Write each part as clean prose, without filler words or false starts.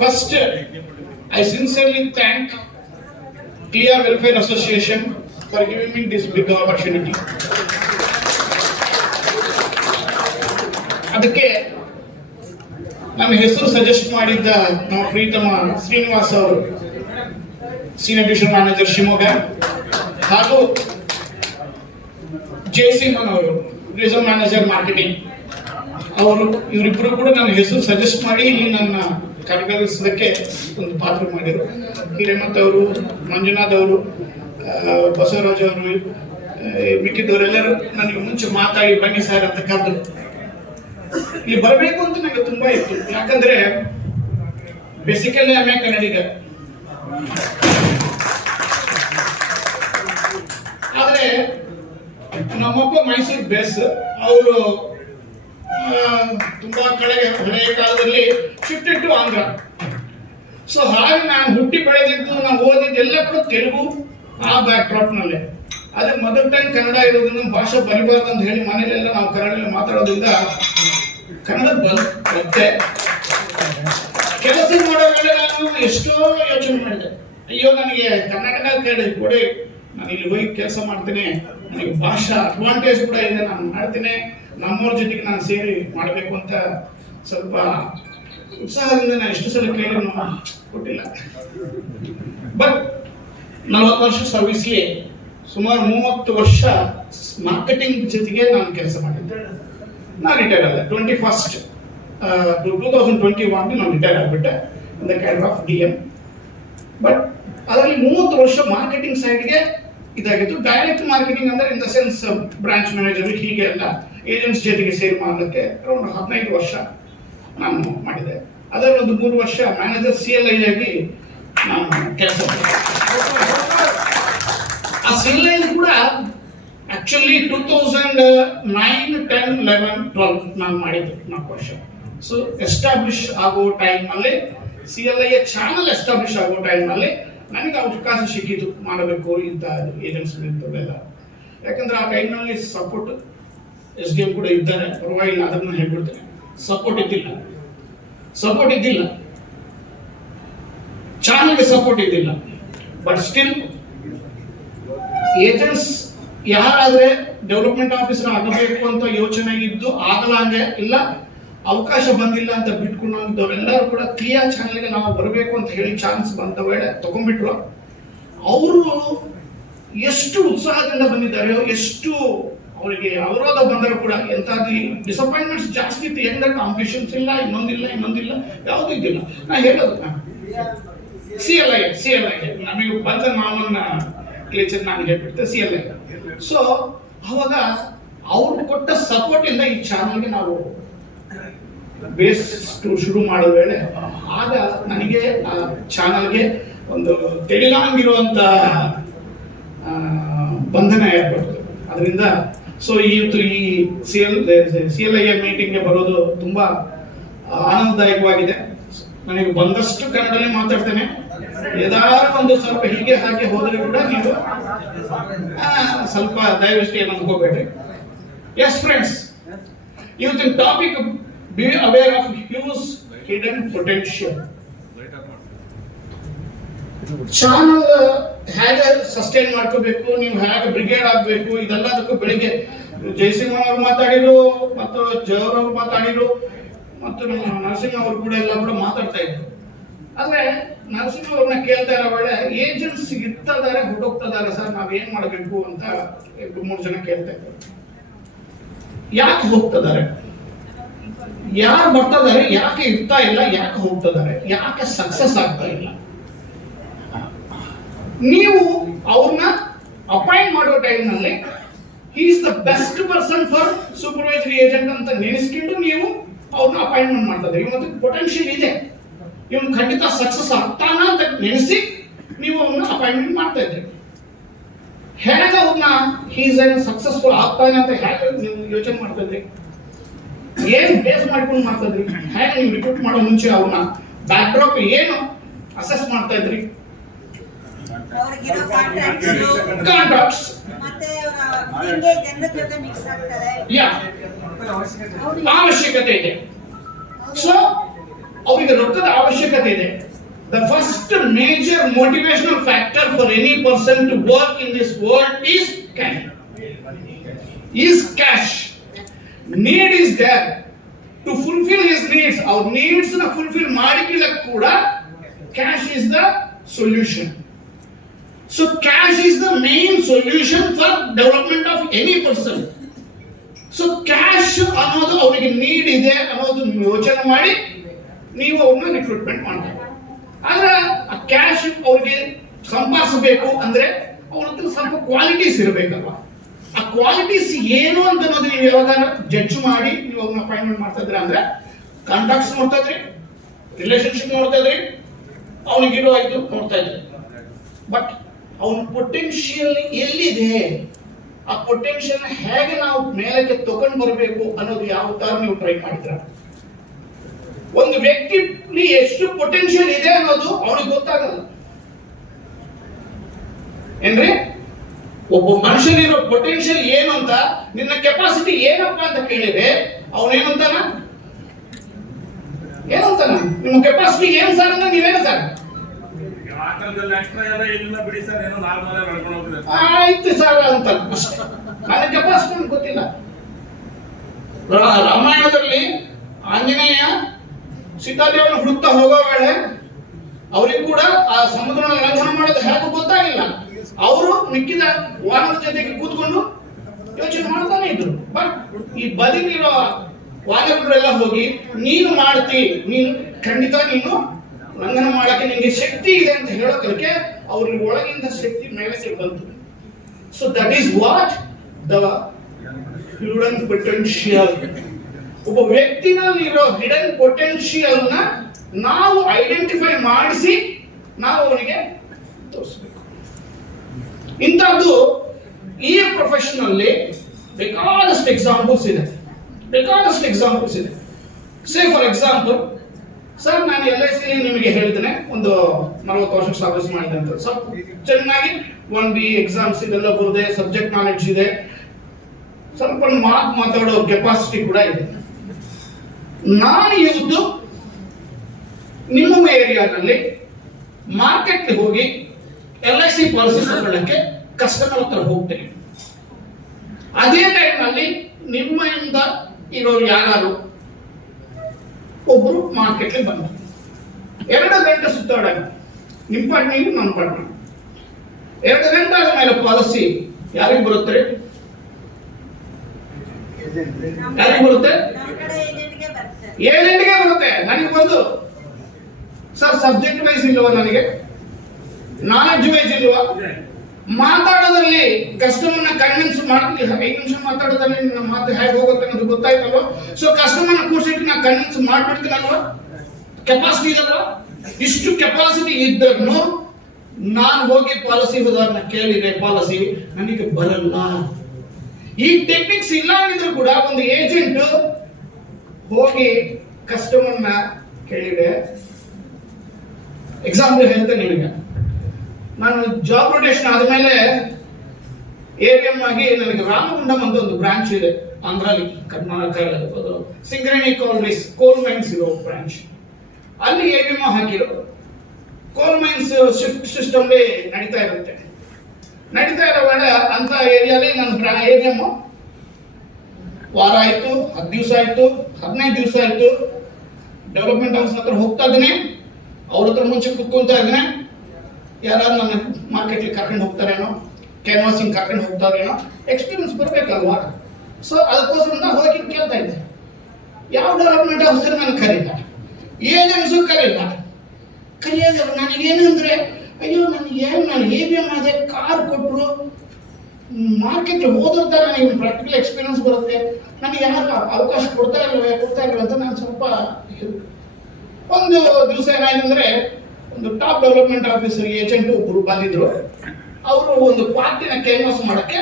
First, I sincerely thank Clear Welfare Association for giving me this big opportunity. ಅದಕ್ಕೆ ನಮ್ಮ ಹೆಸರು suggest ಮಾಡಿದ್ದ ನಮ್ಮ ಪ್ರೀತಮ ಶ್ರೀನಿವಾಸ್ ಅವರು, ಸೀನಿಯರ್ ಡಿವಿಷನ್ ಮ್ಯಾನೇಜರ್ ಶಿವಮೊಗ್ಗ, ಹಾಗೂ ಜಯಸಿಂಹನ್ ಅವರು ರೀಜನ್ ಮ್ಯಾನೇಜರ್ ಮಾರ್ಕೆಟಿಂಗ್ ಅವರು, ಇವರಿಬ್ಬರು ಕೂಡ ನನ್ನ ಹೆಸರು ಸಜೆಸ್ಟ್ ಮಾಡಿ ಇಲ್ಲಿ ನನ್ನ ಕಾರ್ಯನಿರ್ವಹಿಸೋದಕ್ಕೆ ಒಂದು ಪಾತ್ರ ಮಾಡಿದರು. ಹಿರೇಮಠ್ ಅವರು, ಮಂಜುನಾಥ್ ಅವರು, ಬಸವರಾಜ್ ಅವರು, ಮಿಕ್ಕಿದವರೆಲ್ಲರೂ ನನಗೆ ಮುಂಚೆ ಮಾತಾಡಿ ಬನ್ನಿ ಸರ್ ಅಂತ ಕರೆದ್ರು. ಇಲ್ಲಿ ಬರಬೇಕು ಅಂತ ನನಗೆ ತುಂಬಾ ಇತ್ತು. ಯಾಕಂದ್ರೆ ಬೇಸಿಕಲಿ ಆಮೆ ಕನ್ನಡಿಗ, ಆದ್ರೆ ನಮ್ಮಪ್ಪ ಮೈಸೂರು ಬೇಸ್. ಅವರು ತುಂಬಾ ಕಡೆಗೆ ಹಳೆಯ ಕಾಲದಲ್ಲಿ ಶಿಫ್ಟೆಡ್ ಟು ಆಂಧ್ರ. ಸೊ ಹಾಗೆ ನಾನು ಹುಟ್ಟಿ ಬೆಳೆದಿದ್ದು, ನಾವು ಓದಿದ್ದೆಲ್ಲ ಕೂಡ ತೆಲುಗು ಆ ಬ್ಯಾಕ್ ಡ್ರಾಪ್ ನಲ್ಲೇ. ಅದೇ ಮದರ್ ಟಂಗ್ ಕನ್ನಡ ಇರೋದ್ರಿಂದ ಭಾಷೆ ಬರಿಬಾರ್ದು ಅಂತ ಹೇಳಿ ಮನೇಲೆಲ್ಲ ನಾವು ಕನ್ನಡದಲ್ಲಿ ಮಾತಾಡೋದ್ರಿಂದ ಕನ್ನಡ ಬರುತ್ತೆ. ಕೆಲಸ ಮಾಡೋ ವೇಳೆ ನಾನು ಎಷ್ಟೋ ಯೋಚನೆ ಮಾಡಿದೆ, ಅಯ್ಯೋ ನನಗೆ ಕರ್ನಾಟಕ ಕೊಡಿ, ನಾನು ಇಲ್ಲಿ ಹೋಗಿ ಕೆಲಸ ಮಾಡ್ತೇನೆ, ನನಗೆ ಭಾಷಾ ಅಡ್ವಾಂಟೇಜ್ ಕೂಡ ಇದೆ, ನಾನು ಮಾಡ್ತೇನೆ, ನಮ್ಮವ್ರ ಜೊತೆಗೆ ನಾನು ಸೇರಿ ಮಾಡಬೇಕು ಅಂತ ಸ್ವಲ್ಪ ಉತ್ಸಾಹದಿಂದ ನಾನು ಎಷ್ಟು ಸಲ ಕೇಳಿ ಕೊಟ್ಟಿಲ್ಲ. ಬಟ್ 40 ವರ್ಷ ಸರ್ವಿಸ್ಲಿ ಸುಮಾರು 30 ವರ್ಷ ಮಾರ್ಕೆಟಿಂಗ್ ಜೊತೆಗೆ ನಾನು ಕೆಲಸ ಮಾಡಿದ್ದೆ. ನಾನು ರಿಟೈರ್ ಆದೆ 2021 ನಾನು ರಿಟೈರ್ ಆಗಿಬಿಟ್ಟೆ in the cadre of DM. But ಅದರಲ್ಲಿ 30 ವರ್ಷ ಮಾರ್ಕೆಟಿಂಗ್ ಸೈಡ್ಗೆ ಇದಾಗಿತ್ತು. ಡೈರೆಕ್ಟ್ ಮಾರ್ಕೆಟಿಂಗ್ ಅಂದ್ರೆ in the sense branch manager ಹೀಗೆ ಎಲ್ಲ ಏಜೆಂಟ್ಸ್ ಜೊತೆಗೆ ಸೇರಿ ಮಾಡೋದಕ್ಕೆ ಅರೌಂಡ್ 15 ವರ್ಷ ನಾನು ಮಾಡಿದೆ. ಅದರಲ್ಲಿ ಒಂದು 3 ವರ್ಷ ಮ್ಯಾನೇಜರ್ CLI ಆಗಿ ನಾನು ಕೆಲಸ ಮಾಡಿದೆ. ಆ CLI ಕೂಡ ಆಕ್ಚುಲಿ 2009, 10, 11, 12 ನಾನು ಮಾಡಿದ್ದು 4 ವರ್ಷ. ಸೊ ಎಸ್ಟಾಬ್ಲಿಷ್ ಆಗೋ ಟೈಮ್ನಲ್ಲಿ, CLI ಚಾನಲ್ ಎಸ್ಟಾಬ್ಲಿಷ್ ಆಗೋ ಟೈಮ್ನಲ್ಲಿ ನನಗೆ ಅವಕಾಶ ಸಿಕ್ಕಿತು ಮಾಡಬೇಕು ಇಂಥ ಏಜೆನ್ಸಿ ಇಂಥವೆಲ್ಲ. ಯಾಕಂದ್ರೆ ಆ ಟೈಮ್ನಲ್ಲಿ ಸಪೋರ್ಟ್ SDM ಕೂಡ ಇದ್ದಾರೆ, ಪರವಾಗಿಲ್ಲ, ಅದನ್ನು ಹೇಳ್ಬಿಡ್ತೇನೆ. ಸಪೋರ್ಟ್ ಇದ್ದಿಲ್ಲ, ಚಾನಲ್ಗೆ ಸಪೋರ್ಟ್ ಇದ್ದಿಲ್ಲ. ಬಟ್ ಸ್ಟಿಲ್ ಏಜೆಂಟ್ಸ್ ಯಾರಾದ್ರೆ ಡೆವಲಪ್ಮೆಂಟ್ ಆಫೀಸರ್ ಆಗಬೇಕು ಅಂತ ಯೋಚನೆ ಇದ್ದು ಆಗಲಾಂಗೆ ಇಲ್ಲ, ಅವಕಾಶ ಬಂದಿಲ್ಲ ಅಂತ ಬಿಟ್ಕೊಂಡವರೆಲ್ಲರೂ ಕೂಡ ಕ್ಲಿಯರ್ ಚಾನಲ್ಗೆ ನಾವು ಬರಬೇಕು ಅಂತ ಹೇಳಿ ಚಾನ್ಸ್ ಬಂದ ವೇಳೆ ತಗೊಂಡ್ಬಿಟ್ರು. ಅವರು ಎಷ್ಟು ಉತ್ಸಾಹದಿಂದ ಬಂದಿದ್ದಾರೆಯೋ, ಎಷ್ಟು ಅವರಿಗೆ ಅವರೋಧ ಬಂದರೂ ಕೂಡ ಎಂತಾದ್ರೂ ಡಿಸಪಾಯಿಂಟ್ಮೆಂಟ್ಸ್ ಜಾಸ್ತಿ ಇತ್ತು. ಎಂದ್ರೆ ಕಾಂಪಿಟೇಷನ್ಸ್ ಇಲ್ಲ, ಇನ್ನೊಂದಿಲ್ಲ, ಯಾವುದೂ ಇದ್ದಿಲ್ಲ. ನಾ ಹೇಳೋದು CLI ನಮಗೆ ಬಂದ ಮಾವನ್ನ ಕ್ಲೇಚರ್ ನಾನು ಹೇಳ್ಬಿಡ್ತೆ CLI. ಸೊ ಅವಾಗ ಅವ್ರು ಕೊಟ್ಟ ಸಪೋರ್ಟ್ ಇಂದ ಈ ಚಾನಲ್ಗೆ ನಾವು ಬೇಸ್ ಶುರು ಮಾಡೋ ವೇಳೆ ಆಗ ನನಗೆ ಚಾನಲ್ಗೆ ಒಂದು ತೆಳಿಲಾಗಿರುವಂತ ಬಂಧನ ಏರ್ಪಡ್ತು. ಅದರಿಂದ ಸೊ ಇವತ್ತು ಈ CLI ಮೀಟಿಂಗ್ಗೆ ಬರೋದು ತುಂಬಾ ಆನಂದದಾಯಕವಾಗಿದೆ. ನನಗೆ ಬಂದಷ್ಟು ಕನ್ನಡಲ್ಲೇ ಮಾತಾಡ್ತೇನೆ. ಏದಾದ್ರು ಒಂದು ಸ್ವಲ್ಪ ಹೀಗೆ ಹಾಗೆ ಹೋದ್ರೆ ಕೂಡ ನೀವು ಸ್ವಲ್ಪ ದಯವಿಟ್ಟು ಏನು ಅನ್ಕೋಬೇಡ್ರಿ. ಎಸ್ ಫ್ರೆಂಡ್ಸ್, ಇವತ್ತಿನ topic be aware of Hughes hidden potential. Channel ಹೇಗೆ ಸಸ್ಟೈನ್ ಮಾಡ್ಕೋಬೇಕು, ನೀವು ಹೇಗೆ ಬ್ರಿಗೇಡ್ ಆಗಬೇಕು, ಇದೆಲ್ಲದಕ್ಕೂ ಬೆಳಿಗ್ಗೆ ಜಯಸಿಂಹನ್ ಅವರು ಮಾತಾಡಿದ್ರು, ಮತ್ತು ಜವರ್ ಅವರು ಮಾತಾಡಿದ್ರು, ಮತ್ತು ನರಸಿಂಹ ಅವರು ಕೂಡ ಎಲ್ಲ ಕೂಡ ಮಾತಾಡ್ತಾ ಇದ್ರು. ಆದ್ರೆ ನರಸಿಂಹ ಅವ್ರನ್ನ ಕೇಳ್ತಾ ಇರೋ ವೇಳೆ ಏಜೆಂಟ್ಸ್ ಇರ್ತಿದ್ದಾರೆ, ಹೊರಟೋಗ್ತಿದ್ದಾರೆ ಸರ್, ನಾವೇನ್ ಮಾಡಬೇಕು ಅಂತ 2-3 ಜನ ಕೇಳ್ತಾ ಇದ್ದಾರೆ. ಯಾಕೆ ಹೋಗ್ತಿದ್ದಾರೆ, ಯಾರು ಬರ್ತಿದ್ದಾರೆ, ಯಾಕೆ ಇರ್ತಾ ಇಲ್ಲ, ಯಾಕೆ ಹೋಗ್ತಿದ್ದಾರೆ, ಯಾಕೆ ಸಕ್ಸಸ್ ಆಗ್ತಾ ಇಲ್ಲ? ನೀವು ಅವ್ರನ್ನ ಅಪಾಯಿಂಟ್ ಮಾಡೋ ಟೈಮ್ನಲ್ಲಿ he is the best person for supervisory agent ಅಂತ ನೆನೆಸ್ಕೊಂಡು ನೀವು ಅವ್ರನ್ನ ಅಪಾಯಿಂಟ್ಮೆಂಟ್ ಮಾಡ್ತಾ ಇದ್ದೀರಿ. ಇವತ್ತು ಪೊಟೆನ್ಷಿಯಲ್ ಇದೆ, ಇವನು ಖಂಡಿತ ಸಕ್ಸಸ್ ಆಗ್ತಾನ ಅಂತ ನೆನೆಸಿ ನೀವು ಅವನ್ನ ಅಪಾಯಿಂಟ್ಮೆಂಟ್ ಮಾಡ್ತಾ ಇದ್ದೀರಿ. ಹೇಗೆ ಅವ್ರನ್ನ ಹೀಸ್ ಸಕ್ಸಸ್ಫುಲ್ ಆಗ್ತಾನೆ ಅಂತ ಹೇಗೆ ನೀವು ಯೋಚನೆ ಮಾಡ್ತಾ ಇದ್ರಿ? ಏನ್ ಬೇಸ್ ಮಾಡ್ಕೊಂಡು ಮಾಡ್ತಾ ಇದ್ರಿ? ಹೇಗೆ ನೀವು ರಿಕ್ರೂಟ್ ಮಾಡೋ ಮುಂಚೆ ಅವ್ರನ್ನ ಬ್ಯಾಕ್ ಡ್ರಾಪ್ ಏನು ಅಸೆಸ್ ಮಾಡ್ತಾ ಇದ್ರಿ? ಕಾಂಟ್ರಾಕ್ಟ್ಸ್ ಅವಶ್ಯಕತೆ ಇದೆ. ಸೊ ಅವರಿಗೆ ರೊಕ್ಕದ ಅವಶ್ಯಕತೆ ಇದೆ. The first major motivational factor for any person to work in this world is cash. Need is there to fulfill his needs. Our needs na fulfill ಮಾಡಿಕೊಳ್ಳಕ್ಕೆ ಕೂಡ cash is the solution. So cash is the main solution for development of any person. So cash ಅನ್ನೋದು ಅವರಿಗೆ need ಇದೆ ಅನ್ನೋದು ಯೋಚನೆ ಮಾಡಿ ನೀವು ಅವ್ರನ್ನ recruitment ಮಾಡ್ತೀವಿ. ಆದ್ರೆ ಆ ಕ್ಯಾಶ್ ಅವ್ರಿಗೆ ಸಂಪಾದಿಸಬೇಕು ಅಂದ್ರೆ ಅವ್ರ ಹತ್ರ ಸ್ವಲ್ಪ ಕ್ವಾಲಿಟೀಸ್ ಇರಬೇಕಲ್ವಾ. ಆ ಕ್ವಾಲಿಟೀಸ್ ಏನು ಅಂತ ಅನ್ನೋದು ನೀವು ಯಾವಾಗ ಜಡ್ಜ್ ಮಾಡಿ ನೀವು ಅವ್ರನ್ನ ಅಪಾಯಿಂಟ್ಮೆಂಟ್ ಮಾಡ್ತಾ ಇದ್ರೆ ಅಂದ್ರೆ ಕಾಂಟ್ಯಾಕ್ಟ್ಸ್ ನೋಡ್ತಾ ಇದ್ರಿ, ರಿಲೇಶನ್ಶಿಪ್ ನೋಡ್ತಾ ಇದ್ರಿ, ಅವನಿಗಿರೋ ಇದು ನೋಡ್ತಾ ಇದ್ರಿ. ಬಟ್ ಅವನ ಪೊಟೆನ್ಶಿಯಲ್ ಎಲ್ಲಿದೆ, ಆ ಪೊಟೆನ್ಶಿಯಲ್ ಹೇಗೆ ನಾವು ಮೇಲಕ್ಕೆ ತಗೊಂಡು ಬರಬೇಕು ಅನ್ನೋದು ಯಾವ ತರ ನೀವು ಟ್ರೈ ಮಾಡಿದ್ರ. ಒಂದು ವ್ಯಕ್ತಿ ಎಷ್ಟು ಪೊಟೆನ್ಶಿಯಲ್ ಇದೆ ಅನ್ನೋದು ಅವನಿಗೆ ಗೊತ್ತಾಗಲ್ಲ ಏನ್ರಿ. ಒಬ್ಬ ಮನುಷ್ಯನಿರೋ ಪೊಟೆನ್ಶಿಯಲ್ ಏನು ಅಂತ, ನಿನ್ನ ಕೆಪಾಸಿಟಿ ಏನಪ್ಪಾ ಅಂತ ಕೇಳಿದ್ರೆ ಅವನೇನಂತಾನ, ನಿಮ್ಮ ಕೆಪಾಸಿಟಿ ಏನ್ ಸರ್ ಅಂತ ನೀವೇನಂತಾರ, ಆಯ್ತು ಸರ್ ಅಂತ ಅಷ್ಟೇ. ನನ್ನ ಕೆಪಾಸಿಟಿ ಗೊತ್ತಿಲ್ಲ. ರಾಮಾಯಣದಲ್ಲಿ ಆಂಜನೇಯ ಸೀತಾದೇವನ ಹುಡುಕ್ತಾ ಹೋಗೋ ವೇಳೆ ಅವ್ರಿಗೆ ಕೂಡ ಆ ಸಮುದ್ರನ ಲಂಘನ ಮಾಡೋದು ಹೇಗೆ ಗೊತ್ತಾಗಿಲ್ಲ. ಅವರು ಮಿಕ್ಕಿದ ವಾನರ ಜೊತೆಗೆ ಕೂತ್ಕೊಂಡು ಯೋಚನೆ ಮಾಡ್ತಾನೆ ಇದ್ರು. ಬಟ್ ಈ ಬದಿಗಿರೋ ವಾನರಗಳೆಲ್ಲ ಹೋಗಿ ನೀನು ಮಾಡ್ತಿ, ನೀನು ಖಂಡಿತ ನೀನು ಲಂಘನ ಮಾಡಕ್ಕೆ ನಿಮಗೆ ಶಕ್ತಿ ಇದೆ ಅಂತ ಹೇಳೋದಕ್ಕೆ ಅವ್ರಿಗೆ ಒಳಗಿಂದ ಶಕ್ತಿ ಮೇಲಕ್ಕೆ ಬಂತು. So that is what the hidden potential. ಒಬ್ಬ ವ್ಯಕ್ತಿನಲ್ಲಿ ಇರೋ ಹಿಡನ್ ಪೊಟೆನ್ಶಿಯಲ್ ನ ನಾವು ಐಡೆಂಟಿಫೈ ಮಾಡಿಸಿ ನಾವು ಅವನಿಗೆ ತೋರಿಸಬೇಕು. ಇಂಥದ್ದು ಈ ಪ್ರೊಫೆಷನ್ ಅಲ್ಲಿ ಬೇಕಾದಷ್ಟು ಎಕ್ಸಾಂಪಲ್ಸ್ ಇದೆ. ಸೇ ಫಾರ್ ಎಕ್ಸಾಂಪಲ್, ಸರ್ ನಾನು LIC ನಿಮಗೆ ಹೇಳ್ತೇನೆ, ಒಂದು 40 ವರ್ಷ ಸರ್ವಿಸ್ ಮಾಡಿದೆ ಅಂತ. ಸ್ವಲ್ಪ ಚೆನ್ನಾಗಿ 1B ಎಕ್ಸಾಮ್ಸ್ ಇದೆಲ್ಲ ಬರುತ್ತೆ, ಸಬ್ಜೆಕ್ಟ್ ನಾಲೆಡ್ಜ್ ಇದೆ, ಸ್ವಲ್ಪ ಮಾತಾಡೋ ಕೆಪಾಸಿಟಿ ಕೂಡ ಇದೆ. ನಾನು ಇವತ್ತು ನಿಮ್ಮ ಏರಿಯಾದಲ್ಲಿ ಮಾರ್ಕೆಟ್ ಹೋಗಿ LIC ಪಾಲಿಸಿ ತಗೊಳ್ಳಕ್ಕೆ ಕಸ್ಟಮರ್ ಹತ್ರ ಹೋಗ್ತೇನೆ. ಅದೇ ಟೈಮ್ನಲ್ಲಿ ನಿಮ್ಮಿಂದ ಇರೋರು ಯಾರು ಒಬ್ರು ಮಾರ್ಕೆಟ್ ಬಂದ್ರು, 2 ಗಂಟೆ ಸುತ್ತಾಡೋಣ, ನಿಮ್ಮ ಪಾರ್ಟ್ನ ನೀವು ನಮ್ಮ ಪಾರ್ಟ್ನ. 2 ಗಂಟೆ ಆದ ಮೇಲೆ ಪಾಲಿಸಿ ಯಾರಿಗೆ ಬರುತ್ತೆ? ಏಜೆಂಟ್ಗೆ ಬರುತ್ತೆ. ನನಗೆ ಬಂದು ಸರ್ ಸಬ್ಜೆಕ್ಟ್ ವೈಸ್ ಇಲ್ವಾ, ನನಗೆ ನಾಲೆಡ್ಜ್ ವೈಸ್ ಇಲ್ವಾ, ಮಾತಾಡೋದ್ರಲ್ಲಿ ಕಸ್ಟಮರ್ನ ಕನ್ವಿನ್ಸ್ ಮಾಡ್ತೀವಿ. 5 ನಿಮಿಷ ಮಾತಾಡೋದ್ರಲ್ಲಿ ನನ್ನ ಮಾತು ಹೇಗೆ ಹೋಗುತ್ತೆ ಅನ್ನೋದು ಗೊತ್ತಾಯ್ತಲ್ವ. ಸೊ ಕಸ್ಟಮರ್ನ ಕೂರ್ಸಿಟ್ಟು ನಾನು ಕನ್ವಿನ್ಸ್ ಮಾಡ್ಬಿಡ್ತೀನಲ್ವಾ, ಕೆಪಾಸಿಟಿ ಇದಲ್ವಾ. ಇಷ್ಟು ಕೆಪಾಸಿಟಿ ಇದ್ದರೂ ನಾನು ಹೋಗಿ ಪಾಲಿಸಿ ಉದಾಹರಣೆ ಕೇಳಿದೆ, ಪಾಲಿಸಿ ನನಗೆ ಬರಲ್ಲ. ಈ ಟೆಕ್ನಿಕ್ಸ್ ಇಲ್ಲ ಅಂದಿದ್ರು ಕೂಡ ಒಂದು ಏಜೆಂಟ್ ಹೋಗಿ ಕಸ್ಟಮರ್ನ ಕೇಳಿದೆ. ಎಕ್ಸಾಂಪಲ್ ಹೇಳ್ತೇನೆ ನಿಮಗೆ. ನಾನು ಜಾಬ್ ರೊಟೇಷನ್ ಆದಮೇಲೆ ABM ಆಗಿ ನನಗೆ ರಾಮಗುಂಡಂ ಅಂತ ಒಂದು ಬ್ರಾಂಚ್ ಇದೆ ಆಂಧ್ರಲ್ಲಿ, ಕರ್ನಾಟಕ, ಅದು ಸಿಂಗರೇಣಿ ಕೋಲ್ ಮೈನ್ಸ್ ಇರೋ ಬ್ರಾಂಚ್. ಅಲ್ಲಿ ABM ಹಾಕಿರೋ ಕೋಲ್ ಮೈನ್ಸ್ ಶಿಫ್ಟ್ ಸಿಸ್ಟಮ್ ನಡೀತಾ ಇರುತ್ತೆ. ನಡೀತಾ ಇರೋವಾಗ ಅಂತ ಏರಿಯಾಲಿ ನನ್ನ ABM ವಾರ ಆಯ್ತು, 10 ದಿವಸ ಆಯ್ತು, 15 ದಿವಸ ಆಯ್ತು, ಡೆವಲಪ್ಮೆಂಟ್ ಆಫೀಸ್ ಹತ್ರ ಹೋಗ್ತಾ ಇದ್ದೇನೆ, ಅವ್ರ ಹತ್ರ ಮುಂಚೆ ಕುತ್ಕೊಂತಾ ಇದ್ದೇನೆ. ಯಾರಾದ್ರೂ ನನ್ನ ಮಾರ್ಕೆಟ್ಗೆ ಕರ್ಕೊಂಡು ಹೋಗ್ತಾರೇನೋ, ಕ್ಯಾನ್ವಾಸಿಂಗ್ ಕರ್ಕೊಂಡು ಹೋಗ್ತಾರೇನೋ, ಎಕ್ಸ್ಪೀರಿಯನ್ಸ್ ಬರಬೇಕಲ್ವಾ. ಸೊ ಅದಕ್ಕೋಸ್ಕರ ಹೋಗಿ ಕೇಳ್ತಾ ಇದ್ದೆ. ಯಾವ ಡೆವಲಪ್ಮೆಂಟ್ ಆಫೀಸರ್ ನನಗೆ ಕರೀಲ್ಲ, ಏಜೆನ್ಸು ಕರೀಲ್ಲ. ಕರೆಯೋದು ನನಗೇನಂದ್ರೆ, ಅಯ್ಯೋ ನಾನು ABM ಆದೆ, ಕಾರ್ ಕೊಟ್ಟರು, ಮಾರ್ಕೆಟ್ ಹೋದಂತ ನನಗೆ ಪ್ರಾಕ್ಟಿಕಲ್ ಎಕ್ಸ್ಪೀರಿಯನ್ಸ್ ಬರುತ್ತೆ, ನನಗೆ ಯಾರು ಅವಕಾಶ ಕೊಡ್ತಾ ಇಲ್ವೇ ಅಂತ ನಾನು ಸ್ವಲ್ಪ. ಒಂದು ದಿವಸ ಏನಾಯ್ತಂದ್ರೆ, ಒಂದು ಟಾಪ್ ಡೆವಲಪ್ಮೆಂಟ್ ಆಫೀಸರ್ ಏಜೆಂಟ್ ಒಬ್ರು ಬಂದಿದ್ರು. ಅವರು ಒಂದು ಪಾರ್ಟಿನ ಕ್ಯಾನ್ವಾಸ್ ಮಾಡಕ್ಕೆ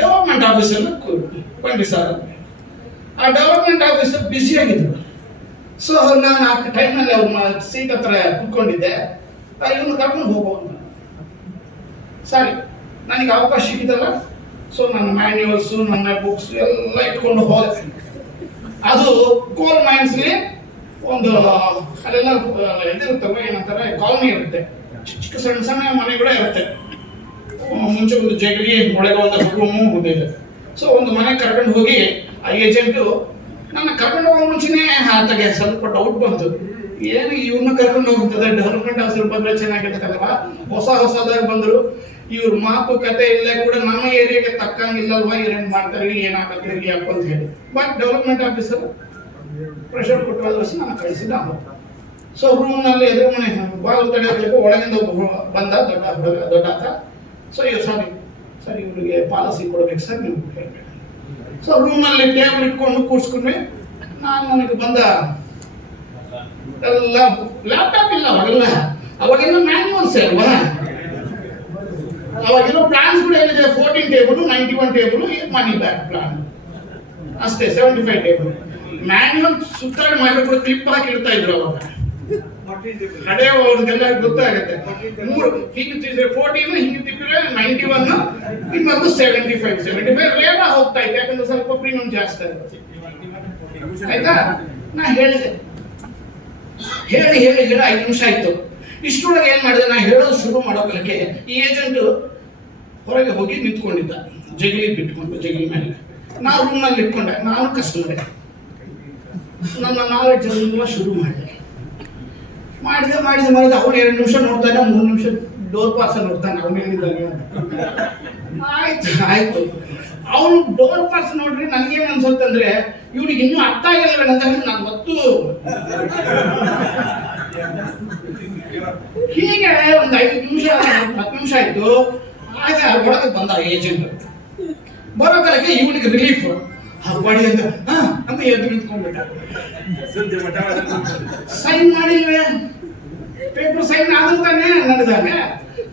ಡೆವಲಪ್ಮೆಂಟ್ ಆಫೀಸರ್ ಬನ್ನಿ ಸರ್. ಆ ಡೆವಲಪ್ಮೆಂಟ್ ಆಫೀಸರ್ ಬ್ಯುಸಿ ಆಗಿದ್ರು. ಸೊ ನಾನು ಆ ಟೈಮ್ನಲ್ಲಿ ಅವ್ರ ಸೀಟ್ ಹತ್ರ ಕುತ್ಕೊಂಡಿದ್ದೆ. ಇವನು ಕರ್ಕೊಂಡು ಹೋಗುವಂತ ಸರಿ, ನನಗೆ ಅವಕಾಶ ಸಿಕ್ಕಿದಲ್ಲ. ಸೊ ನನ್ನ ಮ್ಯಾನ್ಯುವಲ್ಸು, ನನ್ನ ಬುಕ್ಸ್ ಎಲ್ಲ ಇಟ್ಕೊಂಡು ಹೋದೆ. ಅದು ಕೋಲ್ ಮೈನ್ಸ್ಗೆ ಒಂದು ಅಲ್ಲೆಲ್ಲ ಇದಿರುತ್ತಲ್ವ, ಏನಂತಾರೆ, ಕಾಲನಿ ಇರುತ್ತೆ, ಚಿಕ್ಕ ಸಣ್ಣ ಸಣ್ಣ ಮನೆಗಳೇ ಇರುತ್ತೆ. ಮುಂಚೆ ಒಂದು ಜಗಲಿ ಒಳಗೆ ಒಂದು ರೂಮು ಇದೆ. ಸೊ ಒಂದು ಮನೆ ಕರ್ಕೊಂಡು ಹೋಗಿ ಆ ಏಜೆಂಟು ನನ್ನ ಕರ್ಕೊಂಡು ಹೋಗೋ ಮುಂಚೆನೇ ಆತಗೆ ಸ್ವಲ್ಪ ಡೌಟ್ ಬಂತು, ಏನು ಇವ್ರನ್ನ ಕರ್ಕೊಂಡು ಹೋಗ್ತದೆ, ಡೆವಲಪ್ಮೆಂಟ್ ಆಫೀಸರ್ ಬಂದ್ರೆ ಚೆನ್ನಾಗಿರ್ತಲ್ವ, ಹೊಸದಾಗಿ ಬಂದರು, ಇವ್ರ ಮಾತುಕತೆ ಇಲ್ಲೇ ಕೂಡ ನಮ್ಮ ಏರಿಯಾಗೆ ತಕ್ಕಂಗಿಲ್ಲಲ್ವಾ, ಏನೇನು ಮಾಡ್ತಾರೆ ಏನಾಗುತ್ತೆ ಯಾಕೆ ಅಂತ ಹೇಳಿ. ಬಟ್ ಡೆವಲಪ್ಮೆಂಟ್ ಆಫೀಸರ್ ಪ್ರೆಷರ್ ಕೊಟ್ಟು ವರ್ಷ ನಾನು ಕಳಿಸಿದ್ದ. ಸೊ ರೂಮ್ನಲ್ಲಿ ಎದುರು ಮನೆ ಬಾಗಿಲು ತಡೆಯೋಬೇಕು, ಒಳಗಿಂದ ಬಂದ ದೊಡ್ಡ ಆತ. ಸೊ ಇವ್ ಸರಿ ಇವ್ರಿಗೆ ಪಾಲಿಸಿ ಕೊಡ್ಬೇಕು ಸರ್ ನೀವು ಹೇಳ್ಬೇಕು. ಸೊ ರೂಮಲ್ಲಿ ಟೇಬಲ್ ಇಟ್ಕೊಂಡು ಕೂರ್ಸ್ಕೊಂಡ್ವಿ. ನಾನು ನನಗೆ ಬಂದ ಎಲ್ಲ ಲ್ಯಾಪ್ಟಾಪ್ ಇಲ್ಲ ಅವಾಗೆಲ್ಲ ಮ್ಯಾನ್ಯುವಲ್ಸ್ ಅಲ್ವಾ, ಅವಾಗೆಲ್ಲ ಪ್ಲಾನ್ಸ್ ಕೂಡ ಏನಿದೆ, 14 table, 91 table, money back plan ಅಷ್ಟೇ, 75 ಟೇಬಲ್. ಮ್ಯಾನ್ಯುವಲ್ ಸುತ್ತಾಗಿ ಮಾಡಿದ್ರು ಕ್ಲಿಪ್ ಹಾಕಿ ಇಡ್ತಾ ಇದ್ರು ಅವಾಗ. ಹಳೆ ಅವ್ರಿಗೆಲ್ಲ ಗೊತ್ತಾಗುತ್ತೆ. 3 ಹಿಂಗೆ ತಿಂದ್ರೆ 14, ಹಿಂಗೆ ತಿಪ್ಪಿದ್ರೆ 91, ಇನ್ನೊಂದು 75 ರೇಟ್ ಹೋಗ್ತಾ ಇತ್ತು, ಯಾಕಂದ್ರೆ ಸ್ವಲ್ಪ ಪ್ರೀಮಿಯಂ ಜಾಸ್ತಿ ಆಗುತ್ತೆ. ಆಯ್ತಾ, ನಾ ಹೇಳಿದೆ, ಹೇಳಿ 5 ನಿಮಿಷ ಆಯ್ತು. ಇಷ್ಟೊಳಗೆ ಏನ್ ಮಾಡಿದೆ, ನಾ ಹೇಳೋದು ಶುರು ಮಾಡೋಕೆ ಈ ಏಜೆಂಟ್ ಹೊರಗೆ ಹೋಗಿ ನಿಂತ್ಕೊಂಡಿದ್ದ, ಜಗಲಿ ಮೇಲೆ. ನಾ ರೂಮ್ನಲ್ಲಿ ಇಟ್ಕೊಂಡೆ, ನಾನು ಕಸ್ಟಮರೇ. ನನ್ನ ನಾಲೆಡ್ಜ್ ಎಲ್ಲ ಶುರು ಮಾಡಿದೆ. ಅವನು 2 ನಿಮಿಷ ನೋಡ್ತಾನೆ, 3 ನಿಮಿಷ ಡೋರ್ ಪಾಸ್ ನೋಡ್ತಾನೆ, ಅವನು ಹೇಳಿದ್ದಾನೆ ಅಂತ. ಆಯ್ತು. ಅವನು ಡೋರ್ ಪಾಸ್ ನೋಡ್ರಿ ನನ್ಗೇನು ಅನ್ಸುತ್ತಂದ್ರೆ, ಇವ್ನಿಗೆ ಇನ್ನೂ ಅರ್ಥ ಆಗಿಲ್ಲ ಅಂತ ಹೇಳಿ ನಾನು ಮತ್ತು ಹೀಗೆ ಒಂದು 5 ನಿಮಿಷ 10 ನಿಮಿಷ ಆಯ್ತು. ಆಗ ಒಳಗೆ ಬಂದ ಏಜೆಂಟ್. ಬರೋ ಕಾಲಕ್ಕೆ ಇವನಿಗೆ ರಿಲೀಫ್ ಹಬ್ಬಾಡಿ ಅಂತ ಎದ್ದು ನಿಂತ್ಕೊಂಡ್ಬಿಟ್ಟ. ಸೈನ್ ಮಾಡಿಲ್ವೇ, ಪೇಪರ್ ಸೈನ್ ಆದಂತಾನೆ ನಡೆದಾನೆ.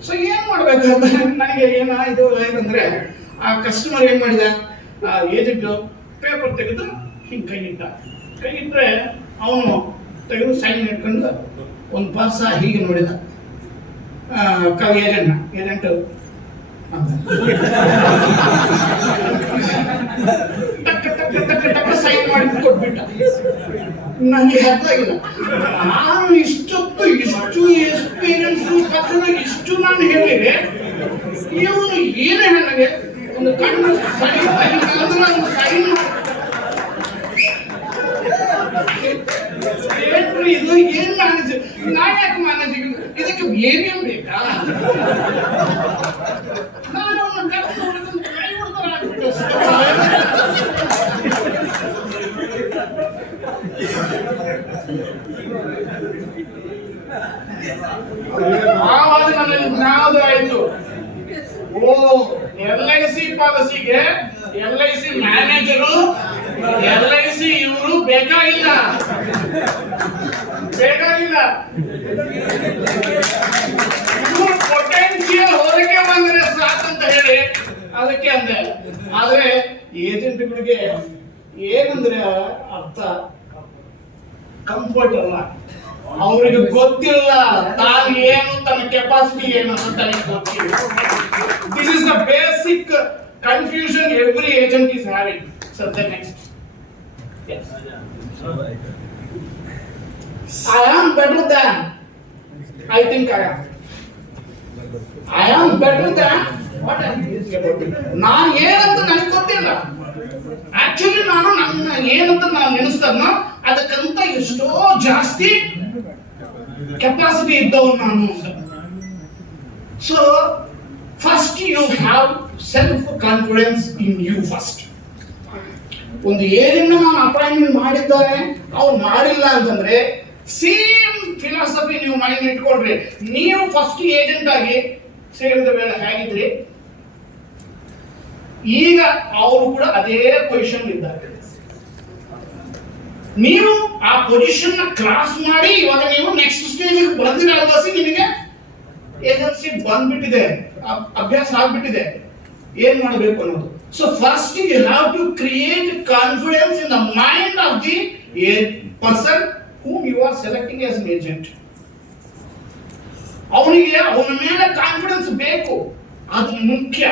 ಸೊ ಏನ್ ಮಾಡ್ಬೇಕಂತ ನನಗೆ ಏನಾಯ್ತು ಏನಂದ್ರೆ, ಆ ಕಸ್ಟಮರ್ ಏನ್ ಮಾಡಿದ, ಆ ಏಜೆಂಟ್ ಪೇಪರ್ ತೆಗೆದು ಹಿಂಗೆ ಕೈ ಇಟ್ಟರೆ ಅವನು ತೆಗೆದು ಸೈನ್ ಇಟ್ಕೊಂಡು ಒಂದು ಪಾಸ ಹೀಗೆ ನೋಡಿದ ಏಜೆಂಟ್ ಟಕ್ ಸೈನ್ ಮಾಡಿ ಕೊಟ್ಬಿಟ್ಟ. ನನಗೆ ಅರ್ಥ ಆಗಿಲ್ಲ. ನಾನು ಇಷ್ಟು ಎಕ್ಸ್ಪೀರಿಯನ್ಸ್ ಇಷ್ಟು ನಾನು ಹೇಳಿದೆ, ಇವನು ಏನೇ ನನಗೆ ಒಂದು ಕಣ್ಣು ಸೈನ್ ಇದು ಏನ್ ಮ್ಯಾನೇಜ್, ನಾ ಯಾಕೆ ಮ್ಯಾನೇಜ್, ಇದಕ್ಕೆ ಏನೇನ್ ಬೇಕಾ? ನಾನು ಅವನ್ನ ಕೈ ಹೊಡ್ತಾರೆ ಆಗ್ಬಿಟ್ಟು. ಆವಾಗ ನನ್ನ ಜ್ಞಾನ ಆಯ್ತು, ಓ LIC ಪಾಲಿಸಿಗೆ LIC ಮ್ಯಾನೇಜರು, LIC ಇವರು ಬೇಕಾಗಿಲ್ಲ. ಇವರು ಪೊಟೆನ್ಶಿಯಲ್ ಹೊರಗೆ ಬಂದ್ರೆ ಸಾಕಂತ ಹೇಳಿ ಅದಕ್ಕೆ ಅಂದೆ. ಆದ್ರೆ ಏಜೆಂಟ್ಗಳಿಗೆ ಏನಂದ್ರೆ ಅರ್ಥ ಕಂಫರ್ಟ್ ಅಲ್ಲ, ಅವರಿಗೆ ಗೊತ್ತಿಲ್ಲ ತಾನು ಏನು, ತನ್ನ ಕೆಪಾಸಿಟಿ ಏನು ಅಂತ ತನಗೆ ಗೊತ್ತಿಲ್ಲ. This is the basic confusion every agent is having. So the next, yes, I am better than I think I am better than what I am thinking about it. ನಾನು ಏನಂತ ನನಗೆ ಗೊತ್ತಿಲ್ಲ. ಆಕ್ಚುಲಿ ನಾನು ನನ್ನ ಏನಂತ ನಾನು ನೆನೆಸ್ತದನೋ ಅದಕ್ಕಂತ ಎಷ್ಟೋ ಜಾಸ್ತಿ ಕೆಪಾಸಿಟಿ ಇದ್ದವನು ನಾನು. So first you have self confidence in you first. ಒಂದು ಏರಿಯನ್ನ ನಾನು ಅಪಾಯಿಂಟ್ಮೆಂಟ್ ಮಾಡಿದ್ದಾರೆ, ಅವ್ರು ಮಾಡಿಲ್ಲ ಅಂತಂದ್ರೆ ಸೇಮ್ ಫಿಲಾಸಫಿ ನೀವು ಮೈಂಡ್ ಇಟ್ಕೊಳ್ರಿ. ನೀವು ಫಸ್ಟ್ ಏಜೆಂಟ್ ಆಗಿ ಸೇರಿದ ವೇಳೆ ಹೇಗಿದ್ರಿ, ಈಗ ಅವರು ಕೂಡ ಅದೇ ಪೊಸಿಷನ್ ಇದ್ದಾರೆ. ನೀವು ಆ ಪೊಸಿಷನ್ ನ ಕ್ರಾಸ್ ಮಾಡಿ ಇವಾಗ ನೀವು ನೆಕ್ಸ್ಟ್ ಸ್ಟೇಜ್ ಬಂದಿರ ಅಲ್ವಾಸಿ, ನಿಮಗೆ ಏಜೆನ್ಸಿ ಬಂದ್ಬಿಟ್ಟಿದೆ, ಅಭ್ಯಾಸ ಆಗ್ಬಿಟ್ಟಿದೆ, ಏನ್ ಮಾಡಬೇಕು ಅನ್ನೋದು. So first you have to create confidence in the mind of the person whom you are selecting as an agent. ಅವನಿಗೆ ಅವನ ಮೇಲೆ ಕಾನ್ಫಿಡೆನ್ಸ್ ಬೇಕು, ಅದು ಮುಖ್ಯ.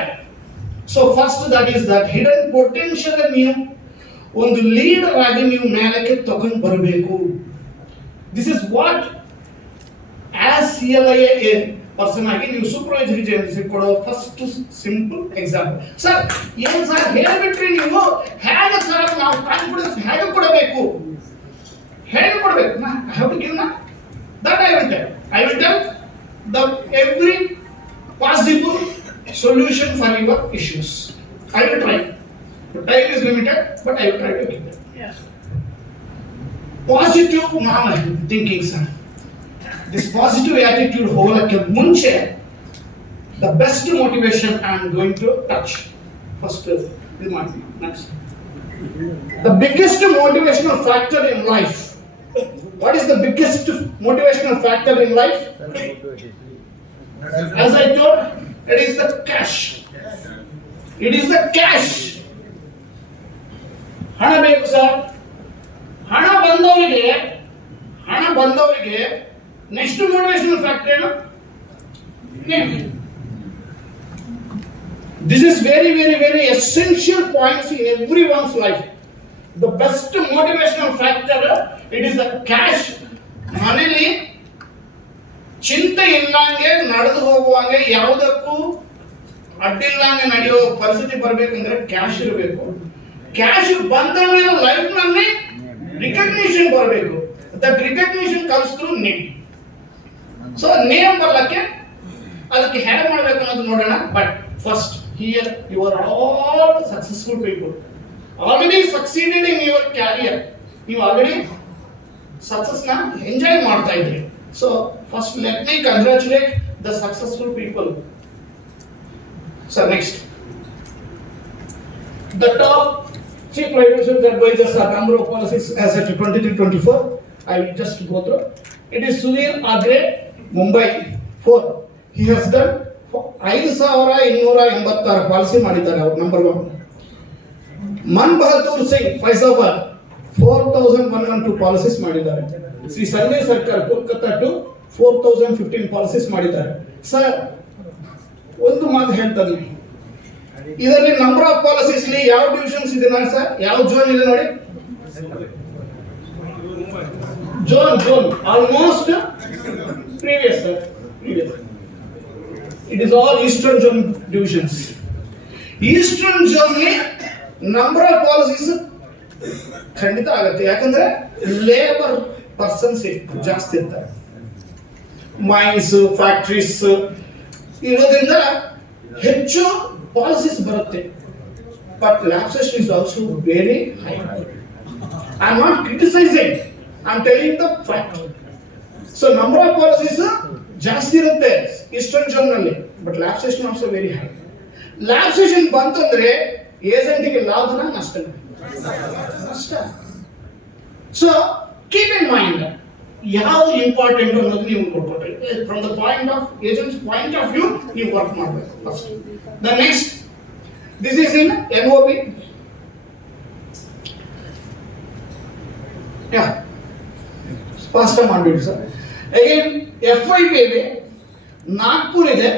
So first that is that hidden potential ನೀವು ಒಂದು ಲೀಡರ್ ಆಗಿ ನೀವು ಮೇಲಕ್ಕೆ ತಗೊಂಡು ಬರಬೇಕು. This is what as CLIA person ಆಗಿ ನೀವು ಸೂಪರ್ವೈಸರಿ ಜರ್ನಲಿಸ್ಟ್ ಕೊಡೋ ಫಸ್ಟ್ ಸಿಂಪಲ್ ಎಕ್ಸಾಂಪಲ್. ಸರ್ ಏನು ಸರ್ ಹೇಳ್ಬಿಟ್ರಿ ನೀವು, ಹೇಗೆ ಸರ್ ನಾವು ಕಾನ್ಫಿಡೆನ್ಸ್ ಹೇಗೆ ಕೊಡಬೇಕು, ಹೇಗೆ ಕೊಡಬೇಕು? ಐ ಹ್ಯಾವ್ ಟು ಗಿವ್ ನಾ that I will tell the every possible solution for your issues. I will try. The time is limited, but I will try to give it. Yes. Positive thinking, sir. This positive attitude holake munche the best motivation I am going to touch. First, next. The biggest motivational factor in life. What is the biggest motivational factor in life? As I told, it is the cash. It is the cash. ಹಣ ಬೇಕು sir. ಹಣ ಬಂದವರಿಗೆ next motivational factor ಏನು? This is very, very, very essential points in everyone's life. The best motivational factor, it is the cash. ಮನೇಲಿ ಚಿಂತೆ ಇಲ್ಲಂಗೆ ನಡೆದು ಹೋಗುವಂಗೆ ಯಾವುದಕ್ಕೂ ಅಡ್ಡಿಲ್ಲಂಗೆ ನಡೆಯೋ ಪರಿಸ್ಥಿತಿ ಬರಬೇಕಂದ್ರೆ ಕ್ಯಾಶ್ ಇರಬೇಕು. ಕ್ಯಾಶ್ ಬಂದ ಮೇಲೆ ಲೈಫ್ ನಲ್ಲಿ ರಿಕಗ್ನಿಷನ್ ಬರಬೇಕು. That recognition comes through name. So name ಬರ್ಲಕ್ಕೆ ಅದಕ್ಕೆ ಹೇಗೆ ಮಾಡಬೇಕು ಅನ್ನೋದು ನೋಡೋಣ. But first here you are all successful people, already succeeded in your career. ನೀವು ಆಲ್ರೆಡಿ ಸಕ್ಸಸ್ ನ ಎಂಜಾಯ್ ಮಾಡ್ತಾ ಇದ್ರಿ. So first let me congratulate the successful people. So next, the top chief financial advisors are number of policies as at 23-24. I will just go through. It is Sudhir Agre, Mumbai 4. He has done 5286 policy ಮಾಡಿದ್ದಾರೆ. ಅವರು number 1. Mann Bahadur Singh Faizabad 4112 policies ಮಾಡಿದ್ದಾರೆ. ಶ್ರೀ ಸಂಜಯ್ ಸರ್ಕಾರ Kolkata to 4015 policies ಮಾಡಿದ್ದಾರೆ. Sir ಒಂದು ಮಾತು ಹೇಳ್ತಾರೆ, ಇದರಲ್ಲಿ number of policies ಯಾವ ಡಿವಿಷನ್ಸ್ ಇದೆ ನೋಡಿ ಸರ್, ಯಾವ ಝೋನ್ ಇದೆ ನೋಡಿ. Zone almost previous sir, it is all eastern zone divisions. Eastern zone number of policies ಖಂಡಿತ ಆಗುತ್ತೆ, ಯಾಕಂದ್ರೆ ಲೇಬರ್ ಪರ್ಸನ್ಸ್ ಜಾಸ್ತಿ ಇರ್ತಾರೆ, ಮೈನ್ಸ್ ಫ್ಯಾಕ್ಟ್ರೀಸ್ ಇರೋದ್ರಿಂದ ಹೆಚ್ಚು ಪಾಲಿಸೀಸ್ ಬರುತ್ತೆ. But lapsation is also very high. I am not criticising, I am telling the fact. So number of policies ಜಾಸ್ತಿ ಇರುತ್ತೆ ಈಸ್ಟರ್ನ್ ಝೋನ್ ನಲ್ಲಿ, but lapsation also very high. Lapsation ಬಂತಂದ್ರೆ ಏಜೆಂಟಿಗೆ ಲಾಭನ ನಷ್ಟ. ಸೊ ಕೀಪ್ ಇನ್ ಮೈಂಡ್ ಯಾವುದು important ಅನ್ನೋದು ನೀವು ನೋಡ್ಕೊಟ್ರಿ. From the point of agents point of view ನೀವು ವರ್ಕ್ ಮಾಡಬೇಕು first. The next, this is in NOP. Fast ಮಾಡ್ಬಿಡಿ ಸರ್. ಅಗೇನ್ FYP ಇದೆ, ನಾಗ್ಪುರ್ ಇದೆ,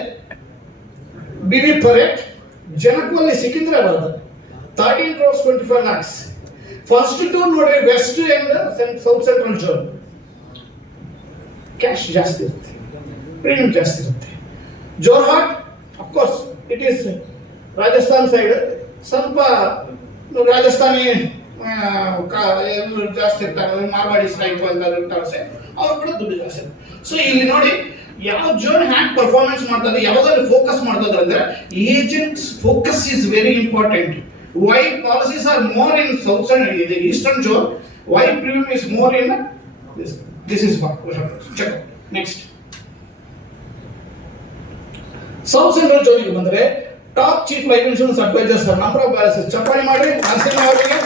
BB ಪರೇಟ್, ಜನಕ್ವಲ್ಲಿ Secunderabad 13 crores 25 lakhs. First two ನೋಡ್ರಿ west and south central zone cash ಜಾಸ್ತಿ ಇರುತ್ತೆ, ಪ್ರೀಮಿಯಂ ಜಾಸ್ತಿ ಇರುತ್ತೆ. Jorhat of course it is Rajasthan side, ಸ್ವಲ್ಪ ರಾಜಸ್ಥಾನಿ ಜಾಸ್ತಿ ಇರ್ತಾರೆ, ಮಾರ್ವಾಡಿ ಸ್ಟ್ರೈಕ್ ಅಂತ ಇರ್ತಾರೆ, ಅವ್ರು ಕೂಡ ದುಡ್ಡು ಜಾಸ್ತಿ. ಸೊ ಇಲ್ಲಿ ನೋಡಿ ಯಾವ ಝೋನ್ ಹ್ಯಾಂಗ್ ಪರ್ಫಾರ್ಮೆನ್ಸ್ ಮಾಡ್ತದೆ, ಯಾವುದ್ರಲ್ಲಿ ಫೋಕಸ್ ಮಾಡ್ತದೆ ಅಂದ್ರೆ agents focus is very important. Why policies are more in south and the eastern zone? Why premium is more in this? This is what we have to check. Next, south central zone ಗೆ ಬಂದ್ರೆ top chief life insurance advisers number of policies ಚಪ್ಪಾಳೆ ಮಾಡಿ ನರಸಿಂಹ ಅವರಿಗೆ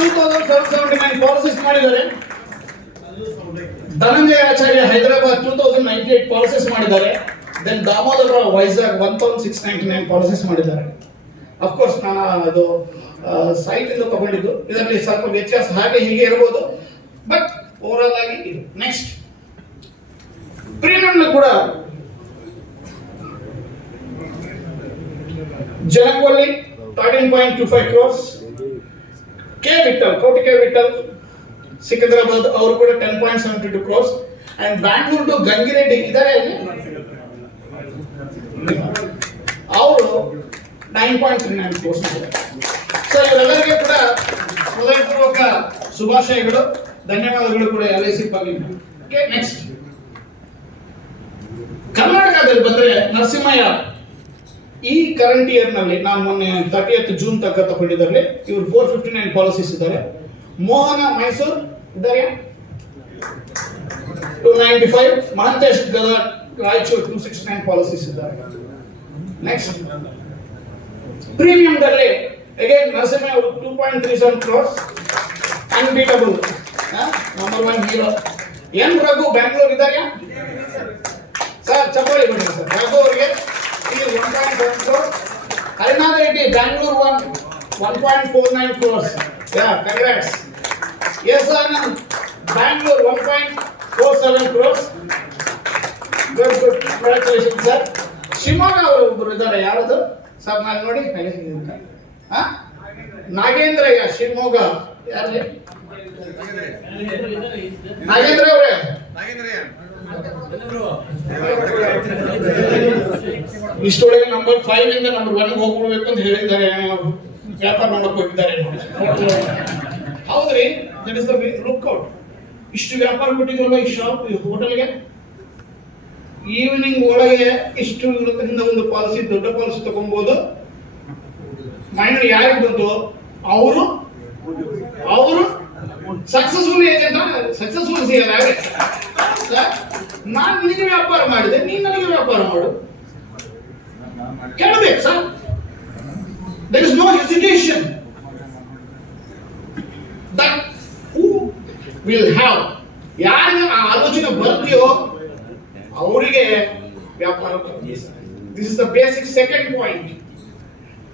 2779 policies ಮಾಡಿದ್ದಾರೆ. Dhananjaya Acharya Hyderabad 2098 policies ಮಾಡಿದ್ದಾರೆ. Then Damodara Rao Vizag 1699 policies ಮಾಡಿದ್ದಾರೆ. Of course ನಾನು ಅದು ಸೈಟ್ ಇಂದ ತಗೊಂಡಿದ್ದು, ಇದರಲ್ಲಿ ಸ್ವಲ್ಪ ವ್ಯತ್ಯಾಸ ಹಾಗೆ ಹೀಗೆ ಇರಬಹುದು, ಬಟ್ ಓವರ್ ಆಗಿ ಇದು. ನೆಕ್ಸ್ಟ್, ಪ್ರೀಮಿಯಂ ಕೂಡ ಜನಕ್ವಲ್ಲಿ 13.25 crores, ಕೆ ವಿಠಲ್ ಸಿಕಿಂದ್ರಾಬಾದ್ ಅವರು ಕೂಡ 10.72 crores. And Bangalore to Gangireddy ಇದ್ದಾರೆ ಅವರು 9.39 crores. ಸೊ ಇವರೆಲ್ಲರಿಗೂ ಕೂಡ ಹೃದಯಪೂರ್ವಕ ಶುಭಾಶಯಗಳು, ಧನ್ಯವಾದಗಳು ಕೂಡ LIC ಪರವಾಗಿ. ಓಕೆ, ನೆಕ್ಸ್ಟ್ ಕರ್ನಾಟಕದಲ್ಲಿ ಬಂದ್ರೆ ನರಸಿಂಹಯ್ಯ ಈ ಕರೆಂಟ್ ಇಯರ್ ನಲ್ಲಿ ನಾನು ಮೊನ್ನೆ 30th ಜೂನ್ ತನಕ ತಗೊಂಡಿದ್ರಲ್ಲಿ ಇವರು 459 ಪಾಲಿಸೀಸ್ ಇದ್ದಾರೆ. ಮೋಹನ ಮೈಸೂರು ಇದ್ದಾರೆ 295, ಮಹಂತೇಶ್ ಗದರ್ ರಾಯಚೂರು 269 ಪಾಲಿಸೀಸ್ ಇದ್ದಾರೆ. ನೆಕ್ಸ್ಟ್ ಪ್ರೀಮಿಯಂ ದಲ್ಲಿ ಅಗೇನ್ ನರಸಿಂಹ ಅವರು 2.37 crores, unbeatable number 1 hero. N Raghu Bangalore ಇದ್ದಾರೆ ಸರ್, ಚಪ್ಪಾಳಿ ಬಿಡಿ ಸರ್. ರಘು ಅವರಿಗೆ 1.1 crores. Harinath Reddy Bangalore 1.49 crores. Yeah, congrats. S Anand Bangalore 1.47 crores. Good good, congratulation sir. Shivamogga ಅವರು ಒಬ್ಬರು ಇದ್ದಾರೆ, ಯಾರದು ಸರ್? ನಾನು ನೋಡಿ ನಾಗೇಂದ್ರಯ್ಯ ಶಿವಮೊಗ್ಗ. ಯಾರು ನಾಗೇಂದ್ರ ಅವರೇ? ಇಷ್ಟೊಳಗೆ ನಂಬರ್ 5 ಇಂದ ನಂಬರ್ 1 ಹೋಗ್ಬಿಡ್ಬೇಕು ಅಂತ ಹೇಳಿದ್ದಾರೆ, ವ್ಯಾಪಾರ ಮಾಡಕ್ ಹೋಗಿದ್ದಾರೆ. ಹೌದ್ರಿ, ದಟ್ ಇಸ್ ದ ಲುಕ್ಔಟ್. ಇಷ್ಟು ವ್ಯಾಪಾರ ಕೊಟ್ಟಿದ್ರಲ್ಲ ಈ ಶಾಪ್, ಈ ಹೋಟೆಲ್ಗೆ. ಈವ್ನಿಂಗ್ ಒಳಗೆ ಇಷ್ಟು ಇರೋದ್ರಿಂದ ಒಂದು ಪಾಲಿಸಿ, ದೊಡ್ಡ ಪಾಲಿಸಿ ತಗೊಬಹುದು. ಮೈಂಡ್ ಯಾರಿಗೆ ಬಂತು, ಅವರು ಸಕ್ಸಸ್ಫುಲ್ ಏಜೆಂಟ್, ಸಕ್ಸಸ್ಫುಲ್ ಸಿಗಲ್ಲ. ನಾನು ನಿನಗೆ ವ್ಯಾಪಾರ ಮಾಡಿದೆ, ನೀನು ನನಗೆ ವ್ಯಾಪಾರ ಮಾಡು, ಕೇಳಬೇಕು sir. There is no hesitation. That who will have, ಯಾರಿಗೆ ಆ ಆಲೋಚನೆ ಬರ್ತೀಯೋ ಅವರಿಗೆ ವ್ಯಾಪಾರ. This is the basic second point.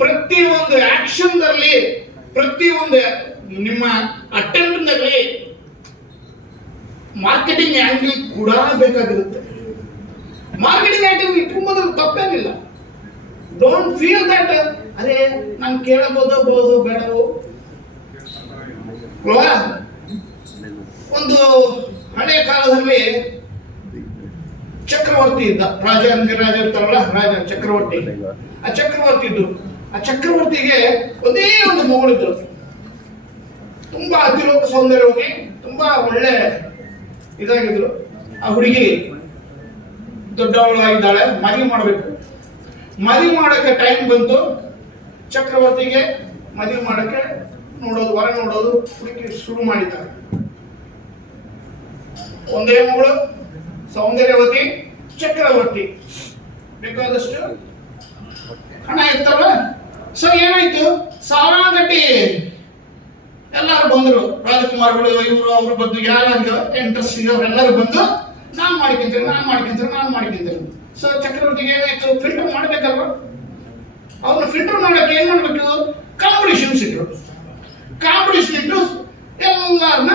ಪ್ರತಿಯೊಂದು ಆಕ್ಷನ್ ದಲ್ಲಿ, ಪ್ರತಿಯೊಂದು ನಿಮ್ಮ ಅಟೆಂಪ್ಟ್ ನಲ್ಲಿ ಮಾರ್ಕೆಟಿಂಗ್ ಆಂಗಲ್ ಕೂಡ ಬೇಕಾಗಿರುತ್ತೆ. ಮಾರ್ಕೆಟಿಂಗ್ ಆಂಗಲ್ ಇಟ್ಕೊಂಬೋದು, ತಪ್ಪೇನಿಲ್ಲ. ಡೋಂಟ್ ಫೀಲ್ ದಟ್ ಅದೇ ನಾನು ಕೇಳಬಹುದು ಬೇಡವೋ. ಒಂದು ಹಳೆ ಕಾಲದಲ್ಲಿ ಚಕ್ರವರ್ತಿ ಇದ್ದ, ರಾಜ ಇರ್ತಾರಲ್ಲ, ರಾಜ ಚಕ್ರವರ್ತಿ. ಆ ಚಕ್ರವರ್ತಿ ಇದ್ದು, ಆ ಚಕ್ರವರ್ತಿಗೆ ಒಂದೇ ಒಂದು ಮಗಳಿದ್ರು, ತುಂಬಾ ಅತಿಲೋಕ ಸೌಂದರ್ಯವಾಗಿ, ತುಂಬಾ ಒಳ್ಳೆ ಇದಾಗಿದ್ರು. ಆ ಹುಡುಗಿ ದೊಡ್ಡವಳಾಗಿದ್ದಾಳೆ, ಮದುವೆ ಮಾಡಬೇಕು. ಮದುವೆ ಮಾಡಕ್ಕೆ ಟೈಮ್ ಬಂತು. ಚಕ್ರವರ್ತಿಗೆ ಮದುವೆ ಮಾಡಕ್ಕೆ ನೋಡೋದು, ವರ ನೋಡೋದು ಹುಡುಗಿ ಶುರು ಮಾಡಿದ್ದಾರೆ. ಒಂದೇ ಮಗಳು, ಸೌಂದರ್ಯವತಿ, ಚಕ್ರವರ್ತಿ, ಬೇಕಾದಷ್ಟು ಹಣ ಇರ್ತಲ್ಲ. ಸೊ ಏನಾಯ್ತು, ಸಾವಿರಾಗಟ್ಟಿ ಎಲ್ಲರೂ ಬಂದರು, ರಾಜಕುಮಾರ್ಗಳು, ಇವರು ಅವ್ರ ಬಂದು, ಯಾರು ಇಂಟ್ರೆಸ್ಟ್ ಅವರೆಲ್ಲರೂ ಬಂದು ನಾನು ಮಾಡ್ಕೊಂತೀನಿ. ಸೊ ಚಕ್ರವರ್ತಿಗೆ ಏನಾಯ್ತು, ಫಿಲ್ಟರ್ ಮಾಡ್ಬೇಕಲ್ವ. ಅವ್ರನ್ನ ಫಿಲ್ಟರ್ ಮಾಡಕ್ಕೆ ಏನ್ ಮಾಡ್ಬೇಕು, ಕಾಂಪಿಟೇಷನ್ ಇಟ್ರು ಎಲ್ಲರನ್ನ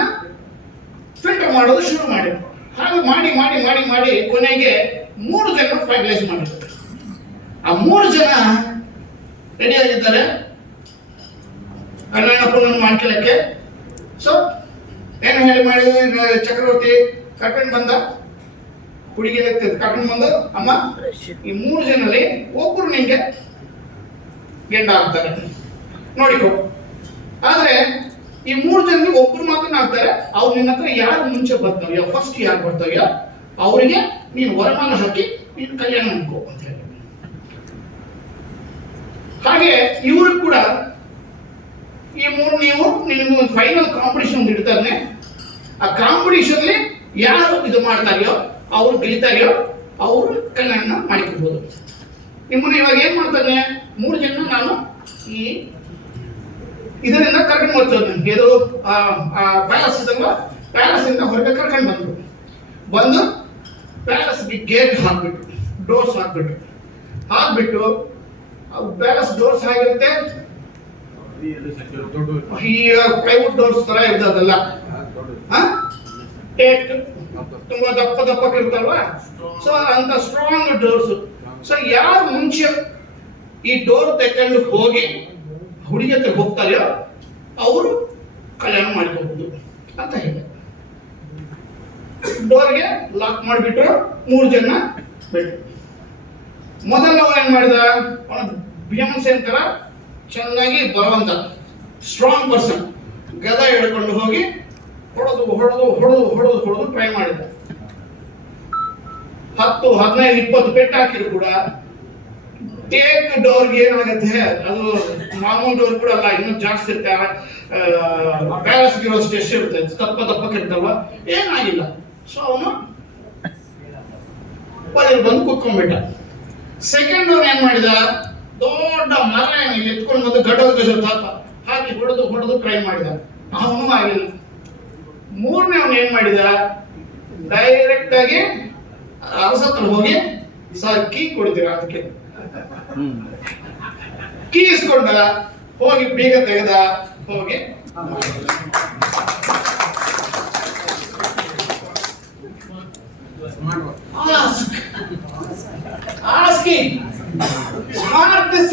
ಫಿಲ್ಟರ್ ಮಾಡೋದು ಶುರು ಮಾಡಿದ್ರು. ಹಾಗೆ ಮಾಡಿ ಕೊನೆಗೆ 3 ಜನ ಫೈನಲೈಸ್ ಮಾಡಿದ್ರು. ಆ 3 ಜನ ರೆಡಿ ಆಗಿದ್ದಾರೆ ಕಲ್ಯಾಣಪುರವನ್ನು ಮಾಡ್ಕೊಳ್ಳಕ್ಕೆ. ಸೊ ಏನು ಹೇಳಿ ಮಾಡಿದ, ಚಕ್ರವರ್ತಿ ಕರ್ಕೊಂಡು ಬಂದ, ಹುಡುಗಿ ಕರ್ಕೊಂಡು ಬಂದು, ಅಮ್ಮ ಈ 3 ಜನರಲ್ಲಿ ಒಬ್ಬರು ನಿಂಗೆ ಗೆಂಡ ಆಗ್ತಾರೆ, ನೋಡಿಕೊ. ಆದ್ರೆ ಈ 3 ಜನರಿಗೆ ಒಬ್ಬರು ಮಾತ್ರ ಆಗ್ತಾರೆ. ಅವ್ರು ನಿನ್ನ ಹತ್ರ ಯಾರು ಮುಂಚೆ ಬರ್ತಾವೆಯೋ, ಫಸ್ಟ್ ಯಾರು ಬರ್ತಾವೆಯೋ ಅವರಿಗೆ ನೀನು ವರಮಾನ ಹಾಕಿ ನೀನು ಕಲ್ಯಾಣ ಮಾಡ್ಕೋ ಅಂತ ಹೇಳಿ. ಹಾಗೆ ಇವರು ಕೂಡ ಈ 3 ನೀವು ನಿನಗೆ ಒಂದು ಫೈನಲ್ ಕಾಂಪಿಟೇಷನ್ ಒಂದು ಇಡ್ತಾನೆ. ಆ ಕಾಂಪಿಟೇಷನ್ ಅಲ್ಲಿ ಯಾರು ಇದು ಮಾಡ್ತಾರೆಯೋ, ಅವ್ರು ಗೆಲ್ತಾರೆಯೋ ಅವರು ಕಲ್ಯಾಣ ಮಾಡಿಕೊಳ್ಬೋದು. ನಿಮ್ಮನ್ನ ಇವಾಗ ಏನ್ ಮಾಡ್ತಾನೆ, 3 ಜನ ನಾನು ಈ ಇದರಿಂದ ಕರ್ಕೊಂಡು ಬರ್ತೇನೆ. ಇದು ಪ್ಯಾಲೇಸ್ ಇದಲ್ವಾ, ಪ್ಯಾಲೇಸ್ ಇಂದ ಹೊರಗೆ ಕರ್ಕೊಂಡು ಬಂದು ಪ್ಯಾಲೇಸ್ಗೆ ಗೇಟ್ ಹಾಕ್ಬಿಟ್ಟು, ಡೋರ್ಸ್ ಹಾಕ್ಬಿಟ್ಟು ಪ್ಯಾಲೇಸ್ ಡೋರ್ಸ್ ಆಗಿರುತ್ತೆ, ಈ ಪ್ಲೈವುಡ್ ಡೋರ್ಸ್ ತರ ಇರ್ತದಲ್ಲ, ತುಂಬಾ ದಪ್ಪ ಇರ್ತಲ್ವಾ. ಸೊ ಅಂತ ಸ್ಟ್ರಾಂಗ್ ಡೋರ್ಸ್. ಸೊ ಯಾರು ಮುಂಚೆ ಈ ಡೋರ್ ತೆಕ್ಕೊಂಡು ಹೋಗಿ ಹುಡುಗಿ ಹತ್ರ ಹೋಗ್ತಾರೆಯೋ ಅವರು ಕಲ್ಯಾಣ ಮಾಡ್ಕೋಬಹುದು ಅಂತ ಹೇಳಿ. ಡೋರ್ಗೆ ಲಾಕ್ ಮಾಡಿಬಿಟ್ರು, 3 ಜನ ಬಿಟ್ರು. ಮೊದಲು ಏನ್ ಮಾಡಿದ, BMC ಅಂತಾರ ಚೆನ್ನಾಗಿ ಬರುವಂತ ಸ್ಟ್ರಾಂಗ್ ಪರ್ಸನ್, ಗದ ಹಿಡ್ಕೊಂಡು ಹೋಗಿ ಹೊಡೆದು ಹೊಡೆದು ಹೊಡೆದು ಹೊಡೆದು ಹೊಡೆದು ಟ್ರೈ ಮಾಡಿದ. 10, 15, 20 ಪೆಟ್ಟು ಹಾಕಿದ್ರು ಕೂಡ ಟೇಕ್ ಡೋರ್ಗೆ ಏನಾಗುತ್ತೆ, ಅದು ಮಾಮೂಲು ಡೋರ್ ಕೂಡ ಅಲ್ಲ, ಇನ್ನೂ ಜಾಸ್ತಿ ಇರುತ್ತೆ, ಪ್ಯಾರಸ್ ಗಿರೋಸ್ ಎಷ್ಟು ಇರುತ್ತೆ, ದಪ್ಪಕ್ಕಿರ್ತಲ್ವ, ಏನಾಗಿಲ್ಲ. ಸೊ ಅವನು ಬಂದು ಕುತ್ಕೊಂಡ್ಬಿಟ್ಟ. ಸೆಕೆಂಡ್ ಅವ್ನು ಏನ್ ಮಾಡಿದ, ದೊಡ್ಡ ಮರ ಎತ್ಕೊಂಡು ಬಂದು ಗಡ್ಡ ಹಾಕಿ ಹೊಡೆದು ಹೊಡೆದು ಟ್ರೈ ಮಾಡಿದ, ಅವನು ಆಗಿಲ್ಲ. ಮೂರನೇ ಅವನು ಏನ್ ಮಾಡಿದ, ಡೈರೆಕ್ಟ್ ಆಗಿ ಅರಸತ್ರ ಹೋಗಿ ಸರ್ ಕೀ ಕೊಡ್ತೀರಾ ಅದಕ್ಕೆ, ಕೀ ಇಸ್ಕೊಂಡ, ಹೋಗಿ ಬೀಗ ತೆಗೆದ, ಹೋಗಿ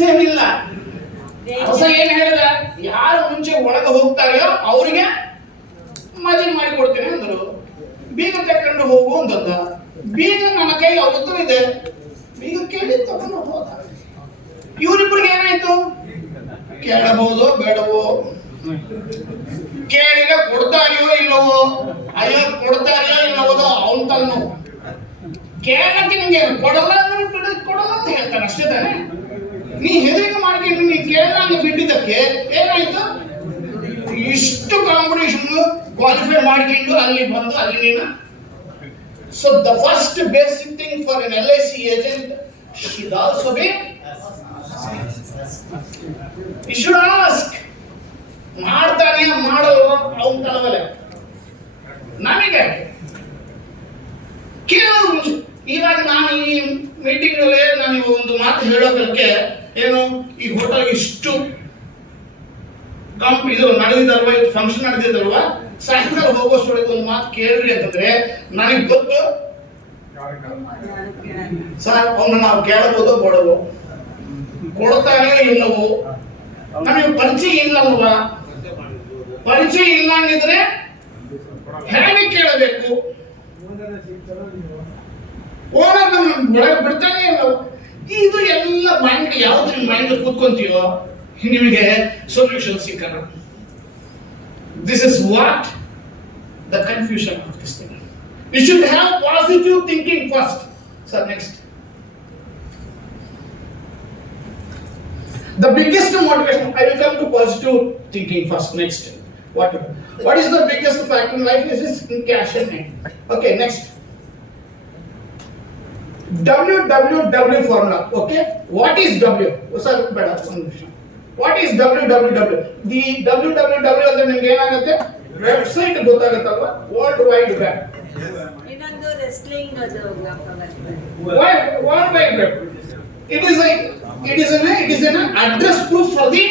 ಏನಿಲ್ಲ. ಹೊಸ ಏನ್ ಹೇಳಿದ, ಯಾರು ಮುಂಚೆ ಒಳಗೆ ಹೋಗ್ತಾರೆಯೋ ಅವ್ರಿಗೆ ಮಜಾ ಮಾಡಿ ಕೊಡ್ತೇನೆ ಅಂದರು. ಬೀಗ ತಕೊಂಡು ಹೋಗು ಅಂತಂದ. ಬೀಗ ನನ್ನ ಕೈ ಅವತ್ತು ಇದೆ, ಬೀಗ ಕೇಳಿ ತಗೊಂಡು ಹೋದ. ಇವರಿಬ್ಬರಿಗೆ ಏನಾಯ್ತು, ಕೇಳಬಹುದು ಬೇಡವೋ, ಕೇಳಿದ್ರೆ ಕೊಡ್ತಾರೆಯೋ ಇಲ್ಲವೋ, ಅಯ್ಯೋ ಕೊಡ್ತಾರೆಯೋ ಇಲ್ಲವೋ ಅವನ್ ತನ್ನು ಕೇಳಕ್ಕೆ ನಿಂಗೆ ಕೊಡಲ್ಲ ಅಂದ್ರೆ ಕೊಡಲ್ಲ ಅಂತ ಹೇಳ್ತಾನೆ, ಅಷ್ಟೇ ತಾನೆ. ನೀ ಹೆದರಿಕೆ ಮಾಡ್ಕೊಂಡು ನೀ ಕೇಳಂಗೆ ಬಿಟ್ಟಿದ್ದಕ್ಕೆ ಏನಾಯ್ತು, ಇಷ್ಟು ಕಾಂಪಿಟೇಷನ್ ಕ್ವಾಲಿಫೈ ಮಾಡ್ಕೊಂಡು ಅಲ್ಲಿ ಬಂದು ಅಲ್ಲಿ ನೀನು. So the first basic thing for N LIC agent should also be, you should ask. ಮಾಡ್ತಾನೆ ಮಾಡಲ್ವ ಅವನ ತಲವಲೆ. ನನಗೆ ಕೇಳೋದು ಮುಂಚೆ, ಇವಾಗ ನಾನು ಈ ಮೀಟಿಂಗ್ ನಲ್ಲಿ ನಾನು ಒಂದು ಮಾತು ಹೇಳೋದಕ್ಕೆ ಏನು, ಈ ಹೋಟೆಲ್ ಇಷ್ಟು ಇದು ನಡೆದಿದ್ದಲ್ವಾ, ಇದು ಫಂಕ್ಷನ್ ನಡೆದಿದ್ದಲ್ವಾ, ಸಾಯಂಕಾಲ ಹೋಗೋಷ್ಟೊಳಗೆ ಒಂದು ಮಾತು ಕೇಳ್ರಿ ಅಂತಂದ್ರೆ ನನಗೆ ಗೊತ್ತು ಸರ್, ಅವನು ನಾವು ಕೇಳಬಹುದು ಕೊಡಲು, ಕೊಡ್ತಾನೆ ಇಲ್ಲವೋ, ನನಗೆ ಪರಿಚಯ ಇಲ್ಲಲ್ವಾ, ಪರಿಚಯ ಇಲ್ಲ ಅಂದಿದ್ರೆ ಹೇಗೆ ಕೇಳಬೇಕು, ಓನರ್ ಒಳಗೆ ಬಿಡ್ತಾನೆ ಇಲ್ಲವೋ, ಇದು ಎಲ್ಲ ಮೈಂಡ್ ಯಾವ್ದು ನಿಮ್ಮ ಮೈಂಡ್ ಕೂತ್ಕೊಂತೀವೋ ನಿಮಗೆ ಸೊಲ್ಯೂಷನ್ ಸಿಕ್ಕಲ್ಲ. This is what the confusion of this thing. You should have positive thinking first. Sir next, the biggest motivation, I will come to positive thinking first. Next, what is the biggest factor in life? Is in cash and name. Okay, next, WWW formula. Okay, what is W? Sir, better one. What is WWW? The WWW ಅಂದ್ರೆ ನಿಮಗೆ ಏನಾಗುತ್ತೆ, website ಗೊತ್ತಾಗುತ್ತಲ್ವಾ, world wide web. ಇನ್ನೊಂದು wrestling ಅದು world wide web. It is an address proof for the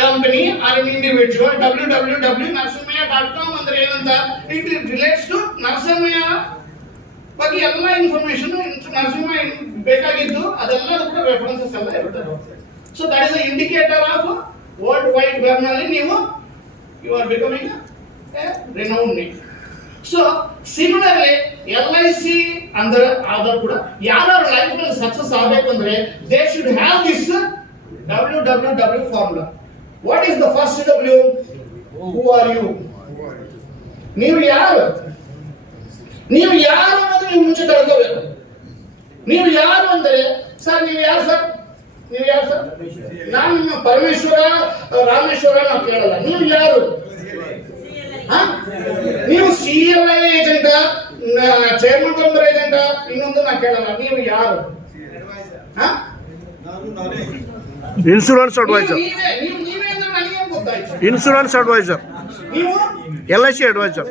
company or an individual. www.narsimaya.com ಅಂದ್ರೆ ಏನಂತ, it relates to Narasimhaiah ಬಗ್ಗೆ ಎಲ್ಲ information, Narasimhaiah ಬೇಕಾಗಿದ್ದು ಅದೆಲ್ಲ ಕೂಡ ರೆಫರೆನ್ಸಸ್ ಎಲ್ಲ ಇರ್ತದೆ. So that is a indicator of world wide web ನಲ್ಲಿ ನೀವು you are becoming a renowned name. So similarly LIC ಅಂದ್ರೆ ಆದರೂ ಕೂಡ ಯಾರು ಲೈಫ್ ನಲ್ಲಿ ಸಕ್ಸಸ್ ಆಗಬೇಕು ಅಂದ್ರೆ they should have this WWW formula. What is the first W? Who are you? ನೀವು ಯಾರು, ನೀವು ಯಾರು ಅನ್ನೋದು ನೀವು ಮುಂಚೆ ತಿಳ್ಕೋಬೇಕು. ನೀವು ಯಾರು ಅಂದ್ರೆ, ಸರ್ ನೀವು ಯಾರು ಸರ್, ನೀವು ಯಾರು ಸರ್, ನಾನು ನಿಮ್ಮ ಪರಮೇಶ್ವರ ರಾಮೇಶ್ವರ ನಾವು ಕೇಳಲ್ಲ, ನೀವು ಯಾರು? ನೀವು CLI agent, chairman member agent, ಇನ್ನೊಂದು ನಾ ಕೇಳಲ್ಲ, ನೀವು ಯಾರು? ಇನ್ಶೂರೆನ್ಸ್ ಅಡ್ವೈಸರ್, ನೀವೇ ಅಂದ್ರೆ ನನಗೆ ಗೊತ್ತಾಯ್ತು. ಇನ್ಶೂರೆನ್ಸ್ ಅಡ್ವೈಸರ್, ನೀವು LIC ಅಡ್ವೈಸರ್.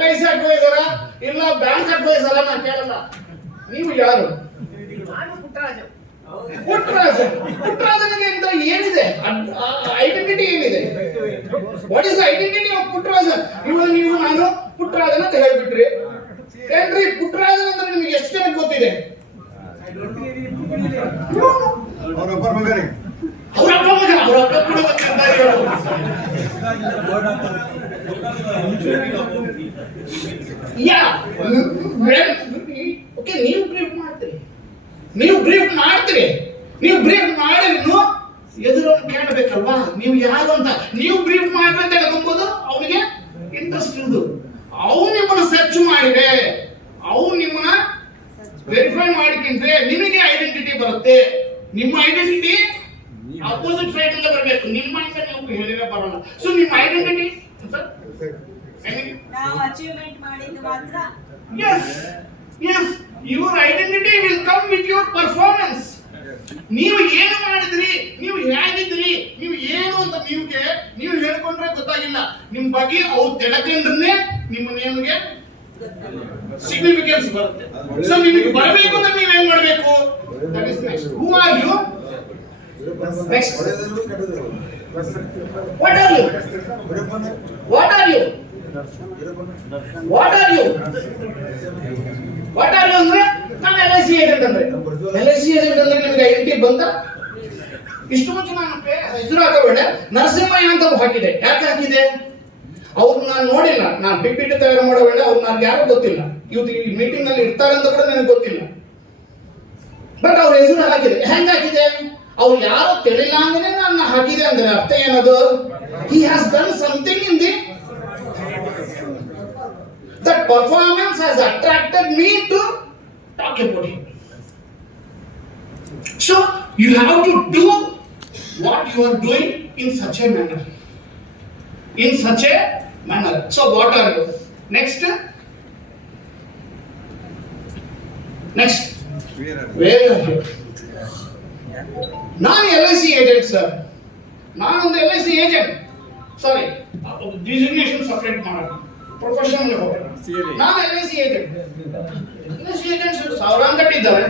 LIC ಅಡ್ವೈಸರ ಇಲ್ಲ ಬ್ಯಾಂಕ್ ಅಡ್ವೈಸರ ನಾ ಕೇಳಲ್ಲ, ನೀವು ಯಾರು? ಪುಟ್ಟರಾಜನಿಗೆ ಅಂತ ಏನಿದೆ, ಐಡೆಂಟಿಟಿ ಏನಿದೆ? What is the identity of Puttarajan? ಇವಾಗ ನೀವು ನಾನು ಪುಟ್ಟರಾಜನ್ ಅಂತ ಹೇಳ್ಬಿಟ್ರಿ ಏನ್ರಿ, ಪುಟ್ಟರಾಜನ್ ಅಂದ್ರೆ ನಿಮ್ಗೆ ಎಷ್ಟು ಜನ ಗೊತ್ತಿದೆ? ಅವರಪ್ಪ ಮಗನೇ, ಅವರಪ್ಪ ಕೂಡ ಗೊತ್ತಿರ್ತಾರೆ. ಓಕೆ, ನೀವು ಬ್ರೀಫ್ ಮಾಡ್ತೀರಿ, ನೀವು ಬ್ರೀಫ್ ಮಾಡಿದ್ರು ಎದುರವ್ನು ಕೇಳಬೇಕಲ್ವಾ ನೀವು ಯಾರು ಅಂತ. ನೀವು ಬ್ರೀಫ್ ಮಾಡಿದ್ರೆ ತಿಳ್ಕೊಬೋದು ಅವನಿಗೆ ಇಂಟ್ರೆಸ್ಟ್ ಇರುದು. ಅವ್ನು ನಿಮ್ಮನ್ನ ಸರ್ಚ್ ಮಾಡಿದ್ರೆ, ಅವ್ನು ನಿಮ್ಮನ್ನ ವೆರಿಫೈ ಮಾಡಿಕೊಂಡ್ರೆ ನಿಮಗೆ ಐಡೆಂಟಿಟಿ ಬರುತ್ತೆ. ನಿಮ್ಮ ಐಡೆಂಟಿಟಿ ಅಪೋಸಿಟ್ ಸೈಡ್ ಇಂದ ಬರಬೇಕು, ನಿಮ್ಮ ಇಂದ ನೀವು ಹೇಳಿದ್ರೆ ಬರೋಲ್ಲ. ಸೊ ನಿಮ್ಮ ಐಡೆಂಟಿಟಿ ನಾವು ಅಚೀವ್ಮೆಂಟ್ ಮಾಡಿದ್ದು ಮಾತ್ರ. Yes, your identity will come with your performance. ನೀವು ಏನು ಮಾಡಿದ್ರಿ, ನೀವು ಹೇಗಿದ್ರಿ, ನೀವು ಏನು ಅಂತ ನೀವು ಹೇಳ್ಕೊಂಡ್ರೆ ಗೊತ್ತಾಗಿಲ್ಲ. ನಿಮ್ಮ ಬಗ್ಗೆ ಅವ್ರು ತಿಳ್ಕೊಂಡ್ರೆ ನಿಮ್ಮ ನೇಮ್ಗೆ ಸಿಗ್ನಿಫಿಕೆನ್ಸ್ ಬರುತ್ತೆ. ಸೊ ನಿಮಗೆ ಬರಬೇಕು ಅಂದ್ರೆ ನೀವು ಏನ್ ಮಾಡಬೇಕು? That is next. Who are you? Next. What are you? What are you? What are you? What are you ಅಂದ್ರೆ ನಾನು LIC ಏಜೆಂಟ್ ಅಂದ್ರೆ. LIC ಏಜೆಂಟ್ ಅಂದ್ರೆ ನಿಮಗೆ ಐಡೆಂಟಿಟಿ ಬಂತ? ಇಷ್ಟು ಮುಂಚೆ ನಾನು ಹೆಸರು ಹಾಕಬೇಡ, ನರಸಿಂಹಯ್ಯ ಅಂತ ಹಾಕಿದೆ. ಯಾಕೆ ಹಾಕಿದೆ? ಅವ್ರನ್ನ ನಾನು ನೋಡಿಲ್ಲ, ನಾನು PPT ತಯಾರು ಮಾಡೋಬೇಡ, ಅವ್ರು ನನಗೆ ಯಾರು ಗೊತ್ತಿಲ್ಲ. ಇವತ್ತು ಈ ಮೀಟಿಂಗ್ ನಲ್ಲಿ ಇರ್ತಾರೆ ಅಂತ ಕೂಡ ನನಗೆ ಗೊತ್ತಿಲ್ಲ. ಬಟ್ ಅವ್ರ ಹೆಸರು ಹಾಕಿದೆ. ಹೆಂಗ್ ಹಾಕಿದೆ? ಅವ್ರು ಯಾರು ತಿಳಿಲ್ಲ ಅಂದ್ರೆ ನಾನು ಹಾಕಿದೆ ಅಂದ್ರೆ ಅರ್ಥ ಏನದು? He has done something in the that performance has attracted me to talk about him. So you have to do what you are doing in such a manner. So what are you? Next. Where are you? ನಾನು LIC agent sir. ನಾನೊಂದು LIC agent. ಸಾರಿ, designation separate ಮಾಡೋಣ, professional ಹೋಗೋಣ. ನಾನು LIC agent. LIC agents ಸಾವಿರಾರು ಕಟ್ಟಿದ್ದಾರೆ.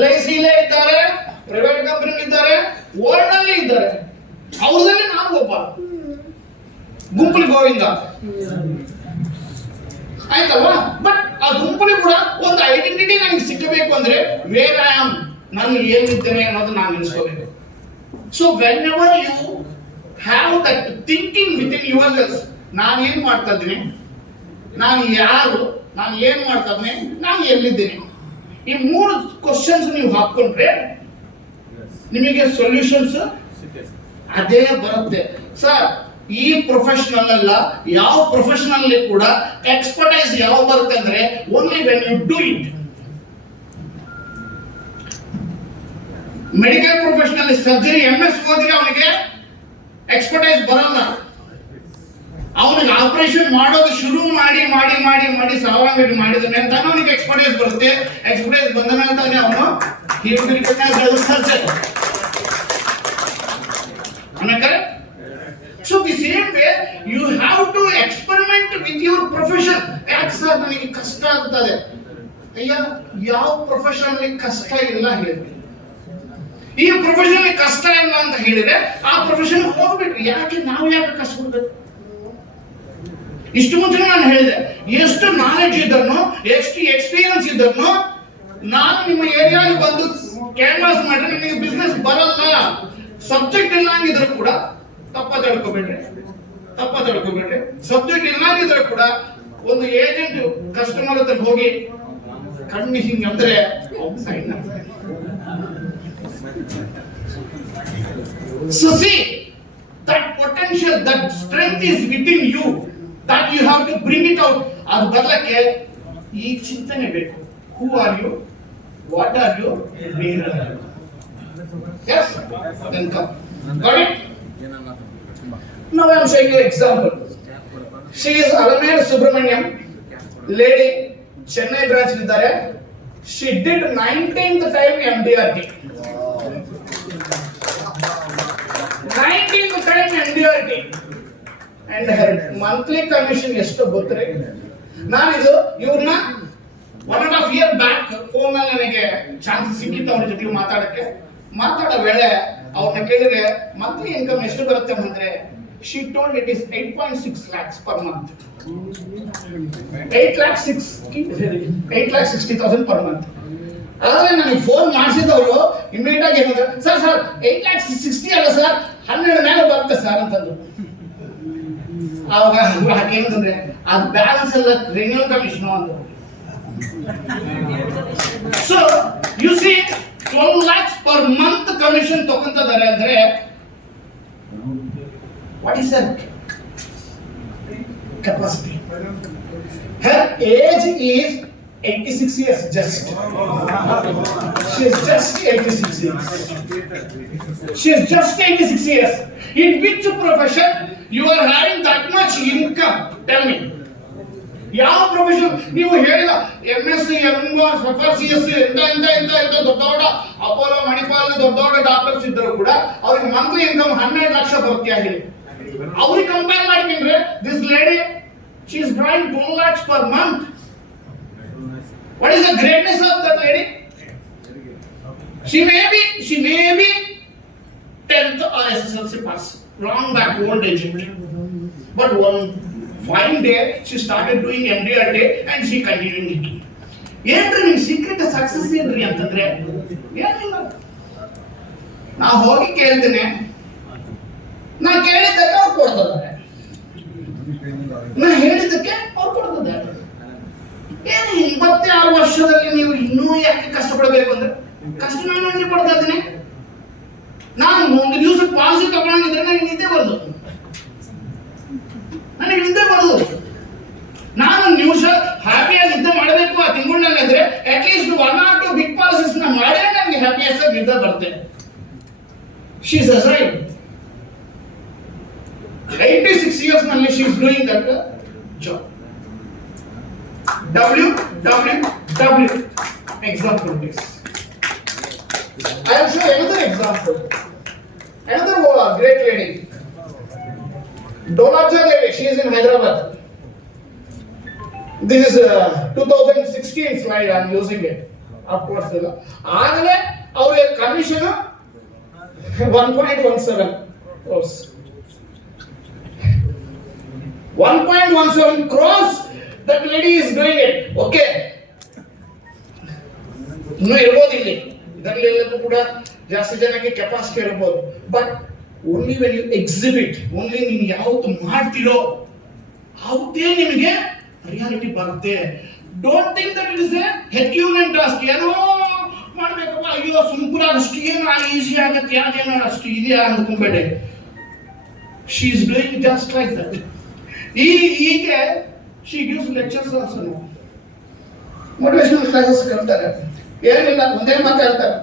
LIC ಲೇ ಇದ್ದಾರೆ, private company ಇದ್ದಾರೆ, ವರ್ಲ್ಡ್ ಅಲ್ಲಿ ಇದ್ದಾರೆ. ಅವ್ರದಲ್ಲಿ ನಾನು ಒಬ್ಬ ಗುಂಪಲಿ ಗೋವಿಂದ, ಆಯ್ತಲ್ವಾ? ಬಟ್ ಆ ಗುಂಪಲಿ ಕೂಡ ಒಂದು ಐಡೆಂಟಿಟಿ ನನಗೆ ಸಿಕ್ಕಬೇಕು ಅಂದ್ರೆ ವೇರ್ ಐ ಆಮ್, ನಾನು ಏನಿದ್ದೇನೆ ಅನ್ನೋದು ನಾನು ನೆನೆಸ್ಕೋಬೇಕು. So whenever you have that thinking within yourself, ನಾನು ಏನ್ ಮಾಡ್ತಾ ಇದ್ದೀನಿ, ನಾನು ಯಾರು, ನಾನು ಏನ್ ಮಾಡ್ತಾ ಇದ್ದೀನಿ, ನಾನು ಎಲ್ಲಿದ್ದೀನಿ, ಈ 3 ಕ್ವಶನ್ಸ್ ನೀವು ಹಾಕೊಂಡ್ರೆ ನಿಮಗೆ ಸೊಲ್ಯೂಷನ್ಸ್ ಅದೇ ಬರುತ್ತೆ. ಸರ್ ಈ ಪ್ರೊಫೆಷನಲ್ ಅಲ್ಲ, ಯಾವ ಪ್ರೊಫೆಷನಲ್ ಕೂಡ ಎಕ್ಸ್ಪರ್ಟೈಸ್ ಯಾವ ಬರುತ್ತೆ ಅಂದ್ರೆ only when you do it. Medical professional surgery MS ಓದಿದ್ರೆ ಅವನಿಗೆ ಎಕ್ಸ್ಪರ್ಟೈಸ್ ಬರಲ್ಲ. ಅವನಿಗೆ ಆಪರೇಷನ್ ಮಾಡೋದು ಶುರು ಮಾಡಿ ಮಾಡಿ ಮಾಡಿ ಮಾಡಿ ಸಾವಿರಾರು ಮಾಡಿದ ಮೇಲೆ ಅವನಿಗೆ ಎಕ್ಸ್ಪರ್ಟೈಸ್ ಬರುತ್ತೆ. ಎಕ್ಸ್ಪರ್ಟೈಸ್ ಬಂದ ಮೇಲೆ ತಾನೇ ಅವನು surgeon. So the same way you have to experiment with your profession. ಯಾಕೆ ಸರ್ ನನಗೆ ಕಷ್ಟ ಆಗ್ತದೆ? ಅಯ್ಯ, ಯಾವ ಪ್ರೊಫೆಷನ್ ಕಷ್ಟ ಇಲ್ಲ ಹೇಳಿ. ಈ ಪ್ರೊಫೆಷನ್ ಕಷ್ಟ ಇಲ್ಲ ಅಂತ ಹೇಳಿದ್ರೆ ಆ ಪ್ರೊಫೆಷನ್ ಹೋಗ್ಬಿಟ್ರಿ. ಯಾಕೆ ನಾವು ಯಾಕೆ ಕಷ್ಟಪಡ್ಬೇಕು? ಇಷ್ಟು ಮುಂಚೆ ನಾನು ಹೇಳಿದೆ, ಎಷ್ಟು ನಾಲೆಡ್ಜ್ ಇದ್ದನು, ಎಷ್ಟು ಎಕ್ಸ್ಪೀರಿಯನ್ಸ್ ಇದ್ದನು, ನಾನು ನಿಮ್ಮ ಏರಿಯಾಗೆ ಬಂದು ಕ್ಯಾನ್ವಾಸ್ ಮಾಡಿದ್ರೆ ನಿಮಗೆ ಬಿಸ್ನೆಸ್ ಬರಲ್ಲ. ಸಬ್ಜೆಕ್ಟ್ ಇಲ್ಲ ಅಂಗಿದ್ರು ಕೂಡ ತಪ್ಪ ತಿಳ್ಕೊಬೇಡ್ರಿ. ಸಬ್ಜೆಕ್ಟ್ ಇಲ್ಲ ಅಂಗಿದ್ರು ಕೂಡ ಒಂದು ಏಜೆಂಟ್ ಕಸ್ಟಮರ್ ಹತ್ರ ಹೋಗಿ ಕಣ್ಣು ಹಿಂಗೆ ಅಂದ್ರೆ so see that potential, that strength is within you, that you have to bring it out. ಅದು ಬರ್ಲಕ್ಕೆ ಈ ಚಿಂತನೆ ಬೇಕು. Who are you? What are you? Where are you? Yes? Then come. Got it? Now I am showing you example. She is Alameda Subramaniam, lady, Chennai branch ಇದ್ದಾರೆ. She did 19th time MDRT. 19th time MDRT. And her monthly commission ಎಷ್ಟು ಗೊತ್ತರೆ? ನಾನಿದು ಇವ್ರನ್ನ 1.5 year back phone ನಲ್ಲಿ ನನಗೆ chance ಸಿಕ್ಕಿತ್ತು ಅವ್ರ ಜೊತೆ ಮಾತಾಡೋ ವೇಳೆ ಅವ್ರನ್ನ ಕೇಳಿದ್ರೆ ಮಂತ್ಲಿ ಇನ್ಕಮ್ ಎಷ್ಟು ಬರುತ್ತೆ ಅಂದ್ರೆ she told it is 8.6 lakhs per month. 8,60,000 per month. ಆದ್ರೆ ನನಗೆ ಫೋನ್ ಮಾಡಿಸಿದವರು ಇಮಿಡಿಯೇಟ್ ಆಗಿ ಏನಂದ್ರೆ, ಸರ್ 8,60,000 ಅಲ್ಲ ಸರ್, 12 ಮೇಲೆ ಬರುತ್ತೆ ಸರ್ ಅಂತಂದ್ರು. ಅವಾಗ ಏನಂದ್ರೆ ಅದು ಬ್ಯಾಲೆನ್ಸ್ ಎಲ್ಲ ರೆನ್ಯೂ ಕಮಿಷನ್ ಅಂತ. So you see 12 lakhs per month commission ತಗೊಂತಿದ್ದಾರೆ ಅಂದ್ರೆ what is her capacity? Her age is 86 years just. She is just 86 years. She is just 86 years. In which profession you are having that much income? Tell me. ಯಾವ profession ನೀವು ಹೇಳಿದ MS FRCS ಇಂತ ದೊಡ್ಡ Apollo Manipal ದೊಡ್ಡ doctors ಇದ್ದರು ಕೂಡ ಅವ್ರಿಗೆ monthly income 12 lakh ಬರುತ್ತೆ ಹೇಳಿ. ಅವ್ರಿಗೆ ಕಂಪೇರ್ ಮಾಡ್ಕೊಂಡ್ರೆ this lady she is drawing 12 lakhs per month. What is the greatness of that lady? She may be 10th or SSLC pass, long back old age. But one fine day she started doing MDRT and she continuing it. ಏನ್ರಿ ನಿಮ್ secret success ಏನ್ರಿ ಅಂತಂದ್ರೆ ಏನಿಲ್ಲ. ನಾ ಹೋಗಿ ಕೇಳ್ತೇನೆ, ನಾ ಕೇಳಿದ್ದಕ್ಕೆ ಅವ್ರು ಕೊಡ್ತಿದ್ದಾರೆ, ನಾ ಹೇಳಿದ್ದಕ್ಕೆ ಅವ್ರು ಕೊಡ್ತಿದ್ದಾರೆ. ಏನು 26 ವರ್ಷದಲ್ಲಿ ನೀವು ಇನ್ನೂ ಯಾಕೆ ಕಷ್ಟಪಡಬೇಕು ಅಂದ್ರೆ ಕಷ್ಟ ನಾನು ನನಗೆ ಪಡ್ತಾ ಇದ್ದೀನಿ. ನಾನು ಒಂದು ದಿವಸ ಪಾಲಿಸಿ ತಗೊಂಡಿದ್ರೆ ನನಗೆ ನಿದ್ದೆ ಬರೋದು, ನಾನು ನ್ಯೂಸ್ ಹ್ಯಾಪಿಯಾಗಿ ನಿದ್ದೆ ಮಾಡಬೇಕು ಆ ತಿಂಗಳಿನಲ್ಲಿ ಅಂದ್ರೆ at least 1 or 2 big policies ನ ಮಾಡಿದ್ರೆ ನನಗೆ ಹ್ಯಾಪಿಯಾಗಿ ನಿದ್ದೆ ಬರುತ್ತೆ. ಶಿ ಇಸ್ ಅಸೈಡ್ 86 years ನಲ್ಲಿ she is doing that job. WWW example please. I am sure another example, another great lady, Dolabja Devi. She is in Hyderabad. This is 2016 slide. I am using it. Of course, ಆಗಲೇ ಅವರ commission 1.17 crores. 1.17 crores. That lady is doing it. Okay. ಇನ್ನೂ ಇರ್ಬೋದು ಇಲ್ಲಿ, ಇದರಲ್ಲಿ ಎಲ್ಲದೂ ಕೂಡ ಜಾಸ್ತಿ ಜನಕ್ಕೆ ಕೆಪಾಸಿಟಿ ಇರ್ಬೋದು. But only when you exhibit, only ನೀವು ಯಾವತ್ತು ಮಾಡ್ತೀರೋ ಅವತ್ತೇ ನಿಮಗೆ ರಿಯಾಲಿಟಿ ಬರುತ್ತೆ. Don't think that it is a herculean task. ಏನೋ ಮಾಡ್ಬೇಕಪ್ಪ, ಅಯ್ಯೋ ಸುಮ್ಪುರ ಅಷ್ಟು ಏನು ಈಸಿ ಆಗುತ್ತೆ, ಯಾವ್ದೇನೋ ಅಷ್ಟು ಇದೆಯಾ ಅಂದ್ಕೊಂಬೇಡಿ. She is doing just like that. ಹೀಗೆ she gives lectures also now. Motivational classes ಹೇಳ್ತಾರೆ. ಏನಿಲ್ಲ, ಒಂದೇ ಮಾತು ಹೇಳ್ತಾರೆ,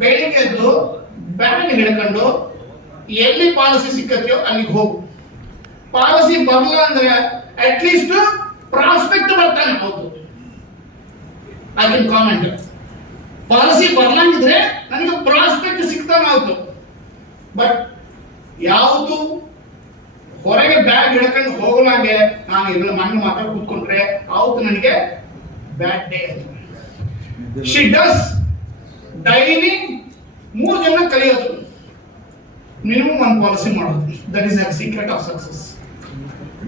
ಬೆಳಿಗ್ಗೆ ಎದ್ದು ಬ್ಯಾಗ್ ಹಿಡ್ಕೊಂಡು ಎಲ್ಲಿ ಪಾಲಿಸಿ ಸಿಕ್ಕತ್ಯೋ ಅಲ್ಲಿಗೆ ಹೋಗು. ಪಾಲಿಸಿ ಬರಲ್ಲ ಅಂದ್ರೆ ಅಟ್ ಲೀಸ್ಟ್ ಪ್ರಾಸ್ಪೆಕ್ಟ್ ಬರ್ತಾನೆ ಹೌದು, ಐ ಕ್ಯಾನ್ ಕಾಮೆಂಟ್. ಪಾಲಿಸಿ ಬರ್ಲಂಗಿದ್ರೆ ನನಗೆ ಪ್ರಾಸ್ಪೆಕ್ಟ್ ಸಿಗ್ತಾನೆ ಹೌದು. ಬಟ್ ಯಾವುದು ಹೊರಗೆ ಬ್ಯಾಗ್ ಹಿಡ್ಕೊಂಡು ಹೋಗಲಾಂಗೆ ನಾನು ಇದ್ರ ಮಣ್ಣು ಮಾತ್ರ ಕೂತ್ಕೊಂಡ್ರೆ ಅವತ್ತು ನನಗೆ bad day. She does daily 3 ಜನ ಕಲಿಯೋದು, ಮಿನಿಮಮ್ 1 ಪಾಲಿಸಿ ಮಾಡೋದು. That is the secret of success.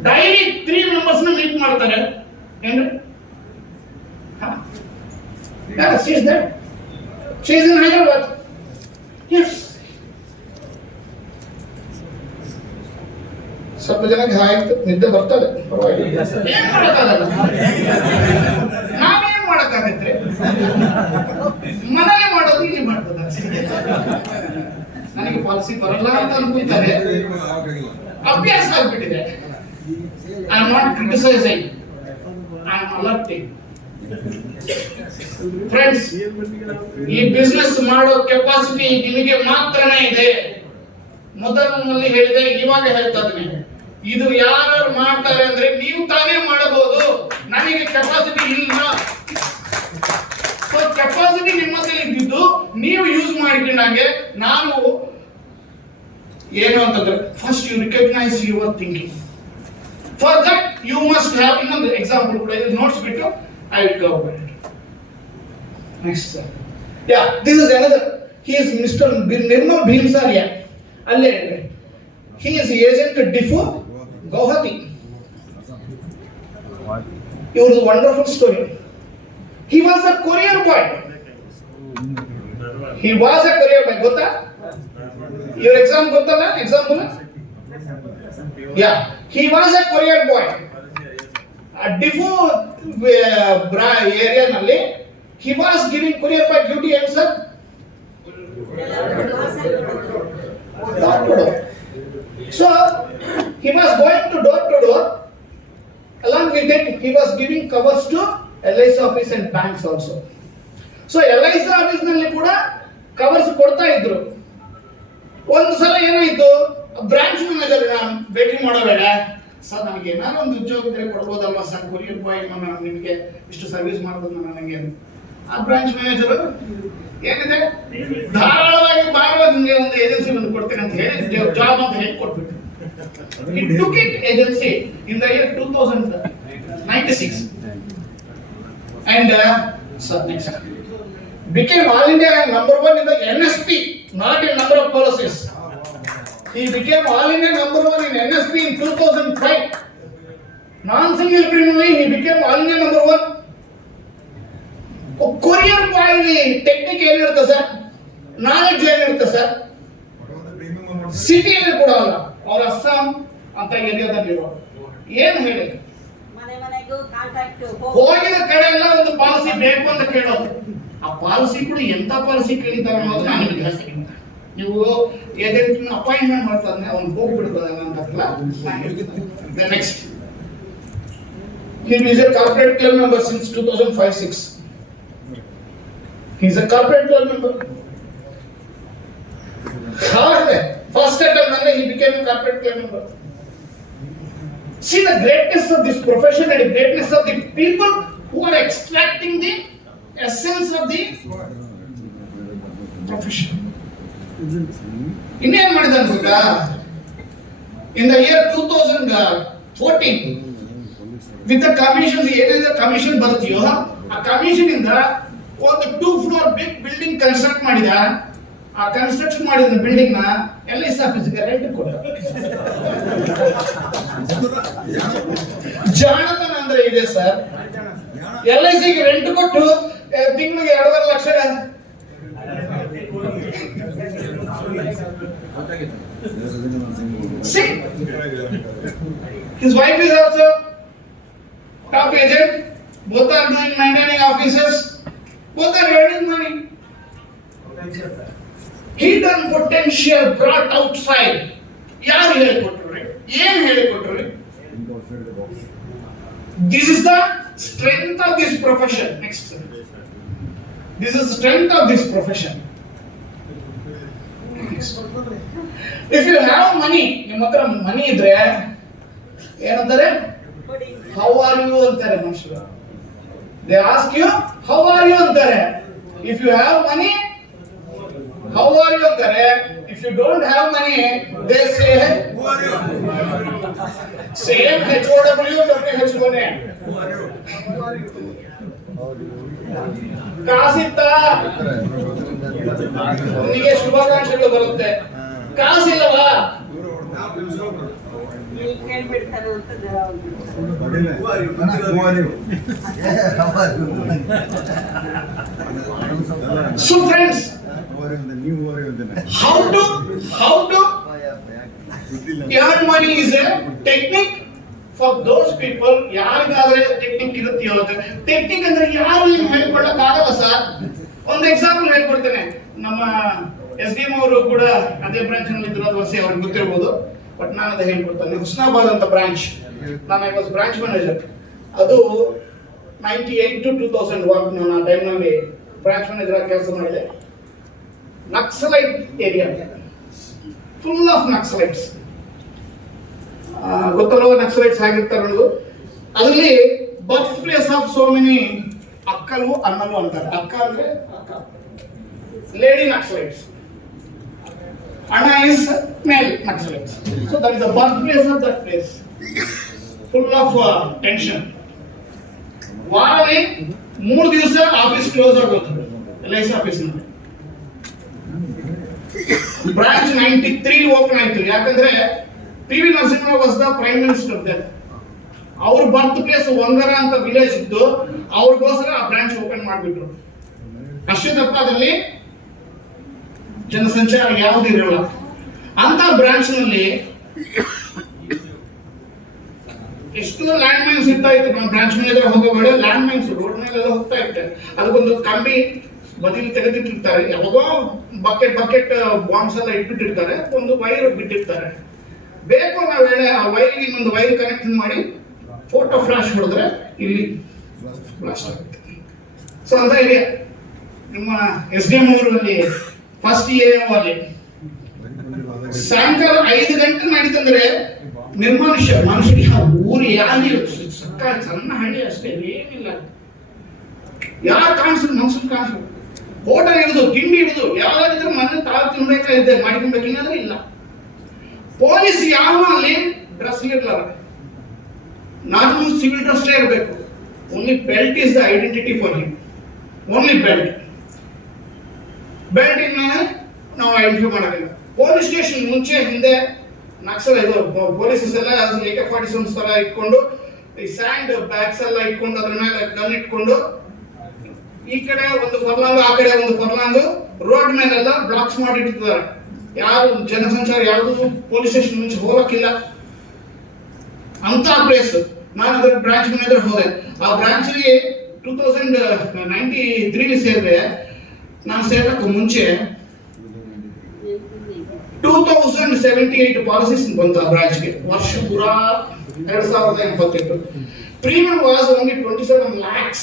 Daily 3 members ನ ಮೀಟ್ ಮಾಡ್ತಾರೆ. ಏನ್ರಿ she is there, she is in Hyderabad. Yes, ಸ್ವಲ್ಪ ಜನಕ್ಕೆ ಆಯ್ತು ನಿದ್ದೆ ಬರ್ತದೆ, ಏನ್ ಮಾಡಕ್ಕಾಗಲ್ಲ. ನಾವೇನ್ ಮಾಡಕ್ಕಾಗತ್ರಿ, ಮನೇಲಿ ಮಾಡೋದು ಇಲ್ಲಿ ಮಾಡ್ತದ. ನನಗೆ ಪಾಲಿಸಿ ಬರಲ್ಲ ಅಂತ ಅನ್ಕೊಂತಾರೆ, ಅಭ್ಯಾಸ ಆಗ್ಬಿಟ್ಟಿದೆ. I am not criticising, I am alerting. Friends, ಈ ಬಿಸ್ನೆಸ್ ಮಾಡೋ ಕೆಪಾಸಿಟಿ ನಿಮಗೆ ಮಾತ್ರನೇ ಇದೆ. ಮೊದಲಿನಲ್ಲಿ ಹೇಳಿದೆ, ಇವಾಗ ಹೇಳ್ತಾ ಇದ್ದೀನಿ, ಇದು ಯಾರು ಮಾಡ್ತಾರೆ ಅಂದ್ರೆ ನೀವು ತಾನೇ ಮಾಡಬಹುದು. ನನಗೆ ಕೆಪಾಸಿಟಿ ಇಲ್ಲ. ಸೊ ಕೆಪಾಸಿಟಿ ನಿಮ್ಮಲ್ಲಿ ಇದ್ದಿದ್ದು ನೀವು ಯೂಸ್ ಮಾಡಿಕೊಂಡಾಗೆ. ನಾನು ಏನು ಅಂತಂದ್ರೆ first you recognise your thinking. For that you must have ಇನ್ನೊಂದು ಎಕ್ಸಾಂಪಲ್ ಕೂಡ ಇದು ನೋಟ್ಸ್ ಬಿಟ್ಟು I will go about it. Next sir, yeah this is another. He is mister Nirmal Bhimsaria. ಅಲ್ಲೇ he is agent Diffu Guwahati. It was a wonderful story. He was a courier boy. He was a courier boy. Gota? Your exam gota na? Example? Yeah, he was a courier boy. Diffu area nalli he was giving courier boy duty and sir door to door. So he was going to door. Along with it, he was giving covers to LIC office and banks also. So LIC office ನಲ್ಲಿ ಕೂಡ covers ಕೊಡ್ತಾ ಇದ್ರು. ಒಂದು ಸಲ ಏನಾಯ್ತು, branch manager ಭೇಟಿ ಮಾಡೋಬೇಡ sir, ನನಗೆ ಏನಾದ್ರು ಒಂದು ಉದ್ಯೋಗ ಇದ್ರೆ ಕೊಡ್ಬೋದಲ್ವಾ ಸರ್, ಕೊರಿಯರ್ ಬಾಯ್ ನಾನು ನಿಮಗೆ ಇಷ್ಟು ಸರ್ವಿಸ್ ಮಾಡ್ಬೋದು ನನಗೆ. ಆ ಬ್ರಾಂಚ್ ಮ್ಯಾನೇಜರ್ ಏನಿದೆ ಧಾರಾಳವಾಗಿ ಬಾರೋ ನಿಮಗೆ ಒಂದು ಏಜೆನ್ಸಿ ಬಂದು ಕೊಡ್ತೇನೆ ಅಂತ ಹೇಳಿ ಜಾಬ್ ಅಂತ ಹೇಳಿ ಕೊಟ್ಬಿಟ್ಟು he took it agency in the year 2096 and sir next became all India number 1 in the NSP, not in number of policies. He became all India number 1 in NSP in 2005. Non-single criminally he became all India number 1. Courier boy technique ಏನಿರುತ್ತೆ sir, knowledge ಏನಿರುತ್ತೆ sir, ಸಿಟಿಯಲ್ಲಿ ಕೂಡ ಅಲ್ಲ, ಅವ್ರ ಅಸ್ಸಾಂ ಅಂತ ಏರಿಯಾದಲ್ಲಿರೋ ಏನ್ ಹೇಳಿ ಮನೆಗೂ ಕಾಂಟ್ಯಾಕ್ಟ್ ಹೋಗಿದ ಕಡೆ ಎಲ್ಲ ಒಂದು ಪಾಲಿಸಿ ಬೇಕು ಅಂತ ಕೇಳೋದು. ಆ ಪಾಲಿಸಿ ಕೂಡ ಎಂತ ಪಾಲಿಸಿ ಕೇಳಿದ್ದಾರೆ ಅನ್ನೋದು ನನಗೆ ಜಾಸ್ತಿ. ನೀವು ಏಜೆಂಟ್ ಅಪಾಯಿಂಟ್ಮೆಂಟ್ ಮಾಡ್ತಾರೆ ಅವ್ನು ಹೋಗ್ಬಿಡ್ತದೆ ಅಂತ. Next he is a corporate club member since 2005-6. he is a corporate club member. First attempt when he became a corporate club member. See the greatness of this profession and the greatness of the people who are extracting the essence of the profession. ಇನ್ನೇನ್ ಮಾಡಿದಾನೆ ಗೊತ್ತಾ, in the year 2014 with the commissions ಏನಿದೆ commission ಬರ್ತೀಯೋ ಆ commission ಇಂದ ಒಂದು 2 floor big building construct ಮಾಡಿದ. ಆ construction ಮಾಡಿದ ಬಿಲ್ಡಿಂಗ್ ನ LIC ಆಫೀಸ್ಗೆ ರೆಂಟ್ ಕೊಟ್ಟ. ಜಾಣತನ ಅಂದ್ರೆ ಇದೆ ಸರ್. LICಗೆ ರೆಂಟ್ ಕೊಟ್ಟು ತಿಂಗಳಿಗೆ 2.5 lakh. See, his wife is also top agent. Both are doing maintaining offices. Both are earning money. Hidden potential brought outside. ಯಾರು ಹೇಳಿಕೊಟ್ರು? ಏನ್ ಹೇಳಿಕೊಟ್ರು? This is the strength of this profession. Next. This is the strength of this profession. If you have money, ನಿಮ್ಮ ಹತ್ರ ಮನಿ ಇದ್ರೆ ಏನಂತಾರೆ? How are you ಅಂತಾರೆ ಮನುಷ್ಯರು. They ask you how are you ಅಂತಾರೆ. If you have money, how are you ಅಂತಾರೆ. If you don't have money, they say who are you. Same HOW WH1. ಕಾಸಿತ್ತಾ ನಿಮಗೆ ಶುಭಾಕಾಂಕ್ಷೆಗಳು ಬರುತ್ತೆ. ಕಾಸಿಲ್ಲವಾ ಕೇಳ್ಬಿಡ್ತಾರೆ ಅಂತ. So friends, how to earn money is a technique for those people. ಯಾರಿಗಾದ್ರೆ technique ಇರುತ್ತೆಯೋ, technique ಅಂದ್ರೆ ಯಾರು ನಿಮ್ಗೆ ಹೇಳ್ಕೊಡಕ್ ಆಗಲ್ಲ ಸರ್. ಒಂದು ಎಕ್ಸಾಂಪಲ್ ಹೇಳ್ಕೊಡ್ತೇನೆ. ನಮ್ಮ SDM ಅವರು ಕೂಡ ಅದೇ ಬ್ರಾಂಚ್ ನಲ್ಲಿ ಇದ್ರು, ಅದು ವರ್ಷ ಅವ್ರಿಗೆ ಗೊತ್ತಿರಬಹುದು, ಬಟ್ ನಾನು ಅದೇ ಹೇಳ್ಕೊಡ್ತೇನೆ. ಹುಸ್ನಾಬಾದ್ ಅಂತ ಬ್ರಾಂಚ್, ನಾನು ಐ ವಾಸ್ ಬ್ರಾಂಚ್ ಮ್ಯಾನೇಜರ್. ಅದು 98 to 2001 ನಾನು ಆ ಟೈಮ್ ನಲ್ಲಿ ಬ್ರಾಂಚ್ ಮ್ಯಾನೇಜರ್ ಆಗಿ ಕೆಲಸ ಮಾಡಿದೆ. Naxalite area, full of naxalites. ಗೊತ್ತಲ್ವ ನಕ್ಸಲೈಟ್ಸ್ ಆಗಿರ್ತಾರೆ ಅನ್ನೋದು. ಅದರಲ್ಲಿ birth place of so many ಅಕ್ಕಲು ಅನ್ನಲು ಅಂತಾರೆ. ಅಕ್ಕ ಅಂದ್ರೆ ಲೇಡಿ ನಕ್ಸಲೈಟ್ಸ್, ಅಣ್ಣ is male naxalites. So that is the birth place of that place, full of tension. ವಾರದಲ್ಲಿ 3 ದಿವಸ ಆಫೀಸ್ ಕ್ಲೋಸ್ ಆಗೋದು LIC ಆಫೀಸ್ ನಲ್ಲಿ. ಬ್ರಾಂಚ್ 93 ಓಪನ್ ಆಯ್ತು. ಯಾಕಂದ್ರೆ PV Narasimha Rao was the prime minister ದೇ. ಅವ್ರ ಬರ್ತ್ ಪ್ಲೇಸ್ ಒಂಗರ ಅಂತ ವಿಲೇಜ್ ಇದ್ದು, ಅವ್ರಿಗೋಸ್ಕರ ಆ ಬ್ರಾಂಚ್ ಓಪನ್ ಮಾಡಿಬಿಟ್ರು. ಅಷ್ಟೇದಪ್ಪದಲ್ಲಿ ಜನಸಂಚಾರ ಯಾವುದು ಇರಲ್ಲ ಅಂತ ಬ್ರಾಂಚ್ ನಲ್ಲಿ ಎಷ್ಟು ಲ್ಯಾಂಡ್ ಮೈನ್ಸ್ ಇರ್ತಾ ಇತ್ತು ನಮ್ಮ ಬ್ರಾಂಚ್ ಮ್ಯಾನೇಜರ್ ಹೋಗೋ ವೇಳೆ ಲ್ಯಾಂಡ್ ಮೈನ್ಸ್ ರೋಡ್ ಮೇಲೆಲ್ಲ ಹೋಗ್ತಾ ಇರುತ್ತೆ. ಅದಕ್ಕೊಂದು ಕಂಬಿ ಬದಿಲಿ ತೆಗೆದಿಟ್ಟಿರ್ತಾರೆ, ಯಾವಾಗೋ ಬಕೆಟ್ ಬಾಂಬ್ಸ್ ಎಲ್ಲ ಇಟ್ಬಿಟ್ಟಿರ್ತಾರೆ, ಒಂದು ವೈರ್ ಬಿಟ್ಟಿರ್ತಾರೆ. ಬೇಕು ಅನ್ನೋ ವೇಳೆ ಆ ವೈರ್ಗೆ ಇನ್ನೊಂದು ವೈರ್ ಕನೆಕ್ಟ್ ಮಾಡಿ ಫೋಟೋ ಫ್ಲಾಶ್ ಹೊಡೆದ್ರೆ ಇಲ್ಲಿ ಬ್ಲಾಸ್ಟ್ ಆಗುತ್ತೆ. ಸೊ ಅಂತ ಇದೆ ನಿಮ್ಮ SDM ಊರಲ್ಲಿ ಫಸ್ಟ್ ಅಲ್ಲಿ ಸಾಯಂಕಾಲ 5 ಗಂಟೆ ನಡೀತಂದ್ರೆ ಮನುಷ್ಯರಿಗೆ ಊರು ಯಾರು ಸಣ್ಣ ಹಳ್ಳಿ ಅಷ್ಟೇ, ಏನಿಲ್ಲ. ಯಾರು ಕಾಣಿಸಿದ್ರು ಮನ್ಸನ್ ಕಾಣಿಸಿದ್ರು, ಹೋಟೆಲ್ ಇಡುದು, ತಿಂಡಿ ಇಡುದು, ಯಾವ್ದಾದ್ರು ಮನೆ ತಾವು ತಿನ್ಬೇಕಾಗಿದೆ ಮಾಡ್ಕೊಬೇಕು, ಇಲ್ಲಾಂದ್ರೆ ಇಲ್ಲ. ಪೊಲೀಸ್ ಯಾವ ಅಲ್ಲಿ ಡ್ರೆಸ್ ಇರಲ್ಲ, ನಾರ್ಮಲ್ ಸಿವಿಲ್ ಡ್ರೆಸ್ ಇರಬೇಕು. Only belt is the identity for him, only belt ಇನ್ಮೇಲೆ ನಾವು ಐಡೆಂಟಿಫೈ ಮಾಡೋದಿಲ್ಲ. ಪೊಲೀಸ್ ಸ್ಟೇಷನ್ ಮುಂಚೆ ಹಿಂದೆ ನಕ್ಸಲ್ ಇದು ಪೊಲೀಸಸ್ ಎಲ್ಲ AK-47 ತರ ಇಟ್ಕೊಂಡು ಈ ಸ್ಯಾಂಡ್ ಬ್ಯಾಗ್ಸ್ ಎಲ್ಲ ಇಟ್ಕೊಂಡು ಅದ್ರ ಮೇಲೆ ಗನ್ ಇಟ್ಕೊಂಡು ಈ ಕಡೆ ಒಂದು ಫರ್ಲಾಂಗ್ ಆ ಕಡೆ ಒಂದು ಫರ್ಲಾಂಗ್ ರೋಡ್ ಮೇಲೆಲ್ಲ ಬ್ಲಾಕ್ಸ್ ಮಾಡಿಟ್ಟಿದ್ದಾರೆ. ಯಾರು ಜನಸಂಚಾರ ಯಾವುದು ಪೊಲೀಸ್ ಸ್ಟೇಷನ್ ಮುಂಚೆ ಹೋಗಕ್ಕಿಲ್ಲ ಅಂತ ಪ್ಲೇಸ್. ನಾನು ಅದ್ರ ಬ್ರಾಂಚ್ ಮ್ಯಾನೇಜರ್ ಹೋದೆ. ಆ ಬ್ರಾಂಚ್ಗೆ 2093 ಸೇರಿದೆ. ನಾನು ಸೇರಕ್ಕೆ ಮುಂಚೆ 2078 ಪಾಲಿಸೀಸ್ ಬಂತು ಆ ಬ್ರಾಂಚ್ಗೆ. ವರ್ಷ ಪೂರ 2088. Premium was only 27 lakhs.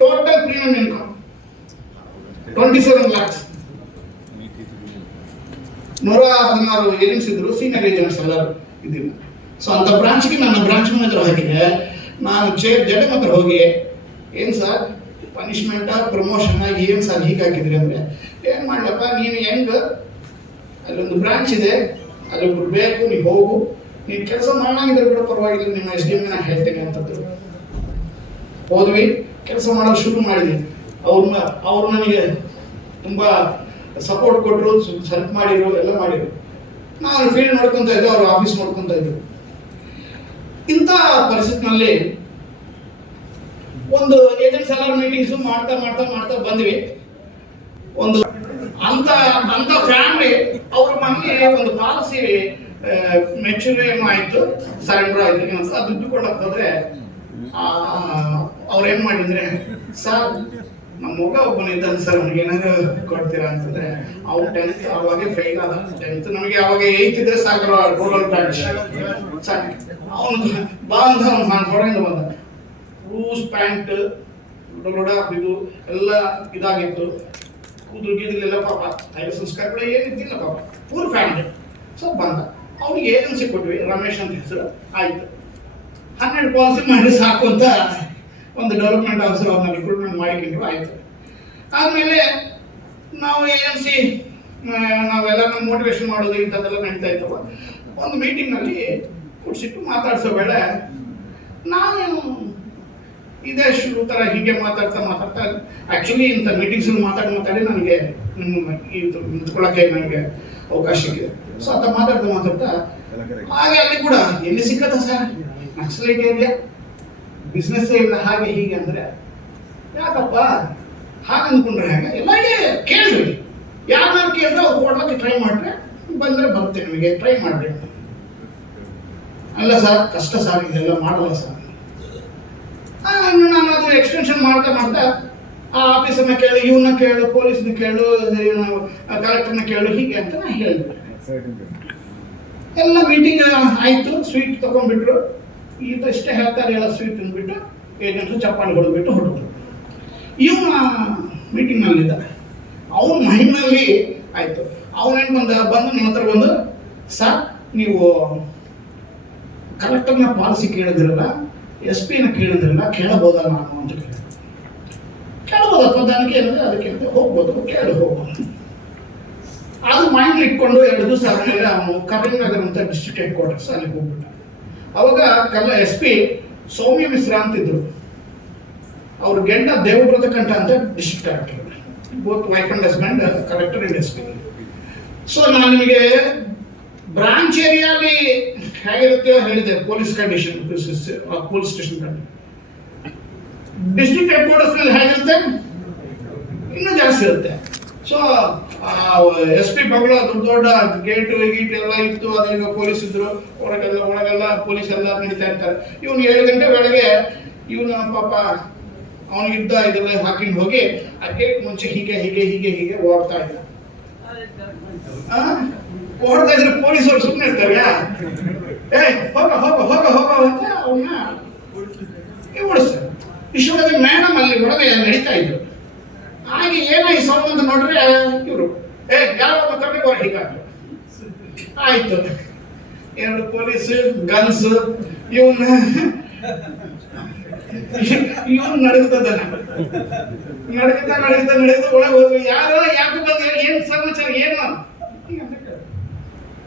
Total premium income 27 lakhs. 116 agents ಇದ್ರು, ಸೀನಿಯರ್ ಏಜೆಂಟ್ಸ್ ಎಲ್ಲರೂ ಇದ್ದಿಲ್ಲ. ಸೊ ಅಂತ ಬ್ರಾಂಚ್ಗೆ ನನ್ನ ಬ್ರಾಂಚ್ ಮ್ಯಾನೇಜರ್ ಹಾಕಿದೆ. ನಾನು ಜಡೆ ಮಾತ್ರ ಹೋಗಿ, ಏನು ಸರ್ ಪನಿಷ್ಮೆಂಟಾ ಪ್ರಮೋಷನ್ ಏನು ಸರ್ ಹೀಗೆ ಹಾಕಿದ್ರಿ ಅಂದರೆ, ಏನು ಮಾಡ್ಲಪ್ಪ ನೀನು ಹೆಂಗ ಅಲ್ಲೊಂದು ಬ್ರಾಂಚ್ ಇದೆ, ಅಲ್ಲೊಬ್ರು ಬೇಕು, ನೀವು ಹೋಗು, ನೀನು ಕೆಲಸ ಮಾಡಂಗಿದ್ರೆ ಕೂಡ ಪರವಾಗಿಲ್ಲ, ನಿಮ್ಮ SDM ಹೇಳ್ತೇನೆ ಅಂತಂದ್ರು. ಹೋದ್ವಿ, ಕೆಲಸ ಮಾಡೋದು ಶುರು ಮಾಡಿದ್ವಿ. ಅವ್ರು ನನಗೆ ತುಂಬ ಸಪೋರ್ಟ್ ಕೊಟ್ಟರು, ಹೆಲ್ಪ್ ಮಾಡಿದ್ರು, ಎಲ್ಲ ಮಾಡಿದ್ರು. ನಾನು ಫೀಲ್ಡ್ ನೋಡ್ಕೊತಾ ಇದ್ದೆ, ಅವ್ರು ಆಫೀಸ್ ನೋಡ್ಕೊತಾ ಇದ್ರು. ಇಂಥ ಪರಿಸ್ಥಿತಿನಲ್ಲಿ ಒಂದು ಏಜೆಂಟ್ಸ್ ಎಲ್ಲ ಮೀಟಿಂಗ್ಸ್ ಮಾಡ್ತಾ ಬಂದ್ವಿ. ಒಂದು ಅಂತ ಫ್ಯಾಮಿಲಿ ಅವ್ರ ಮನೆ ಒಂದು ಪಾಲಿಸಿ ಮೆಚೂರ್ ಏನೋ ಆಯ್ತು, ಸರೆಂಡರ್ ಆಯ್ತು. ಅದು ದುಡ್ಡು ಕೊಡಕ್ ಹೋದ್ರೆ ಅವ್ರು ಏನ್ ಮಾಡಿದ್ರೆ, ಸರ್ ನಮ್ಮ ಮಗ ಒಬ್ಬನಿದ್ದಾನೆ ಸರ್, ಅವ್ನಿಗೆ ಏನಾದ್ರು ಕೊಡ್ತೀರಾ ಅಂತಂದ್ರೆ, ಅವ್ರು 10th ಅವಾಗ ಫೇಲ್ ಆದ. 10th ನಮಗೆ ಅವಾಗ 8 ಇದ್ರೆ ಸಾಕು, ರೂರಲ್ ಬ್ರಾಂಚ್ ಸಾಕು. ಅವನು ಬಾ ಅಂತ ನಾನು ಹೊರಗಿಂದ ಬಂದ, ರೂಸ್ ಪ್ಯಾಂಟ್ ಇದು ಎಲ್ಲ ಇದಾಗಿತ್ತು, ಕೂದಲು ಗೀದಲೆಲ್ಲ ಪಾಪ ದೈವ ಸಂಸ್ಕಾರಗಳು ಏನಿದ್ದಿಲ್ಲ ಪಾಪ, ಪೂರ್ ಫ್ಯಾಮಿಲಿ. ಸೊ ಬಂದ, ಅವ್ನಿಗೆ ಏಜೆನ್ಸಿ ಕೊಟ್ವಿ, ರಮೇಶ್ ಅಂತ ಹೆಸರು. ಆಯ್ತು, 12 ಪಾಲಿಸಿ ಮಾಡಿ ಸಾಕು ಅಂತ ಒಂದು ಡೆವಲಪ್ಮೆಂಟ್ ಆಫೀಸರ್ ಅವ್ರನ್ನ ರಿಕ್ರೂಟ್ಮೆಂಟ್ ಮಾಡಿಕೊಂಡು ಆಯ್ತು. ಆದಮೇಲೆ ನಾವು ಏಜೆನ್ಸಿ ನಾವೆಲ್ಲ ಮೋಟಿವೇಶನ್ ಮಾಡೋದು ಇಂಥದ್ದೆಲ್ಲ ನಡೀತಾ ಇತ್ತವ. ಒಂದು ಮೀಟಿಂಗ್ನಲ್ಲಿ ಕೂಡಿಸಿಟ್ಟು ಮಾತಾಡ್ಸೋ ವೇಳೆ ನಾನು ಇದೇ ಶುರು ಥರ ಹೀಗೆ ಮಾತಾಡ್ತಾ ಆ್ಯಕ್ಚುಲಿ ಇಂಥ ಮೀಟಿಂಗ್ಸ್ ಮಾತಾಡಿ ನನಗೆ ಇದು ನಿಂತ್ಕೊಳ್ಳೋಕ್ಕೆ ನನಗೆ ಅವಕಾಶ ಇದೆ. ಸೊ ಅಂತ ಮಾತಾಡ್ತಾ ಹಾಗೆ ಅಲ್ಲಿ ಕೂಡ ಎಲ್ಲಿ ಸಿಕ್ಕತ್ತ ಸರ್ ನಕ್ಸಲೈಟ್ ಏರಿಯಾ, ಬಿಸ್ನೆಸ್ ಇಲ್ಲ, ಹಾಗೆ ಹೀಗೆ ಅಂದರೆ ಯಾಕಪ್ಪ ಹಾಗೆ ಅಂದ್ಕೊಂಡ್ರೆ ಹೇಗೆ, ಎಲ್ಲರಿಗೆ ಕೇಳ್ರಿ, ಯಾರು ಕೇಳಿದ್ರೆ ಅವ್ರು ಕೊಡ್ಲಿಕ್ಕೆ ಟ್ರೈ ಮಾಡ್ರೆ, ಬಂದರೆ ಬರುತ್ತೆ ನಿಮಗೆ, ಟ್ರೈ ಮಾಡ್ರಿ. ಅಲ್ಲ ಸರ್ ಕಷ್ಟ ಸರ್, ಇದೆಲ್ಲ ಮಾಡಲ್ಲ ಸರ್. ನಾನು ಅದು ಎಕ್ಸ್ಟೆನ್ಷನ್ ಮಾಡ್ತಾ ಆ ಆಫೀಸರ್ನ ಕೇಳು, ಇವನ್ನ ಕೇಳು, ಪೊಲೀಸ್ನ ಕೇಳು, ಕಲೆಕ್ಟರ್ನ ಕೇಳು, ಹೀಗೆ ಅಂತ ನಾನು ಹೇಳಿದೆ. ಎಲ್ಲ ಮೀಟಿಂಗ್ ಆಯಿತು, ಸ್ವೀಟ್ ತಗೊಂಡ್ಬಿಟ್ರು. ಇದಷ್ಟೇ ಹೇಳ್ತಾರೆ, ಎಲ್ಲ ಸ್ವೀಟ್ ತಿಂದ್ಬಿಟ್ಟು ಏಜೆಂಟ್ರು ಚಪ್ಪಾಳೆ ಹೊಡೆದ್ಬಿಟ್ಟು ಹೊರಟರು. ಇವನ ಮೀಟಿಂಗ್ನಲ್ಲಿದ್ದ, ಅವನ ಮೈಂಡ್ನಲ್ಲಿ ಆಯಿತು. ಅವನೇನು ಬಂದು ನನ್ನ ಹತ್ರ ಬಂದು, ಸರ್ ನೀವು ಕಲೆಕ್ಟರ್ನ ಪಾಲಿಸಿ ಕೇಳಿದ್ರಲ್ಲ, SP ನ ಕೇಳಿದ್ರಲ್ಲ, ಕೇಳಬಹುದಾ ನಾನು ಅಂತ ಕೇಳಿದೆ. ಕೇಳ್ಬೋದಪ್ಪ, ಅದಕ್ಕೆ ಅದಕ್ಕೆ ಹೋಗ್ಬೋದು, ಕೇಳಿ ಹೋಗ್ಬೋದು. ಅದು ಮೈಂಡ್ ಇಟ್ಕೊಂಡು 2 ದಿವಸ ಆದಮೇಲೆ ಅವನು ಕರೀಂನಗರ್ ಅಂತ ಡಿಸ್ಟ್ರಿಕ್ಟ್ ಹೆಡ್ ಕ್ವಾರ್ಟರ್ಸ್ ಅಲ್ಲಿ ಹೋಗ್ಬಿಟ್ಟ. ಅವಾಗ SP ಸೌಮ್ಯ ಮಿಶ್ರಾ ಅಂತಿದ್ರು, ಅವರು ಗೆಂಡ ದೇವವ್ರತ ಕಂಠ ಅಂತ district collector, both wife and husband collector and SP. So ನಾನು ನಿಮಗೆ ಬ್ರಾಂಚ್ ಏರಿಯಾಲಿ ಹೇಗಿರುತ್ತೆಯೋ ಹೇಳಿದೆ, police condition, police station condition. District head quarters ಹೇಗಿರುತ್ತೆ, ಇನ್ನೂ ಜಾಸ್ತಿ ಇರುತ್ತೆ. ಸೊ SP ಬಗಳ ದೊಡ್ಡ ಗೇಟ್ ಗೀಟ್ ಎಲ್ಲ ಇತ್ತು, ಅದ್ರಿಂದ ಪೊಲೀಸ್ ಇದ್ರು, ಒಳಗೆಲ್ಲ ಪೊಲೀಸ್ ಎಲ್ಲ ನಡೀತಾ ಇರ್ತಾರೆ. ಇವನು 7 ಗಂಟೆ ವೇಳೆಗೆ ಇವನು ಪಾಪ ಅವನಿಗಿದ್ದ ಇದೆಲ್ಲ ಹಾಕಿಂಡ್ ಹೋಗಿ ಆ ಗೇಟ್ ಮುಂಚೆ ಹೀಗೆ ಓಡ್ತಾ ಇದ್ದ. ಓಡ್ತಾ ಇದ್ರೆ ಪೊಲೀಸರು ಸುಮ್ಮನೆ ಇರ್ತಾರೆ, ಹೋಗ ಅಂತ ಅವನ್ನ ಓಡಿಸ್ತಾರೆ. ಇಷ್ಟೊಳಗೆ ಮೇಡಮ್ ಅಲ್ಲಿ ಒಳಗೆ ನಡೀತಾ ಇದ್ರು. ಹಾಗೆ ಏನೋ ಈ ಸೌಂಡ್ ಅಂತ ನೋಡ್ರೆ ಇವರು ಯಾರೋ ಕರ್ಕೊಂಡು ಹೀಗಾದ್ರು. ಆಯ್ತು, 2 ಪೊಲೀಸ್ ಗನ್ಸ್ ಇವನ್ ನಡೀತದ ಒಳಗೆ ಹೋದ್ರು. ಯಾರೋ ಯಾಕೆ ಬಂದ, ಏನ್ ಸಮಾಚಾರ, ಏನು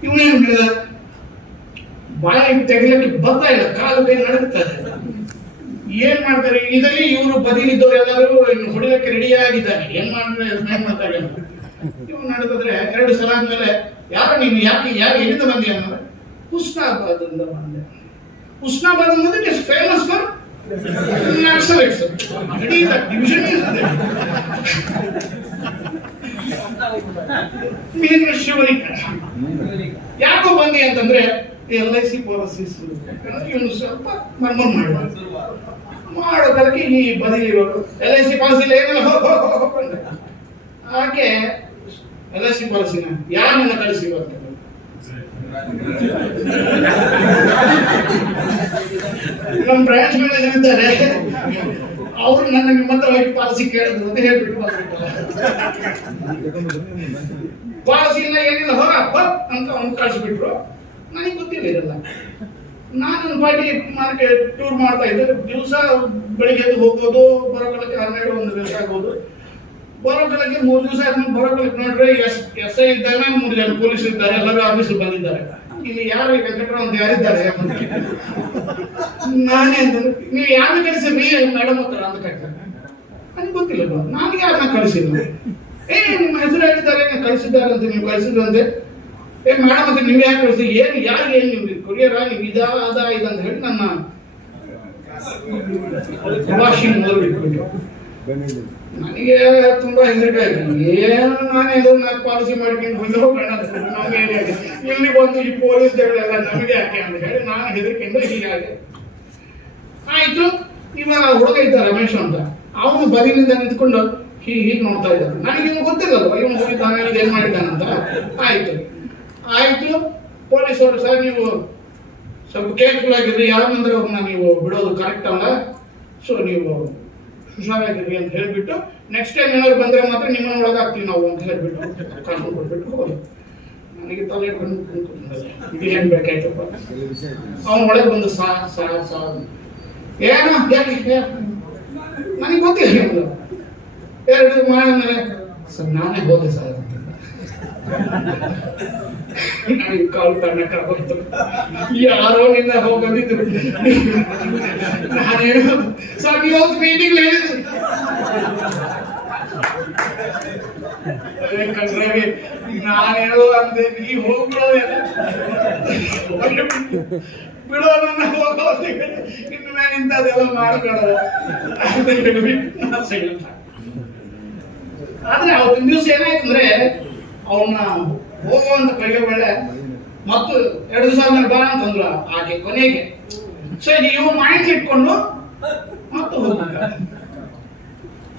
ಇವನೇನು ಹೇಳಿದ, ಬಾಯಿ ತೆಗಿಲಿಕ್ಕೆ ಬರ್ತಾ ಇಲ್ಲ, ಕಾಲು ಕೈ ನಡುತ್ತಾರೆ. ಏನ್ ಮಾಡ್ತಾರೆ ಇದರಲ್ಲಿ, ಇವರು ಬದಿಲಿದ್ದವ್ರು ಎಲ್ಲರೂ ಹೊಡಿಲಿಕ್ಕೆ ರೆಡಿ ಆಗಿದ್ದಾರೆ. ಏನ್ ಮಾಡ್ತಾರೆ ಇವ್ರು ನಡೆದಿದ್ರೆ 2 ಸಲ ಆದ್ಮೇಲೆ, ಯಾರು ನೀನು, ಯಾರು ಎಲ್ಲಿಂದ ಬಂದಿ ಅನ್ನೋದು, ಹುಸ್ನಾಬಾದ್ ಇಂದ ಬಂದೆ. ಹುಸ್ನಾಬಾದ್ ಅನ್ನೋದು ಇಸ್ ಫೇಮಸ್ ಫಾರ್ ನಕ್ಸಲೈಟ್ಸ್. ಇಡೀ ಡಿವಿಷನ್ ಯಾಕೋ ಬಂದಿ ಅಂತಂದ್ರೆ LIC ಪಾಲಿಸೀಸ್ ಇವನು ಸ್ವಲ್ಪ ಮರ್ಮನ್ ಮಾಡೋದಕ್ಕೆ ಈ ಬದಿಲಿರೋರು LIC ಪಾಲಿಸಿ ಏನೆಲ್ಲ ಆಕೆ LIC ಪಾಲಿಸಿನ ಯಾರನ್ನ ಕಳಿಸಿ ಅಂತ ನಮ್ಮ ಬ್ರಾಂಚ್ ಮ್ಯಾನೇಜರ್ ಇದ್ದಾರೆ, ಅವರು ನನ್ನ ನಿಮ್ಮ ಹತ್ರ ಹೋಗಿ ಪಾಲಿಸಿ ಕೇಳಿದ್ರು ಅಂತ ಹೇಳ್ಬಿಟ್ಟು ಪಾಲಿಸಿ ಇಲ್ಲ ಏನಿಲ್ಲ ಹೋಗಪ್ಪ ಅಂತ ಅವ್ನು ಕಳಿಸ್ಬಿಟ್ರು. ನನಗೆ ಗೊತ್ತಿಲ್ಲ ಇರಲ್ಲ. ನಾನು ಪಾರ್ಟಿ ಮಾರ್ಕೆಟ್ ಟೂರ್ ಮಾಡ್ತಾ ಇದ್ದೆ. ದಿವಸ ಬೆಳಿಗ್ಗೆ ಎದ್ದು ಹೋಗೋದು, ಬರೋಗಳಿಗೆ 12-1 ದಿವಸ ಆಗ್ಬೋದು. ಬರೋಗಳಿಗೆ 3 ದಿವಸ ಆದ್ಮೇಲೆ ಬರೋಗಳಿಗೆ ನೋಡ್ರೆ SI ಇದ್ದಾನೆ, 3 ಜನ ಪೊಲೀಸ್ ಇದ್ದಾರೆ, ಎಲ್ಲರೂ ಆಫೀಸ್ ಬಂದಿದ್ದಾರೆ. ಇಲ್ಲಿ ಯಾರು ವೆಂಕಟರಾವ್ ಅಂತ ಯಾರಿದ್ದಾರೆ? ನಾನೇ ಅಂತಂದ್ರೆ, ನೀವು ಯಾರನ್ನ ಕಳಿಸಿದ್ರಿ ಮೇಡಮ್ ಹತ್ರ ಅಂತ ಕಟ್ತಾರೆ. ನನಗೆ ಗೊತ್ತಿಲ್ಲ, ನಾನು ಯಾರನ್ನ ಕಳಿಸಿದ್ರು. ನಿಮ್ಮ ಹೆಸರು ಹೇಳಿದ್ದಾರೆ, ಕಳಿಸಿದ್ದಾರೆ ಅಂತ, ನೀವು ಕಳಿಸಿದ್ರಂತೆ. ಮೇಡಮ್ ಅಂತ ನೀವು ಯಾಕೆ ಕಳಿಸಿ, ಯಾರಿಗೆ ನೀವು ಕೊರಿಯರ, ನೀವು ಇದ ಅಂತ ಹೇಳಿ ನನ್ನ ವಾಷಿಂಗ್ ಮೊದಲು ಬಿಟ್ಬಿಟ್ಟು ನನಗೆ ತುಂಬಾ ಹೆದರಿಕೆ ಆಯ್ತು. ಏನು ನಾನೇನು ಪಾಲಿಸಿ ಮಾಡ್ಕೊಂಡು ಬಂದು ಹೋಗೋಣ, ಇಲ್ಲಿ ಬಂದು ಈ ಪೊಲೀಸ್ ಎಲ್ಲ ನಮಗೆ ಯಾಕೆ ಅಂತ ಹೇಳಿ ನಾನು ಹೆದರಿಕೆಯಿಂದ ಹೀಗಾಗಿ ಆಯ್ತು. ಇವಾಗ ಹುಡುಗ ಇದ್ದ ರಮೇಶ್ ಅಂತ, ಅವನು ಬದಿಲಿಂದ ನಿಂತ್ಕೊಂಡು ಹೀಗೆ ನೋಡ್ತಾ ಇದ್ದಾನೆ. ನನಗೆ ಇವನು ಗೊತ್ತಿಲ್ಲಲ್ವ ಇವನು ಹೋಗಿದ್ದಾನೆ, ಇದೇನು ಮಾಡಿದ್ದಾನಂತ. ಆಯ್ತು ಪೊಲೀಸರು, ಸರ್ ನೀವು ಸ್ವಲ್ಪ ಕೇರ್ಫುಲ್ ಆಗಿರ್ರಿ, ಯಾರಂದ್ರೆ ಅವ್ರನ್ನ ನೀವು ಬಿಡೋದು ಕರೆಕ್ಟ್ ಅಲ್ಲ, ಸೊ ನೀವು ಹುಷಾರಾಗಿರ್ರಿ ಅಂತ ಹೇಳ್ಬಿಟ್ಟು, ನೆಕ್ಸ್ಟ್ ಟೈಮ್ ಏನಾದ್ರು ಬಂದ್ರೆ ಮಾತ್ರ ನಿಮ್ಮನ್ನ ಒಳಗಾಗ್ತೀವಿ ನಾವು ಅಂತ ಹೇಳ್ಬಿಟ್ಟು ಕರ್ಕೊಂಡು ಕೊಟ್ಬಿಟ್ಟು ಹೋಗಿ. ನನಗೆ ತಲೆ ಇದು ಏನ್ ಬೇಕಾಯ್ತಪ್ಪ. ಅವನ ಒಳಗೆ ಬಂದು ಏನೋ ಯಾಕೆ ನನಗೆ ಗೊತ್ತಿಲ್ಲ. 2 ಮಾಡಿದ್ಮೇಲೆ ಸರ್ ನಾನೇ ಹೋದೆ ಸರ್ ಅಂತ ಕಾಲು ತಣ್ಣಕ್ಕೆ ಹೋಗ್ತು. ಯಾರೋ ನಿನ್ನ ಹೋಗಿದ್ರು. ನಾನೇನು ಸರ್ ನೀವು ಹೋಗಿ ಮೀಟಿಂಗ್ ಹೇಳಿದ್ರು ನಾನೇನೋ ಅಂದೆ, ನೀ ಹೋಗ್ಬಿಡೋದೆಲ್ಲ ಬಿಡೋ ನನ್ನ ಹೋಗೋದು, ಇನ್ನು ಮೇಲೆ ಇಂಥದ್ದೆಲ್ಲ ಮಾಡ್ಕೊಳ್ಳೋದು ಅಂತ ಹೇಳ್ಬಿಟ್ಟು ಸೈಲೆಂಟ್. ಆದ್ರೆ ಅವತ್ತಿನ ದಿವಸ ಏನಾಯ್ತಂದ್ರೆ, ಅವನ್ನ ಹೋಗುವಂತ ಕೈಗೆ ವೇಳೆ ಮತ್ತು 2 ದಿವಸ ಆದ್ಮೇಲೆ ಬರ ಅಂತಂದ್ರ ಆಕೆ ಕೊನೆಗೆ. ಸೊ ಇವು ಮೈಂಡ್ ಇಟ್ಕೊಂಡು ಮತ್ತು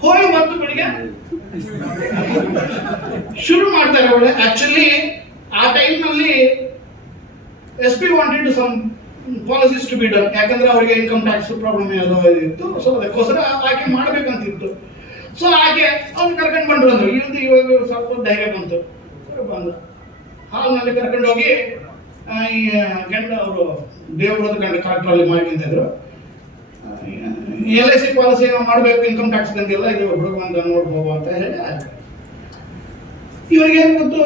ಹೋಗಿ ಮತ್ತು ಬೆಳಿಗ್ಗೆ ಶುರು ಮಾಡ್ತಾರೆ ಅವಳೆ. ಆಕ್ಚುಲಿ ಆ ಟೈಮ್ ನಲ್ಲಿ SP wanted some policies to be done, ಯಾಕಂದ್ರೆ ಅವರಿಗೆ ಇನ್ಕಮ್ ಟ್ಯಾಕ್ಸ್ ಪ್ರಾಬ್ಲಮ್ ಯಾವುದೋ ಇತ್ತು. ಸೊ ಅದಕ್ಕೋಸ್ಕರ ಆಕೆ ಮಾಡ್ಬೇಕಂತಿತ್ತು. ಸೊ ಆಕೆ ಅವ್ನು ಕರ್ಕೊಂಡು ಬಂದ್ರು ಅಂದ್ರು. ಇವಾಗ ಸ್ವಲ್ಪ ಧೈರ್ಯ ಬಂತು. ಹಾಲ್ನಲ್ಲಿ ಕರ್ಕೊಂಡು ಹೋಗಿ ಈ ಗಂಡ ಅವರು ದೇವರದ ಗಂಡ ಕರೆಕ್ಟ್ರಲ್ಲಿ ಮಾಡ್ಕೊಂತಿದ್ರು. LIC ಪಾಲಿಸಿ ಏನೋ ಮಾಡ್ಬೇಕು, ಇನ್ಕಮ್ ಟ್ಯಾಕ್ಸ್ ಬಂದಿಲ್ಲ, ಇದು ಹುಡುಗ ಬಂದು ನೋಡ್ಬೋದು ಅಂತ ಹೇಳಿ ಇವ್ರಿಗೆ ಏನ್ ಗೊತ್ತು,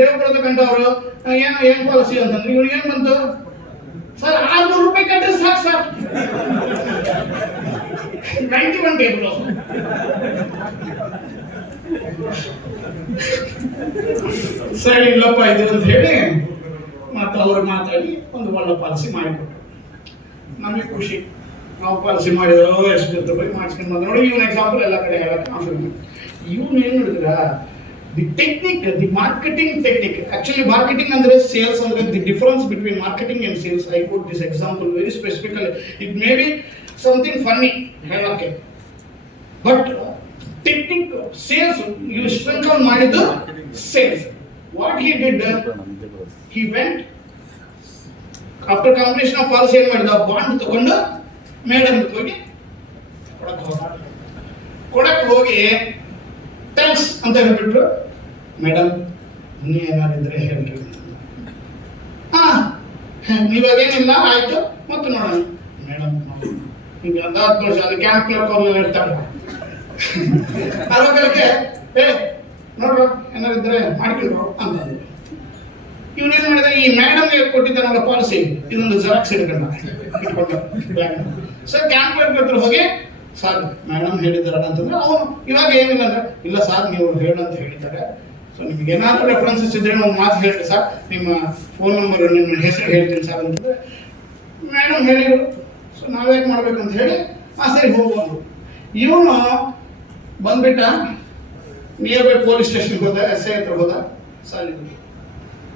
ದೇವರದ ಗಂಡ ಅವರು ಏನ್ ಪಾಲಿಸಿ ಅಂತಂದ್ರೆ ಇವ್ರಿಗೆ ಏನ್ ಬಂತು, ಸರ್ 600 ರೂಪಾಯಿ ಕಟ್ಟ್ರೆ ಸಾಕು ಸರ್, 91 ಟೇಬಲ್. ಸರಿ ಇಲ್ಲಪ್ಪ ಇದು ಅಂತ ಹೇಳಿ ಮತ್ತೆ ಅವ್ರು ಮಾತಾಡಿ ಒಂದು ಒಳ್ಳೆ ಪಾಲಿಸಿ ಮಾಡಿಕೊಟ್ರು. ನಮಗೆ ಖುಷಿ, ನಾವು ಪಾಲಿಸಿ ಮಾಡಿದ್ರು ಎಷ್ಟು ರೂಪಾಯಿ ಮಾಡಿಸ್ಕೊಂಡು ಬಂದ ನೋಡಿ. ಇವನ್ ಎಕ್ಸಾಂಪಲ್ ಎಲ್ಲ ಕಡೆ ಹೇಳಕ್ಕೆ ಇವನು ಏನ್ ಹೇಳಿದ್ರ, The technique, the marketing technique. Actually, marketing under sales and the difference between marketing and sales. I put this example very specifically. It may be something funny, okay. But technique, sales, you strengthen ಮಾಡಿದ್ದು sales. What he did, he went after completion of policy ಏನು ಮಾಡಿದ bond ತಗೊಂಡು madam ಹೋಗಿ ಕೊಡಕ್ಕೆ ಹೋಗಿ thanks ಅಂತ ಹೇಳ್ಬಿಟ್ರು. Madam ನೀವೇನಾರಿದ್ರೆ ಹೇಳ್ರಿ. ನೀವಾಗೇನಿಲ್ಲ ಆಯ್ತು ಮತ್ತೆ ನೋಡೋಣ. ಮೇಡಮ್ ಈಗ ಒಂದು 10 ವರ್ಷ ಅದು ಕ್ಯಾಂಪ್ ಕ್ಲರ್ಕ್ ಅವ್ರು ಇರ್ತಾರೆ ಅರವತ್ತಕ್ಕೆ ನೋಡ್ರ ಏನಾರಿದ್ರೆ ಮಾಡ್ಕೊಳ್ರು ಅಂತ. ಇವನೇನ್ ಮಾಡಿದ, ಈ ಮೇಡಮ್ಗೆ ಕೊಟ್ಟಿದ್ದಾನಲ್ಲ ಪಾಲಿಸಿ, ಇದೊಂದು ಜೆರಾಕ್ಸ್ ಇಟ್ಕೊಂಡು ಸರ್ ಕ್ಯಾಂಪ್ ಕ್ಲರ್ಕ್ ಹತ್ರ ಹೋಗಿ ಸರ್ ಮೇಡಮ್ ಹೇಳಿದಾರಲ್ಲ ಅಂತಂದ್ರೆ ಅವನು ಇವಾಗ ಏನಿಲ್ಲ ಅಂದ್ರೆ ಇಲ್ಲ ಸರ್ ನೀವು ಹೇಳಂತ ಹೇಳಿದ್ದಾರೆ, ಸೊ ನಿಮ್ಗೆ ಏನಾದ್ರು ರೆಫರೆನ್ಸಸ್ ಇದ್ರೆ ನಾವು ಮಾತು ಹೇಳ್ರಿ ಸರ್, ನಿಮ್ಮ ಫೋನ್ ನಂಬರ್ ನಿಮ್ಮ ಹೆಸರು ಹೇಳ್ತೀನಿ ಸರ್ ಅಂತಂದ್ರೆ ಮೇಡಮ್ ಹೇಳಿದ್ರು. ಸೊ ನಾವೇನು ಮಾಡ್ಬೇಕಂತ ಹೇಳಿ ಸರಿ ಹೋಗ್ಬೋದು. ಇವನು ಬಂದ್ಬಿಟ್ಟ ನಿಯರ್ ಬೈ ಪೊಲೀಸ್ ಸ್ಟೇಷನ್ಗೆ ಹೋದ, SI ಹತ್ರ ಹೋದ. Sir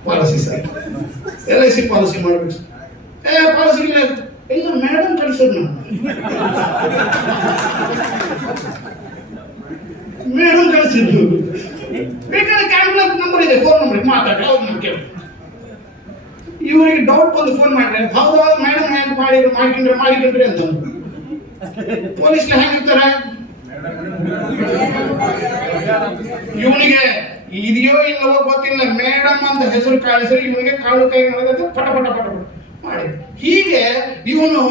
policy sir LIC policy ಮಾಡ್ಬೇಕು ಸರ್. ಪಾಲಿಸಿ ಇಲ್ಲ ಮೇಡಮ್ ಕಳಿಸೋದು ಮೇಡಮ್ ಕಳಿಸಿದ್ರು. ಬೇಕಾದ್ರೆ ಕ್ಯಾಂಪ್ಲರ್ ನಂಬರ್ ಇದೆ, ಫೋನ್ ನಂಬರ್ ಮಾತಾಡಿ ಅವ್ರು ನಾನು ಕೇಳಿ. ಇವರಿಗೆ ಡೌಟ್ ಬಂದು ಫೋನ್ ಮಾಡ್ರೆ ಹೌದು ಮೇಡಮ್ ಹೆಂಗ್ ಮಾಡಿಕೊಂಡ್ರೆ ಅಂತಂದ್ರು. ಪೊಲೀಸ್ ಹೆಂಗಿರ್ತಾರೆ, ಇವನಿಗೆ ಇದೆಯೋ ಇಲ್ಲವೋ ಗೊತ್ತಿಲ್ಲ, ಮೇಡಮ್ ಅಂತ ಹೆಸರು ಕಾಳಿಸಿದ್ರೆ ಇವನಿಗೆ ಕಾಳು ಕೈ ಪಟ ಪಟ ಪಟ ಪಟ ಮಾಡಿ. ಹೀಗೆ ಇವನು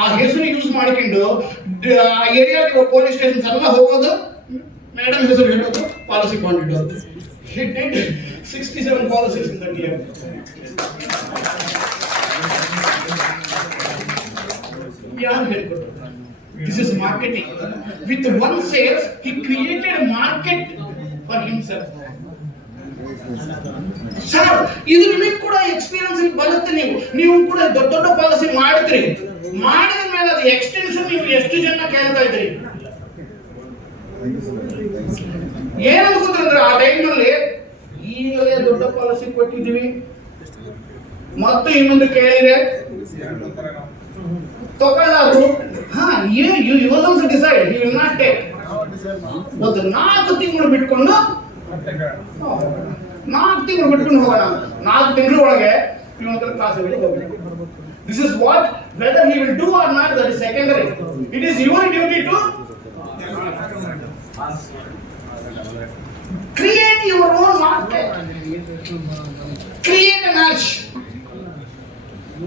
ಆ ಹೆಸರು ಯೂಸ್ ಮಾಡಿಕೊಂಡು ಏರಿಯಾದ ಪೊಲೀಸ್ ಸ್ಟೇಷನ್ಸ್ ಎಲ್ಲ ಹೋಗೋದು, ಮೇಡಮ್ ಹೆಸರು ಹೇಳೋದು, policy ಕೊಂಡಿಡೋದು. He did 67 policies in that year. ಯಾರು ಹೇಳ್ಕೊಟ್ರು? This is marketing. With one sales, he created a market for himself. Sir ಇದು ನಿಮಗೆ ಕೂಡ ಎಕ್ಸ್ಪೀರಿಯನ್ಸ್ ಬರುತ್ತೆ. ನೀವು ಕೂಡ ದೊಡ್ಡ ದೊಡ್ಡ ಪಾಲಿಸಿ ಮಾಡಿದ್ರಿ, ಮಾಡಿದ ಮೇಲೆ ಅದು ಎಕ್ಸ್ಟೆನ್ಷನ್ ನೀವು ಎಷ್ಟು ಜನ ಕೇಳ್ತಾ ಇದ್ರಿ? ಏನಂತ ಗೊತ್ತಂದ್ರೆ ಆ ಟೈಮ್ನಲ್ಲಿ ಈಗಲೇ ದೊಡ್ಡ ಪಾಲಿಸಿ ಕೊಟ್ಟಿದ್ದೀವಿ ಮತ್ತು ಇನ್ನೊಂದು ಕೇಳಿದ್ರೆ ತಗೊಳ್ಳೋದು. You also decide, you will not take. ಒಂದು 4 ತಿಂಗಳು ಬಿಟ್ಕೊಂಡು ಹೋಗೋಣ. 4 ತಿಂಗಳ ಒಳಗೆ ಇವನ ಕ್ಲಾಸ್ಗಳಿಗೆ ಹೋಗಬೇಕು. This is what, whether he will do or not, that is secondary. It is your duty to create your own market, create an urge.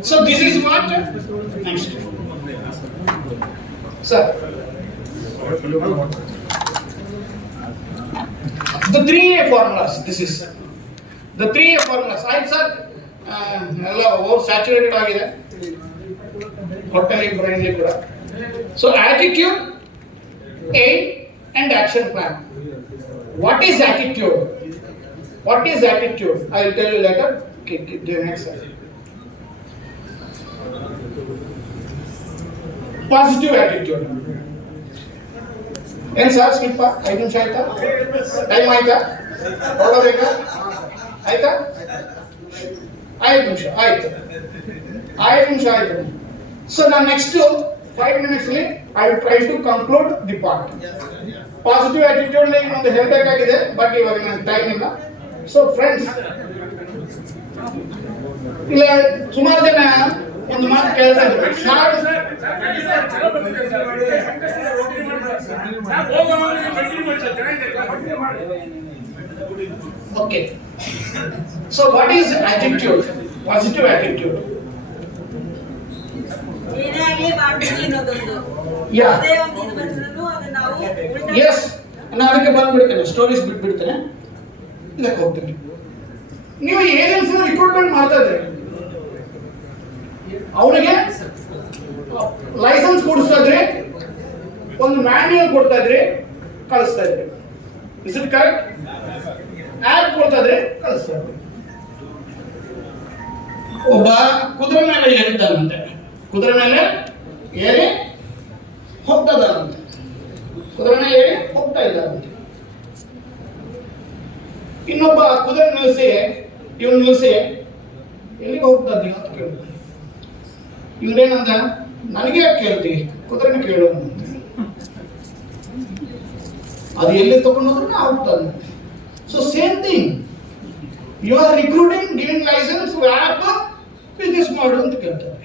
So this is what next, sir. The 3A formulas. This is the 3A formulas. Right, sir? ಎಲ್ಲ over saturated ಆಗಿದೆ ಹೊಟ್ಟೆಲಿ ಬ್ರೈನ್ಲಿ ಕೂಡ. So attitude, aim and action plan. What is attitude? What is attitude? I will tell you later. Okay, the next slide. Positive attitude. ಏನು sir ಸ್ಲಿಪ್ಪ 5 ನಿಮಿಷ ಆಯ್ತಾ? Time ಆಯ್ತಾ? ಹೊರಡಬೇಕಾ? ಆಯ್ತಾ? 5 ನಿಮಿಷ ಆಯ್ತು. 5 ನಿಮಿಷ ಆಯ್ತು. ಸೊ ನಾನು ನೆಕ್ಸ್ಟ್ 5 minutes ಅಲ್ಲಿ I will try to conclude the part. Positive attitude ಇನ್ನೊಂದು ಹೇಳಬೇಕಾಗಿದೆ, ಬಟ್ ಇವಾಗ ನನ್ನ ಟೈಮ್ ಇಲ್ಲ. ಸೊ ಫ್ರೆಂಡ್ಸ್, ಇಲ್ಲ ಸುಮಾರು ಜನ ಒಂದು ಮಾತು ಕೇಳ್ತಾ ಇದ್ರು, okay. So what is attitude? Positive attitude. Yes, ನಾನು ಅದಕ್ಕೆ ಬಂದ್ಬಿಡ್ತೇನೆ, ಸ್ಟೋರೀಸ್ ಬಿಟ್ಬಿಡ್ತೇನೆ, ಇದಕ್ಕೆ ಹೋಗ್ತೇನೆ. ನೀವು ಏಜೆನ್ಸಿ ರಿಕ್ರೂಟ್ಮೆಂಟ್ ಮಾಡ್ತಾ ಇದ್ರಿ, ಅವನಿಗೆ ಲೈಸೆನ್ಸ್ ಕೊಡಿಸ್ತಾ ಇದ್ರಿ, ಒಂದು ಮ್ಯಾನ್ಯುಯಲ್ ಕೊಡ್ತಾ ಇದ್ರಿ, ಕಳಿಸ್ತಾ ಇದ್ರಿ. Is it correct? ಆ್ಯಪ್ ಕೊಡ್ತಾ ಇದ್ರಿ, ಕಳಿಸ್ತಾ ಇದ್ರಿ. ಒಬ್ಬ ಕುದುರೆ ಮೇಲೆ ಏರಿದ್ದಾನಂತೆ, ಕುದುರೆ ಮೇಲೆ ಏರಿ ಹೋಗ್ತದಂತೆ, ಕುದುರೆ ಮೇಲೆ ಏರಿ ಹೋಗ್ತಾ ಇದ್ದಾರಂತೆ. ಇನ್ನೊಬ್ಬ ಕುದುರೆ ನಿಲ್ಲಿಸಿ ಇವನು ನಿಲ್ಲಿಸಿ ಎಲ್ಲಿಗೆ ಹೋಗ್ತದೆ ನೀವು ಅಂತ ಕೇಳಿದ. ಇವ್ರೇನಂದ, ನನಗೆ ಯಾಕೆ ಕೇಳ್ತಿ, ಕುದುರೆನ ಕೇಳು ಅಂತ. ಅದು ಎಲ್ಲಿ ತಗೊಂಡೋದ್ರೂ ಹೋಗ್ತದೆ. So same thing, you are recruiting, giving license, ಆ್ಯಪ್ ಬಿಸ್ನೆಸ್ ಮಾಡು ಅಂತ ಕೇಳ್ತಾರೆ.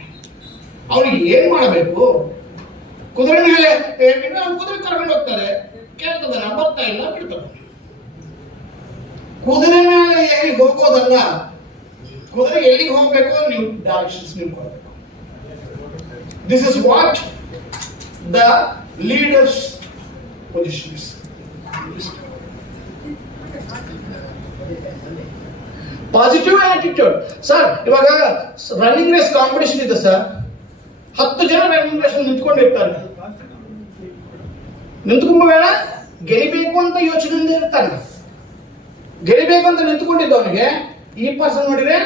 ಅವ್ರಿಗೆ ಏನ್ ಮಾಡಬೇಕು? ಕುದುರೆ ಮೇಲೆ ಕುದುರೆ ಕರ್ಕೊಂಡು ಹೋಗ್ತಾರೆ, ಕೇಳ್ತದ, ಬರ್ತಾ ಇಲ್ಲ, ಬಿಡ್ತಾರೆ. ಕುದುರೆ ಮೇಲೆ ಎಲ್ಲಿಗೆ ಹೋಗೋದಲ್ಲ, ಕುದುರೆ ಎಲ್ಲಿಗೆ ಹೋಗ್ಬೇಕು ನೀವು ಡೈರೆಕ್ಷನ್ಸ್ ನೀವು ಕೊಡಬೇಕು. This is what the leaders position is. Positive attitude. Sir, ಇವಾಗ ರನ್ನಿಂಗ್ ರೇಸ್ ಕಾಂಪಿಟೇಷನ್ ಇದೆ ಸರ್, 10 ಜನ ರನ್ನಿಂಗ್ ರೇಸ್ ನಿಂತ್ಕೊಂಡಿರ್ತಾರೆ. ನಿಂತ್ಕೊಂಡ್ಬೇಡ, ಗೆಲಿಬೇಕು ಅಂತ ಯೋಚನೆಯಿಂದ ಇರ್ತಾನೆ. ಗೆಲಿಬೇಕು ಅಂತ ನಿಂತ್ಕೊಂಡಿದ್ದವನಿಗೆ ಈ ಪರ್ಸನ್ ನೋಡಿದ್ರೆ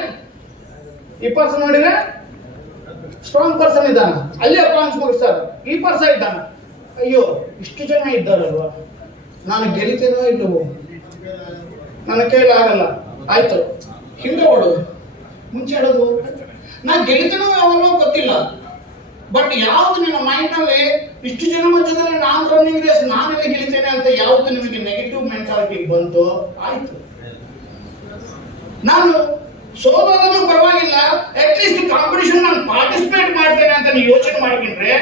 ಸ್ಟ್ರಾಂಗ್ ಪರ್ಸನ್ ಇದ್ದಾನ, ಅಲ್ಲೇ ಪಾಯಿಂಟ್ಸ್ ಮುಗಿಸ್ತಾರೆ. ಈ ಪರ್ಸನ್ ಇದ್ದಾನ, ಅಯ್ಯೋ ಇಷ್ಟು ಜನ ಇದ್ದಾರಲ್ವಾ, ನಾನು ಗೆಲಿತೇನೋ ಇಲ್ಲವೋ, ನನ್ನ ಕೈಲಿ ಆಗಲ್ಲ, ಆಯ್ತು ಹಿಂದೆ ಓಡೋದು, ಮುಂಚೆ ಹೇಳೋದು, ನಾನು ಗೆಲಿತೇನೋ ಯಾವಾಗಲೋ ಗೊತ್ತಿಲ್ಲ, ಬಟ್ ಯಾವ್ದು ನಿಮ್ಮ ಮೈಂಡ್ ನಲ್ಲಿ ಇಷ್ಟು ಜನ ಮಧ್ಯದಲ್ಲಿ ನಾನು ರನ್ನಿಂಗ್ ರೇಸ್ ನಾನೆಲ್ಲ ಗೆಲಿತೇನೆ ಅಂತ ಯಾವ್ದು ನಿಮಗೆ ನೆಗೆಟಿವ್ ಮೆಂಟಾಲಿಟಿ ಬಂತು, ಆಯ್ತು ನಾನು ಸೋಲೋದನ್ನು ಪರವಾಗಿಲ್ಲ, ಅಟ್ಲೀಸ್ಟ್ ಕಾಂಪಿಟೇಷನ್ ನಾನು ಪಾರ್ಟಿಸಿಪೇಟ್ ಮಾಡ್ತೇನೆ ಅಂತ ನೀವು ಯೋಚನೆ ಮಾಡಿಕೊಂಡ್ರೆ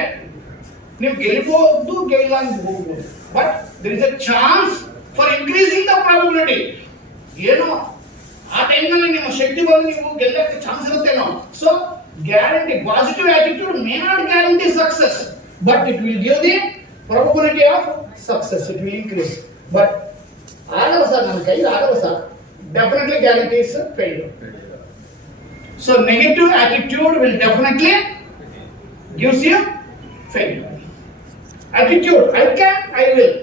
ನೀವು ಗೆಲ್ಬಹುದು, ಗೆಲ್ಲ ಅಂತ ಹೋಗ್ಬೋದು. But there is a chance for increasing the probability. ಏನೋ ಆ ಟೈಮ್ನಲ್ಲಿ ನಿಮ್ಮ ಶಕ್ತಿ ಬಂದು ನೀವು ಗೆಲ್ಲಕ್ಕೆ ಚಾನ್ಸ್ ಇರುತ್ತೇನೋ. So guarantee, positive attitude may not guarantee success, but it will give the probability of success, it will increase. But ಆಗಲ್ಲ ಸರ್, ನನ್ನ ಕೈಲಿ ಆಗಲ್ಲ sir, definitely guarantees failure. So negative attitude will definitely gives you failure. Attitude, I can, I will.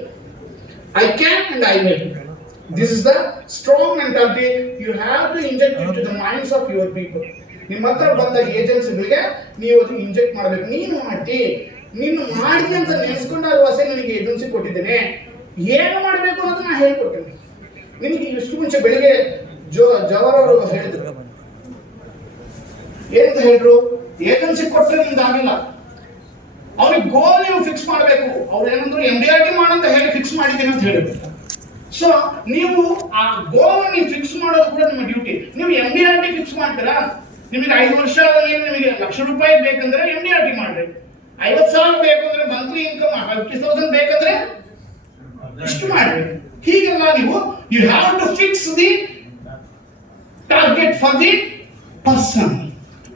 I can and I will. This is the strong mentality you have to inject into the minds of your people. ನಿಮ್ಮ ಹತ್ರ ಬಂದ ಏಜೆನ್ಸಿಗಳಿಗೆ ನೀವು ಅದನ್ನು inject ಮಾಡಬೇಕು. ನೀನು ಮಾಡ್ತೀನಿ ಅಂತ ನೆನೆಸ್ಕೊಂಡು ಅದು ಹೊಸ ನನಗೆ ಏಜೆನ್ಸಿ ಕೊಟ್ಟಿದ್ದೇನೆ, ಏನು ಮಾಡಬೇಕು ಅನ್ನೋದನ್ನ ಹೇಳ್ಕೊಟ್ಟೇನೆ ನಿಮಗೆ. ಇಷ್ಟು ಮುಂಚೆ ಬೆಳಿಗ್ಗೆ ಜವಾಹರ್ ಅವರು ಹೇಳಿದ್ರು, ಏನಂತ ಹೇಳಿದ್ರು, ಏಜೆನ್ಸಿ ಕೊಟ್ಟರೆ ನಿಮ್ದು ಆಗಿಲ್ಲ, ಅವ್ರಿಗೆ ಗೋಲ್ ನೀವು ಫಿಕ್ಸ್ ಮಾಡಬೇಕು. ಅವ್ರು ಏನಂದ್ರು MDRT ಮಾಡಂತ ಹೇಳಿ ಫಿಕ್ಸ್ ಮಾಡಿದ್ದೀನಿ ಅಂತ ಹೇಳಿದ್ರು. ಸೊ ನೀವು ಆ ಗೋಲ್ ನೀವು ಫಿಕ್ಸ್ ಮಾಡೋದು ಕೂಡ ನಿಮ್ಮ ಡ್ಯೂಟಿ. ನೀವು MDRT ಫಿಕ್ಸ್ ಮಾಡ್ತೀರಾ, ನಿಮಗೆ 5 ವರ್ಷ ನಿಮಗೆ ₹1,00,000 ಬೇಕಂದ್ರೆ MDRT ಮಾಡ್ರಿ, 50,000 ಬೇಕಂದ್ರೆ ಮಂತ್ಲಿ ಇನ್ಕಮ್ 50,000 ಬೇಕಂದ್ರೆ ಇಷ್ಟು ಮಾಡ್ರಿ. ಹೀಗೆಲ್ಲ ನೀವು you have to fix the target for the person.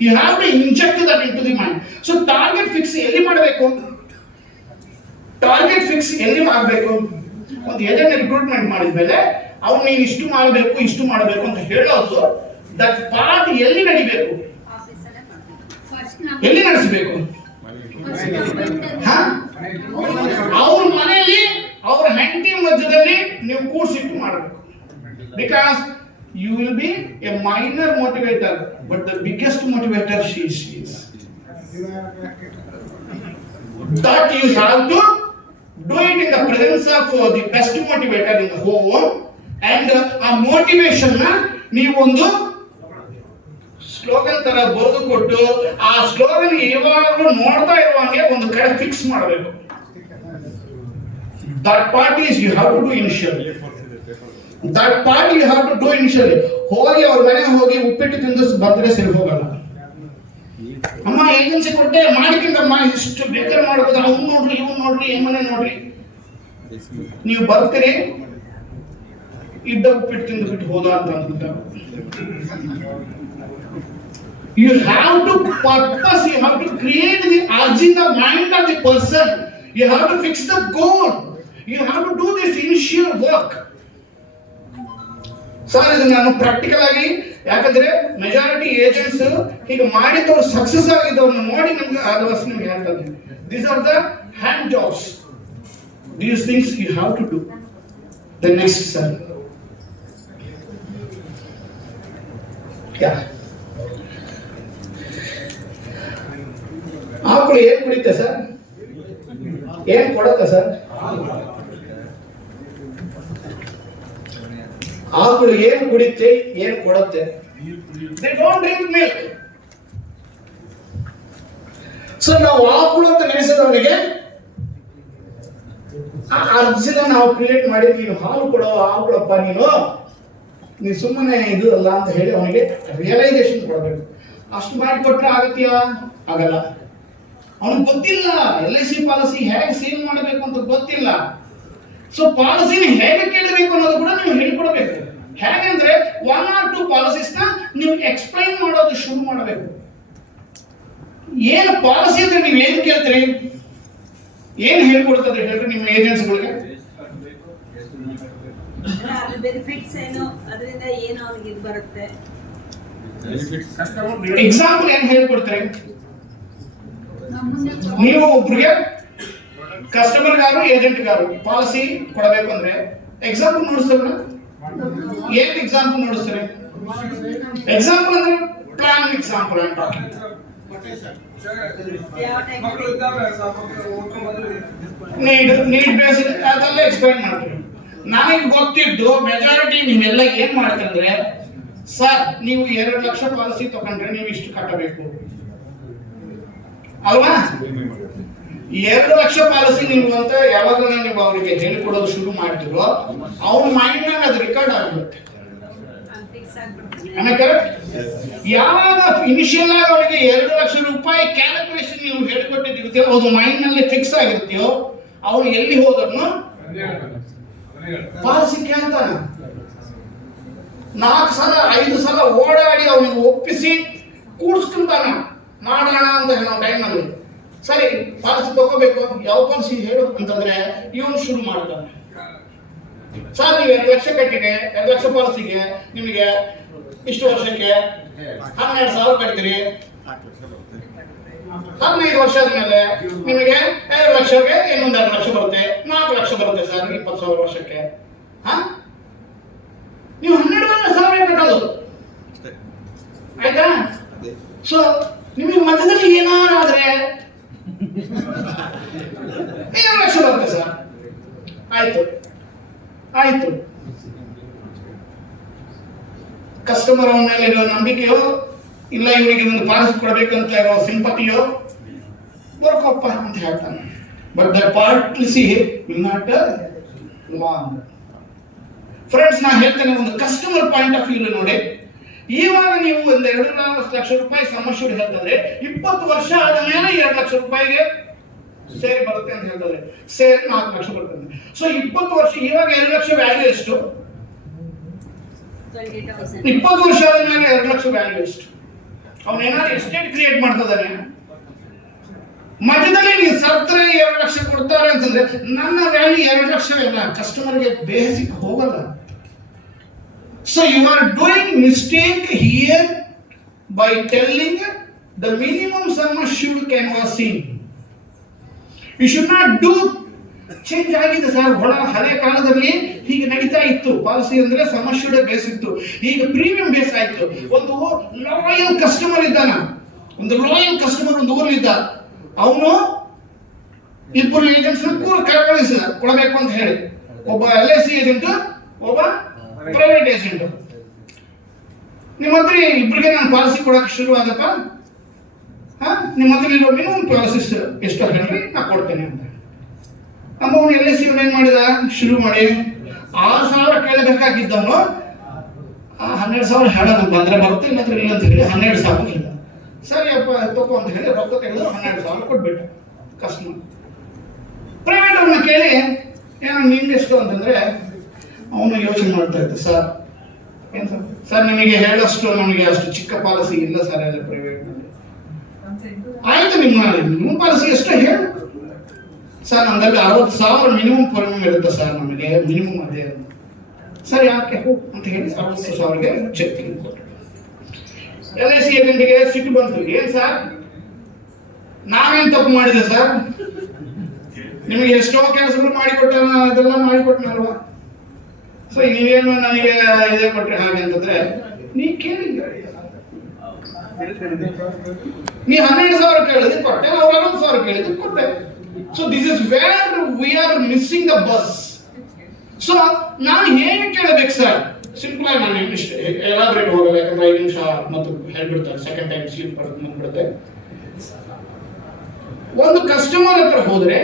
You have to inject that into the mind. So target fix ಎಲ್ಲಿ ಮಾಡಬೇಕು? ಟಾರ್ಗೆಟ್ ಫಿಕ್ಸ್ ಎಲ್ಲಿ ಮಾಡಬೇಕು? ಒಂದು ಏಜೆಂಟ್ ರಿಕ್ರೂಟ್ಮೆಂಟ್ ಮಾಡಿದ್ಮೇಲೆ ಅವ್ನು ನೀನು ಇಷ್ಟು ಮಾಡಬೇಕು ಅಂತ ಹೇಳೋದು, ದಟ್ ಪಾರ್ಟ್ ಎಲ್ಲಿ ನಡಿಬೇಕು, ಎಲ್ಲಿ ನಡೆಸಬೇಕು? ಅವ್ರ ಮನೆಯಲ್ಲಿ ಅವರ ಹೆಂಡತಿ ಮಧ್ಯದಲ್ಲಿ ನೀವು ಕೂರ್ಸಿಟ್ಟು ಮಾಡಬೇಕು. Because you will be a minor motivator, but the biggest motivator she is. That you have to do it in the presence of the best motivator in the home, and ಆ motivation ನ ನೀವು ಒಂದು slogan ತರ ಬರೆದು ಕೊಟ್ಟು ಆ slogan ಯಾವಾಗಲೂ ನೋಡ್ತಾ ಇರುವಂಗೆ ಒಂದು ಕಡೆ ಫಿಕ್ಸ್ ಮಾಡಬೇಕು. That part is you have to do initially. ಹೋಗಿ ಅವ್ರ ಮನೆಗೆ ಹೋಗಿ ಉಪ್ಪಿಟ್ಟು ತಿಂದು ಬಂದ್ರೆ ಸರಿ ಹೋಗಲ್ಲ. ಅಮ್ಮ ಏಜೆನ್ಸಿ ಕೊಟ್ಟೆ ಮಾಡಿಕೊಂಡಮ್ಮ, ಇಷ್ಟು ಬೇಕಾದ್ರೆ ಮಾಡ್ಬೋದು, ಅವ್ನು ನೋಡ್ರಿ ಇವ್ನು ನೋಡ್ರಿ ಮನೆ ನೋಡ್ರಿ, ನೀವು ಬರ್ತೀರಿ ಇದ್ದ ಉಪ್ಪಿಟ್ಟು ತಿಂದು ಬಿಟ್ಟು ಹೋದ ಅಂತ ಅಂದ್ಬಿಟ್ಟ. You have to purpose, you have to create the urge in the mind of the person. You have to fix the goal. You have to do this initial work. Sir, ಇದು ನಾನು ಪ್ರಾಕ್ಟಿಕಲ್ ಆಗಿ, ಯಾಕಂದ್ರೆ majority agents ಹೀಗೆ ಮಾಡಿದವರು success ಆಗಿದ್ದವ್ರನ್ನ ನೋಡಿ ನಮ್ಗೆ ಆದವರ್ಸ್ ನಿಮ್ಗೆ ಹೇಳ್ತಾ ಇದ್ದೀನಿ. These are the hand jobs. These things you have to do. The next, sir. Yeah. ಆಕಳು ಏನ್ ಕುಡಿತೆ ಸರ್? ಏನ್ ಕೊಡುತ್ತೆ ಸರ್? ಆಕಳು ಏನು ಕುಡಿತೆ ಏನು ಕೊಡುತ್ತೆ? They don't drink milk. So ನಾವು ಆಕಳು ಅಂತ ನೆನೆಸಿದವನಿಗೆ ಆ ಅರ್ಜಿನ ನಾವು ಕ್ರಿಯೇಟ್ ಮಾಡಿ ನೀನು ಹಾಲು ಕೊಡೋ ಆಕಳಪ್ಪ ನೀನು ಸುಮ್ಮನೆ ಇದು ಅಲ್ಲ ಅಂತ ಹೇಳಿ ಅವನಿಗೆ ರಿಯಲೈಸೇಷನ್ ಕೊಡಬೇಕು. ಅಷ್ಟು ಮಾಡಿಕೊಟ್ರೆ ಆಗತ್ತೀಯ? ಆಗಲ್ಲ. ಅವನಿಗೆ ಗೊತ್ತಿಲ್ಲ LIC ಪಾಲಿಸಿ ಹೇಗೆ ಸೇವ್ ಮಾಡಬೇಕು ಅಂತ ಗೊತ್ತಿಲ್ಲ. ಸೊ ಪಾಲಿಸಿನ ಹೇಗೆ ಕೇಳಬೇಕು ಅನ್ನೋದು ಕೂಡ ನೀವು ಹೇಳ್ಕೊಡ್ಬೇಕು. ಹೇಗೆಂದ್ರೆ 1 or 2 ಪಾಲಿಸಿಸ್ನ ನೀವು ಎಕ್ಸ್ಪ್ಲೈನ್ ಮಾಡೋದು ಶುರು ಮಾಡಬೇಕು. ಏನು ಪಾಲಿಸಿ ಅಂದ್ರೆ ನೀವು ಏನು ಕೇಳ್ತೀರಿ, ಏನು ಹೇಳ್ಕೊಡ್ತಾರೆ ಹೇಳ್ರಿ ನಿಮ್ಮ ಏಜೆನ್ಸಿಗಳಿಗೆ? ಅದು ಬೆನಿಫಿಟ್ಸ್ ಏನು, ಅದರಿಂದ ಏನು ಅವನಿಗೆ ಇದು ಬರುತ್ತೆ? ಎಕ್ಸಾಂಪಲ್ ಏನು ಹೇಳ್ಕೊಡ್ತಾರೆ? ನೀವು ಒಬ್ರಿಗೆ customer gar agent gar policy ಕೊಡಬೇಕು ಅಂದ್ರೆ ಎಕ್ಸಾಂಪಲ್ ನೋಡಿಸ್ತಾರೆ. ಏನ್ ಎಕ್ಸಾಂಪಲ್ ನೋಡಿಸ್ತಾರೆ? ಎಕ್ಸಾಂಪಲ್ ಅಂದ್ರೆ ಪ್ಲಾನ್ ಎಕ್ಸಾಂಪಲ್ ಅಂತ ಯಾವ ಟೈಪ್? ನೀಡ್ ಬೇಸಿಸ್ ಅದೆಲ್ಲ ಎಕ್ಸ್ಪ್ಲೈನ್ ಮಾಡ್ತೀವಿ. ನನಗೆ ಗೊತ್ತಿದ್ದು ಮೆಜಾರಿಟಿ ನೀವೆಲ್ಲ ಏನ್ ಮಾಡ್ತಂದ್ರೆ, ಸರ್ ನೀವು 2 ಲಕ್ಷ ಪಾಲಿಸಿ ತಗೊಂಡ್ರೆ ನೀವು ಇಷ್ಟು ಕಟ್ಟಬೇಕು ಅಲ್ವಾ? 2 ಲಕ್ಷ ಪಾಲಿಸಿ ನೀವು ಅಂತ ಯಾವಾಗ ನೀವು ಅವರಿಗೆ ಹೇಳಿಕೊಡೋದು ಶುರು ಮಾಡ್ತೀರೋ ಅವ್ನ ಮೈಂಡ್ ನಾಗ ಅದು ರೆಕಾರ್ಡ್ ಆಗ್ಬಿಡುತ್ತೆ. ಯಾವಾಗ ಇನಿಷಿಯಲ್ ಆಗಿ ಅವರಿಗೆ 2 ಲಕ್ಷ ರೂಪಾಯಿ ಕ್ಯಾಲ್ಕುಲೇಷನ್ ನೀವು ಹೇಳಿಕೊಟ್ಟಿರ್ತೀಯೋ ಅದು ಮೈಂಡ್ ನಲ್ಲಿ ಫಿಕ್ಸ್ ಆಗಿರ್ತೀಯೋ ಅವನು ಎಲ್ಲಿ ಹೋದನು ಪಾಲಿಸಿ ಕೇಳ್ತಾನೆ. 4 ಸಲ 5 ಸಲ ಓಡಾಡಿ ಅವನಿಗೆ ಒಪ್ಪಿಸಿ ಕೂಡ್ಸ್ಕೊಂತಾನ ಮಾಡೋಣ ಅಂತ ಹೇಳೋ ಟೈಮ್ನಲ್ಲಿ. ಸರಿ ಪಾಲಿಸಿ ತಗೋಬೇಕು, ಯಾವ ಪಾಲಿಸಿ ಹೇಳು ಅಂತಂದ್ರೆ ಇವನು ಶುರು ಮಾಡ್ತಾನೆ. ಸರ್ ನೀವು 2 ಲಕ್ಷ ಕಟ್ಟಿಗೆ 2 ಲಕ್ಷ ಪಾಲಿಸಿಗೆ ನಿಮಗೆ ಇಷ್ಟು ವರ್ಷಕ್ಕೆ 12,000 ಕಟ್ತೀರಿ. 15 ವರ್ಷ ಆದ್ಮೇಲೆ ನಿಮಗೆ 2 ಲಕ್ಷಕ್ಕೆ ಇನ್ನೊಂದು 2 ಲಕ್ಷ ಬರುತ್ತೆ, 4 ಲಕ್ಷ ಬರುತ್ತೆ ಸರ್ 20,000 ವರ್ಷಕ್ಕೆ. ನೀವು 12,000 ಕಟ್ಟೋದು ಆಯ್ತಾ? ಸೊ ನಿಮಗೆ ಮಧ್ಯದಲ್ಲಿ ಏನಾದ್ರೆ 2 ಲಕ್ಷ ಬರುತ್ತೆ ಸರ್. ಆಯ್ತು ಕಸ್ಟಮರ್ ಅವನ ಮೇಲೆ ಇರೋ ನಂಬಿಕೆಯೋ ಇಲ್ಲ ಇವರಿಗೆ ಒಂದು ಪಾಲಿಸಿ ಕೊಡಬೇಕಂತ ಇರೋ ಸಿಂಪತಿಯೋ ಬರ್ಕೊಪ್ಪ ಅಂತ ಹೇಳ್ತಾನೆ. But the policy will not long. Friends ನಾನು ಹೇಳ್ತೇನೆ, ಒಂದು ಕಸ್ಟಮರ್ ಪಾಯಿಂಟ್ ಆಫ್ ವ್ಯೂ ನೋಡಿ. ಇವಾಗ ನೀವು ಒಂದು 2 ಲಕ್ಷ ರೂಪಾಯಿ ಸಮಸ್ಯೆ ಹೇಳ್ತಾರೆ, 20 ವರ್ಷ ಆದ ಮೇಲೆ 2 ಲಕ್ಷ ರೂಪಾಯಿಗೆ ಸೇರಿ ಬರುತ್ತೆ ಅಂತ ಹೇಳ್ತಾರೆ. ಸೇರಿ 4 ಲಕ್ಷ ಬರ್ತದೆ. ಸೊ 20 ವರ್ಷ ಇವಾಗ 2 ಲಕ್ಷ ವ್ಯಾಲ್ಯೂ ಎಷ್ಟು? 20 ವರ್ಷ ಆದ ಮೇಲೆ 2 ಲಕ್ಷ ವ್ಯಾಲ್ಯೂ ಎಷ್ಟು? ಅವನು ಏನಾದ್ರು ಎಸ್ಟೇಟ್ ಕ್ರಿಯೇಟ್ ಮಾಡ್ತದಾನೆ. ಮಧ್ಯದಲ್ಲಿ ನೀವು ಸತ್ರೆ 2 ಲಕ್ಷ ಕೊಡ್ತಾರೆ ಅಂತಂದ್ರೆ ನನ್ನ ವ್ಯಾಲ್ಯೂ 2 ಲಕ್ಷ ಇಲ್ಲ, ಕಸ್ಟಮರ್ಗೆ ಬೇಸಿಕ್ ಹೋಗಲ್ಲ. So you are doing mistake here by telling the minimum sum assured can was seen. You should not do change ಆಗಿದೆ ಸರ್. ಹಳೆ ಕಾಲದಲ್ಲಿ ಹೀಗೆ ನಡೀತಾ ಇತ್ತು. ಪಾಲಿಸಿ ಅಂದ್ರೆ ಸಮ್ ಅಶ್ಯೂರ್ಡ್ ಬೇಸ್ ಇತ್ತು, ಈಗ ಪ್ರೀಮಿಯಂ ಬೇಸ್ ಆಯ್ತು. ಒಂದು ಲಾಯಲ್ ಕಸ್ಟಮರ್ ಇದ್ದಾನ, ಒಂದು ಲಾಯಲ್ ಕಸ್ಟಮರ್ ಒಂದು ಊರ್ಲಿದ್ದ, ಅವನು 2 ಏಜೆಂಟ್ಸ್ ಕಳಿಸಿದ ಕೊಡಬೇಕು ಅಂತ ಹೇಳಿ. ಒಬ್ಬ LIC ಏಜೆಂಟ್, ಒಬ್ಬ ಪ್ರೈವೇಟ್ ಏಜೆಂಟ್. ನಿಮ್ಮ ಹತ್ರ ಇಬ್ಬರಿಗೆ ನಾನು ಪಾಲಿಸಿ ಕೊಡಕ್ಕೆ ಶುರು ಆದಪ್ಪ, ನಿಮ್ಮ ಹತ್ರ ಇರೋ ಮಿನಿಮಮ್ ಪಾಲಿಸಿಸ್ ಎಷ್ಟು ಹೇಳ್ರಿ ನಾ ಕೊಡ್ತೇನೆ ಅಂತ. ನಮ್ಮವನು LIC ಏನ್ ಮಾಡಿದ, ಶುರು ಮಾಡಿ 6,000 ಕೇಳಬೇಕಾಗಿದ್ದವನು 12,000 ಹೇಳೋದು ಬಂದ್ರೆ ಬರುತ್ತೆ, ಇಲ್ಲ ಇಲ್ಲ ಅಂತ ಹೇಳಿ 12,000 ಹೇಳಿದ. ಸರಿ ಅಪ್ಪ ತಗೋ ಅಂತ ಹೇಳಿ ರೊಕ್ಕ ತೆಗೆದು 12,000 ಕೊಟ್ಬಿಟ್ಟ ಕಸ್ಟಮರ್. ಪ್ರೈವೇಟ್ ಅವ್ರನ್ನ ಕೇಳಿ ಏನೋ ನಿಮ್ಗೆ ಎಷ್ಟು ಅಂತಂದ್ರೆ ಅವನು ಯೋಚನೆ ಮಾಡ್ತಾ ಇದ್ದ, ಸರ್ ಏನು ಸರ್ ನಿಮಗೆ ಹೇಳಷ್ಟು ನಮಗೆ ಅಷ್ಟು ಚಿಕ್ಕ ಪಾಲಿಸಿ ಇಲ್ಲ ಸರ್ ಎಲ್ಲ ಪ್ರೈವೇಟ್ ನಲ್ಲಿ. ಆಯ್ತು ನಿಮ್ಮ ಪಾಲಿಸಿ ಎಷ್ಟು ಹೇಳು ಸರ್. ನಮ್ಮಲ್ಲಿ 60,000 ಮಿನಿಮಮ್ ಪ್ರೀಮಿಯಂ ಇರುತ್ತೆ ಸರ್, ನಮಗೆ ಮಿನಿಮಮ್ ಅದೇ ಅಂತ. ಸರ್ ಯಾಕೆ ಅಂತ ಹೇಳಿ 60,000ಗೆ ಚೆಕ್ ಕೊಟ್ಟರು. LIC ಏಜೆಂಟ್ಗೆ ಸಿಟ್ಟು ಬಂತು, ಏನ್ ಸರ್ ನಾವೇನ್ ತಪ್ಪು ಮಾಡಿದೆ ಸರ್, ನಿಮಗೆ ಎಷ್ಟೋ ಕೆಲಸಗಳು ಮಾಡಿಕೊಟ್ಟ, ಅದೆಲ್ಲ ಮಾಡಿಕೊಟ್ಟನಲ್ವಾ, ಸೊ ನೀವೇನು ನನಗೆ ಇದೇ ಕೊಟ್ರೆ ಹಾಗೆ ಅಂತಂದ್ರೆ ನೀ ಕೇಳಿದ್ದ, ನೀ 12,000 ಕೇಳಿದ್ರೆ ಕೊಟ್ಟೆ, ಅವ್ರು 60,000 ಕೇಳಿದ್ರೆ ಕೊಟ್ಟೆ. So this is where we are missing the bus. So ನಾನು ಹೇಗೆ ಕೇಳಬೇಕು ಸರ್? ಸಿಂಪಲ್ ಆಗಿ ನಾನು ಇಷ್ಟು ಎಲಾಬ್ರೇಟ್ ಹೋಗಲ್ಲ, ಯಾಕಂದ್ರೆ 5 ನಿಮಿಷ ಮತ್ತು ಹೇಳ್ಬಿಡ್ತಾರೆ, ಸೆಕೆಂಡ್ ಟೈಮ್ ಸ್ಲೀಪ್ ಬಂದ್ಬಿಡುತ್ತೆ. ಒಂದು ಕಸ್ಟಮರ್ ಹತ್ರ ಹೋದ್ರೆ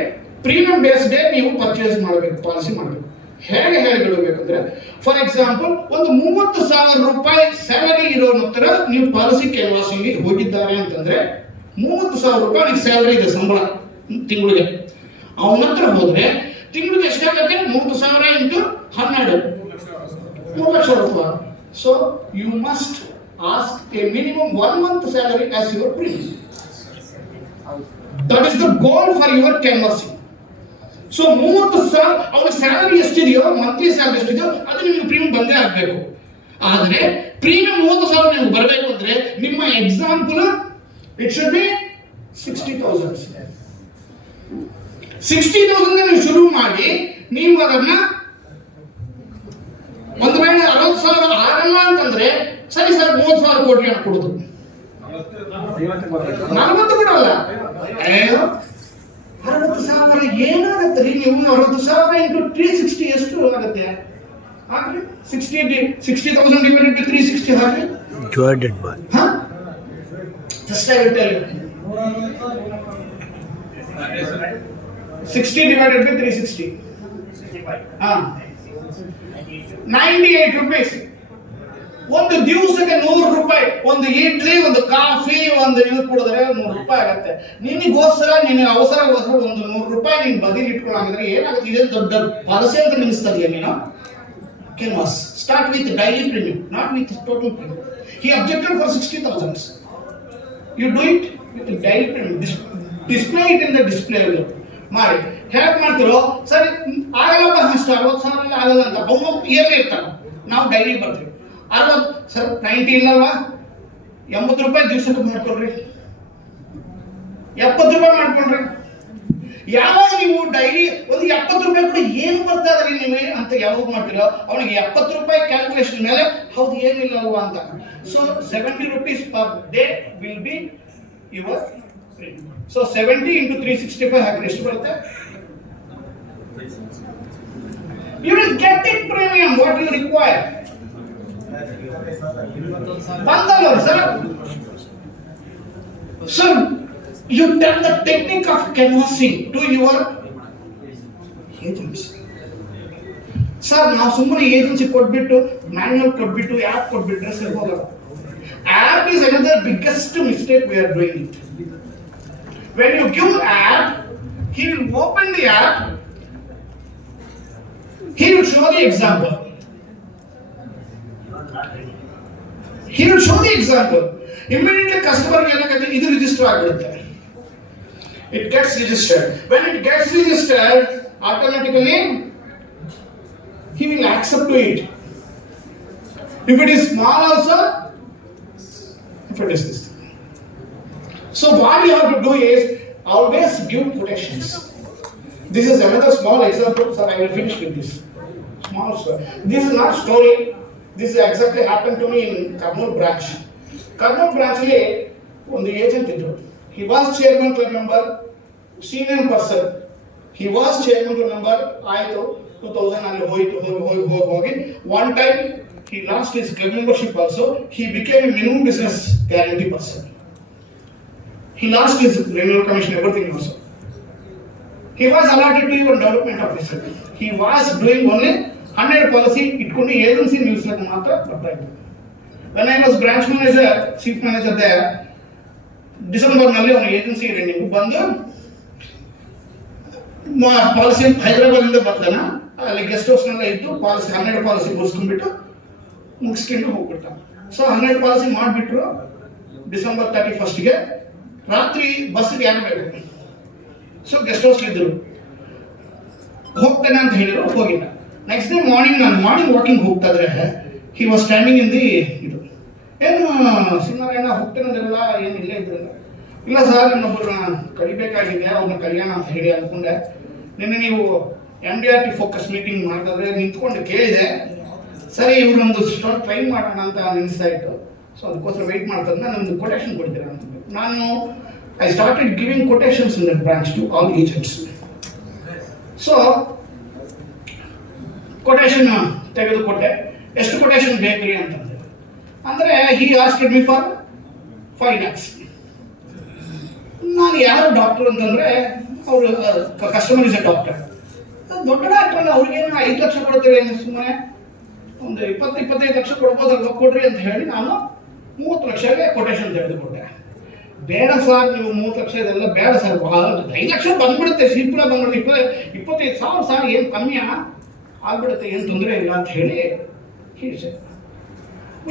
ಪ್ರೀಮಿಯಂ ಬೇಸ್ಡ್ ನೀವು ಪರ್ಚೇಸ್ ಮಾಡಬೇಕು, ಪಾಲಿಸಿ ಮಾಡಬೇಕು. ಹೇಗೆ ಹೇಳಿಬಿಡಬೇಕಂದ್ರೆ, ಫಾರ್ ಎಕ್ಸಾಂಪಲ್ ಒಂದು 30,000 ರೂಪಾಯಿ ಸ್ಯಾಲರಿ ಇರೋನ ಹತ್ರ ನೀವು ಪಾಲಿಸಿ ಕ್ಯಾನ್ವಾಸಿಂಗ್ ಹೋಗಿದ್ದಾರೆ ಅಂತಂದ್ರೆ 30,000 ರೂಪಾಯಿ ಸ್ಯಾಲರಿ ಇದೆ, ಸಂಬಳ ತಿಂಗಳಿಗೆ. ಅವನ ಹತ್ರ ಹೋದ್ರೆ ತಿಂಗಳಿಗೆ ಎಷ್ಟಾಗುತ್ತೆ? 30,000 ಇಂಟು 12, 3 ಲಕ್ಷ ರೂಪಾಯಿ. So you must ask a minimum 1 month salary as your premium. That is the goal for your canvassing. So 30,000 ಅವರ ಸ್ಯಾಲರಿ ಎಷ್ಟಿದೆಯೋ, ಮಂತ್ಲಿ ಸ್ಯಾಲರಿ ಎಷ್ಟಿದೆಯೋ ಅದು ನಿಮಗೆ ಪ್ರೀಮಿಯಂ ಬಂದೇ ಆಗಬೇಕು. ಆದರೆ ಪ್ರೀಮಿಯಂ 30,000 ನಿಮಗೆ ಬರಬೇಕು ಅಂದ್ರೆ ನಿಮ್ಮ ಎಕ್ಸಾಂಪಲ್ ಇಟ್ ಶುಡ್ ಬಿ 60,000. 60,000 ನೀವು ಶುರು ಮಾಡಿ ನೀವು ಅದನ್ನ ಒಂದು ವೇಳೆ 60,000 ಆಗಲ್ಲ ಅಂತಂದ್ರೆ ಸರಿ ಸರ್ 30,000 ಕೋಟಿ ಅಂತ ಕೊಡುದು. 40 ಕೂಡ ಅಲ್ಲ, 60,000 ಏನಾಗುತ್ತೆ ರೀ? ನೀವು 60,000 ಇಂಟು 360 ಎಷ್ಟು ಆಗುತ್ತೆ? ಹಾಕ್ರಿ 60,000 ಡಿವೈಡೆಡ್ ಬೈ 360 ಹಾಕ್ರಿ. Divided by. ಹಾ, just I will tell you. 60 divided by 360. ಹಾ, 98 rupees. ಒಂದು ದಿವಸಕ್ಕೆ 100 ರೂಪಾಯಿ. ಒಂದು ಇಡ್ಲಿ, ಒಂದು ಕಾಫಿ, ಒಂದು ಇದು ಕುಡಿದ್ರೆ 100 ರೂಪಾಯಿ ಆಗುತ್ತೆ. ನಿನಗೋಸ್ಕರ, ನಿನ್ನ ಅವಸರಗೋಸ್ಕರ ಒಂದು 100 ರೂಪಾಯಿ ನೀನು ಬದಿಲಿ ಇಟ್ಕೊಳ್ಳೋಂಗಿದ್ರೆ ಏನಾಗುತ್ತೆ? ಇದೇ ದೊಡ್ಡ ಪಾಲಿಸಿ ಅಂತ ನಿಲ್ಲಿಸ್ತದೆಯಾ ನೀನು? Canvas. Start with daily premium, not with total premium. He objected for 60,000. You do it with daily premium. Display it in the display window. ಮಾಡಿ ಹೇಗೆ ಮಾಡ್ತಿರೋ ಸರಿ ಆಗಲ್ಲಪ್ಪ, ಅಷ್ಟು 60,000 ಆಗಲ್ಲ ಅಂತ ಅವನು ಇಯರ್ಲಿ ಇರ್ತಾನೆ. ನಾವು ಡೈಲಿ ಬರ್ತೀವಿ 60 ಸರ್ 90 ಇಲ್ಲಲ್ವಾ, 80 ರೂಪಾಯಿ ದಿವಸಕ್ಕೆ ಮಾಡ್ಕೊಳ್ರಿ, 70 ರೂಪಾಯಿ ಮಾಡ್ಕೊಳ್ರಿ. ಯಾವಾಗ ನೀವು ಡೈಲಿ ಒಂದು 70 ರೂಪಾಯಿ ಕೂಡ ಏನು ಬರ್ತಾ ಇದ್ರಿ ನೀವು ಅಂತ ಯಾವಾಗ ಮಾಡ್ತೀರೋ ಅವನಿಗೆ 70 ರೂಪಾಯಿ ಕ್ಯಾಲ್ಕುಲೇಷನ್ ಮೇಲೆ ಹೌದು ಏನಿಲ್ಲ ಅಲ್ವಾ ಅಂತ. So 70 rupees per day will be your premium. So 70 into 365 ಹಾಕಿ ಎಷ್ಟು ಬರುತ್ತೆ? You will get it premium what you require. ಬಂದಲ್ಲ sir. So you tell the technique of canvassing to your agents. Sir ನಾವು ಸುಮ್ಮನೆ ಏಜೆನ್ಸಿ ಕೊಟ್ಬಿಟ್ಟು manual ಕೊಟ್ಬಿಟ್ಟು app ಕೊಟ್ಬಿಟ್ರೆ ಸರಿ ಹೋಗಲ್ಲ. App is another biggest mistake we are doing it. When you give app, he will open the app, he will show the example. He will show the example. Immediately customer ಏನಾಗುತ್ತೆ, ಇದು register ಆಗಿರುತ್ತೆ. It gets registered. When it gets registered, automatically he will accept to it. If it is small also, if it is this. So what you have to do is always give quotations. This is another small example, sir. I will finish with this. Small story. This is not story. This exactly happened to me in Kurnool branch. Kurnool branch le one agent idru. He was chairman club member, senior person. He was chairman club member. ಆಯ್ತು 2000 ಅಲ್ಲಿ ಹೋಗಿ one time he lost his club membership also. He became a minimum business guarantee person. He lost his renewal commission, everything also. He was allotted to even development officer. He was doing only 100 policy. It could be agency news like matra. When I was branch manager, chief manager there, December nalli one agency renewal bandu policy Hyderabad inda bardana alli guest house nalla iddu policy 100 policy ಮುಗಿಸ್ಕೊಂಡ್ಬಿಟ್ಟು ಮುಗಿಸ್ಕೊಂಡು ಹೋಗ್ಬಿಟ್ಟ. So 100 policy ಮಾಡಿಬಿಟ್ರು. December 31 ಗೆ ರಾತ್ರಿ ಬಸ್ಸಿಗೆ ಯಾರು ಬೇಕು. So guest house ಇದ್ದರು, ಹೋಗ್ತೇನೆ ಅಂತ ಹೇಳಿದ್ರು, ಹೋಗಿಲ್ಲ. ನೆಕ್ಸ್ಟ್ ಡೇ ಮಾರ್ನಿಂಗ್ ನಾನು ವಾಕಿಂಗ್ ಹೋಗ್ತಾ ಇದ್ರೆ he was standing in the ಇದು, ಏನು ಸಿಂಗಾರಣ್ಣ ಹೋಗ್ತೇನೆ ಅಂದ್ರಲ್ಲ, ಏನು ಇಲ್ಲೇ ಇದ್ರಲ್ಲ. ಇಲ್ಲ ಸರ್ ಇನ್ನೊಬ್ಬರನ್ನ ಕಲಿಬೇಕಾಗಿದೆ, ಅವ್ರನ್ನ ಕಲಿಯೋಣ ಅಂತ ಹೇಳಿ ಅಂದ್ಕೊಂಡೆ. ನಿನ್ನೆ ನೀವು MDRT ಫೋಕಸ್ ಮೀಟಿಂಗ್ ಮಾಡಿದ್ರೆ ನಿಂತ್ಕೊಂಡು ಕೇಳಿದೆ, ಸರಿ ಇವ್ರೊಂದು ಟ್ರೈ ಮಾಡೋಣ ಅಂತ ಅನಿಸ್ತಾ ಇತ್ತು. ಸೊ ಅದಕ್ಕೋಸ್ಕರ ವೆಯ್ಟ್ ಮಾಡ್ತಾರೆ, ನನ್ನೊಂದು ಕೊಟೇಶನ್ ಕೊಡ್ತೀರಾ ಅಂತ. ನಾನು I started giving quotations in that branch to all agents. So, quotation ತೆಗೆದುಕೊಟ್ಟೆ. ಎಷ್ಟು ಕೊಟೇಶನ್ ಬೇಕ್ರಿ ಅಂತಂದ್ರೆ, ಅಂದರೆ he asked me for 5 lakhs. ನಾನು ಯಾರು ಡಾಕ್ಟರ್ ಅಂತಂದರೆ ಅವರು ಕಸ್ಟಮರ್ ಇಸ್ ಎ ಡಾಕ್ಟರ್. ದೊಡ್ಡ ಡಾಕ್ಟರ್ ಅವ್ರಿಗೇನು 5 ಲಕ್ಷ ಕೊಡ್ತೀರಿ, ಸುಮ್ಮನೆ ಒಂದು 20-25 ಲಕ್ಷ ಕೊಡ್ಬೋದಲ್ವ, ಕೊಡ್ರಿ ಅಂತ ಹೇಳಿ ನಾನು 30 ಲಕ್ಷಗೆ ಕೊಟೇಶನ್ ತೆಗೆದುಕೊಟ್ಟೆ. ಬೇಡ ಸರ್, ನೀವು 30 ಲಕ್ಷ ಇದೆಲ್ಲ ಬೇಡ ಸರ್, 5 ಲಕ್ಷ ಬಂದ್ಬಿಡುತ್ತೆ, ಶೀಘ್ರ ಬಂದ್ಬಿಡುತ್ತೆ, 25,000 ಸರ್, ಏನು ಕಮ್ಮಿ ಆಗ್ಬಿಡುತ್ತೆ, ಏನು ತೊಂದರೆ ಇಲ್ಲ ಅಂತ ಹೇಳಿ ಹೇಳಿದೆ.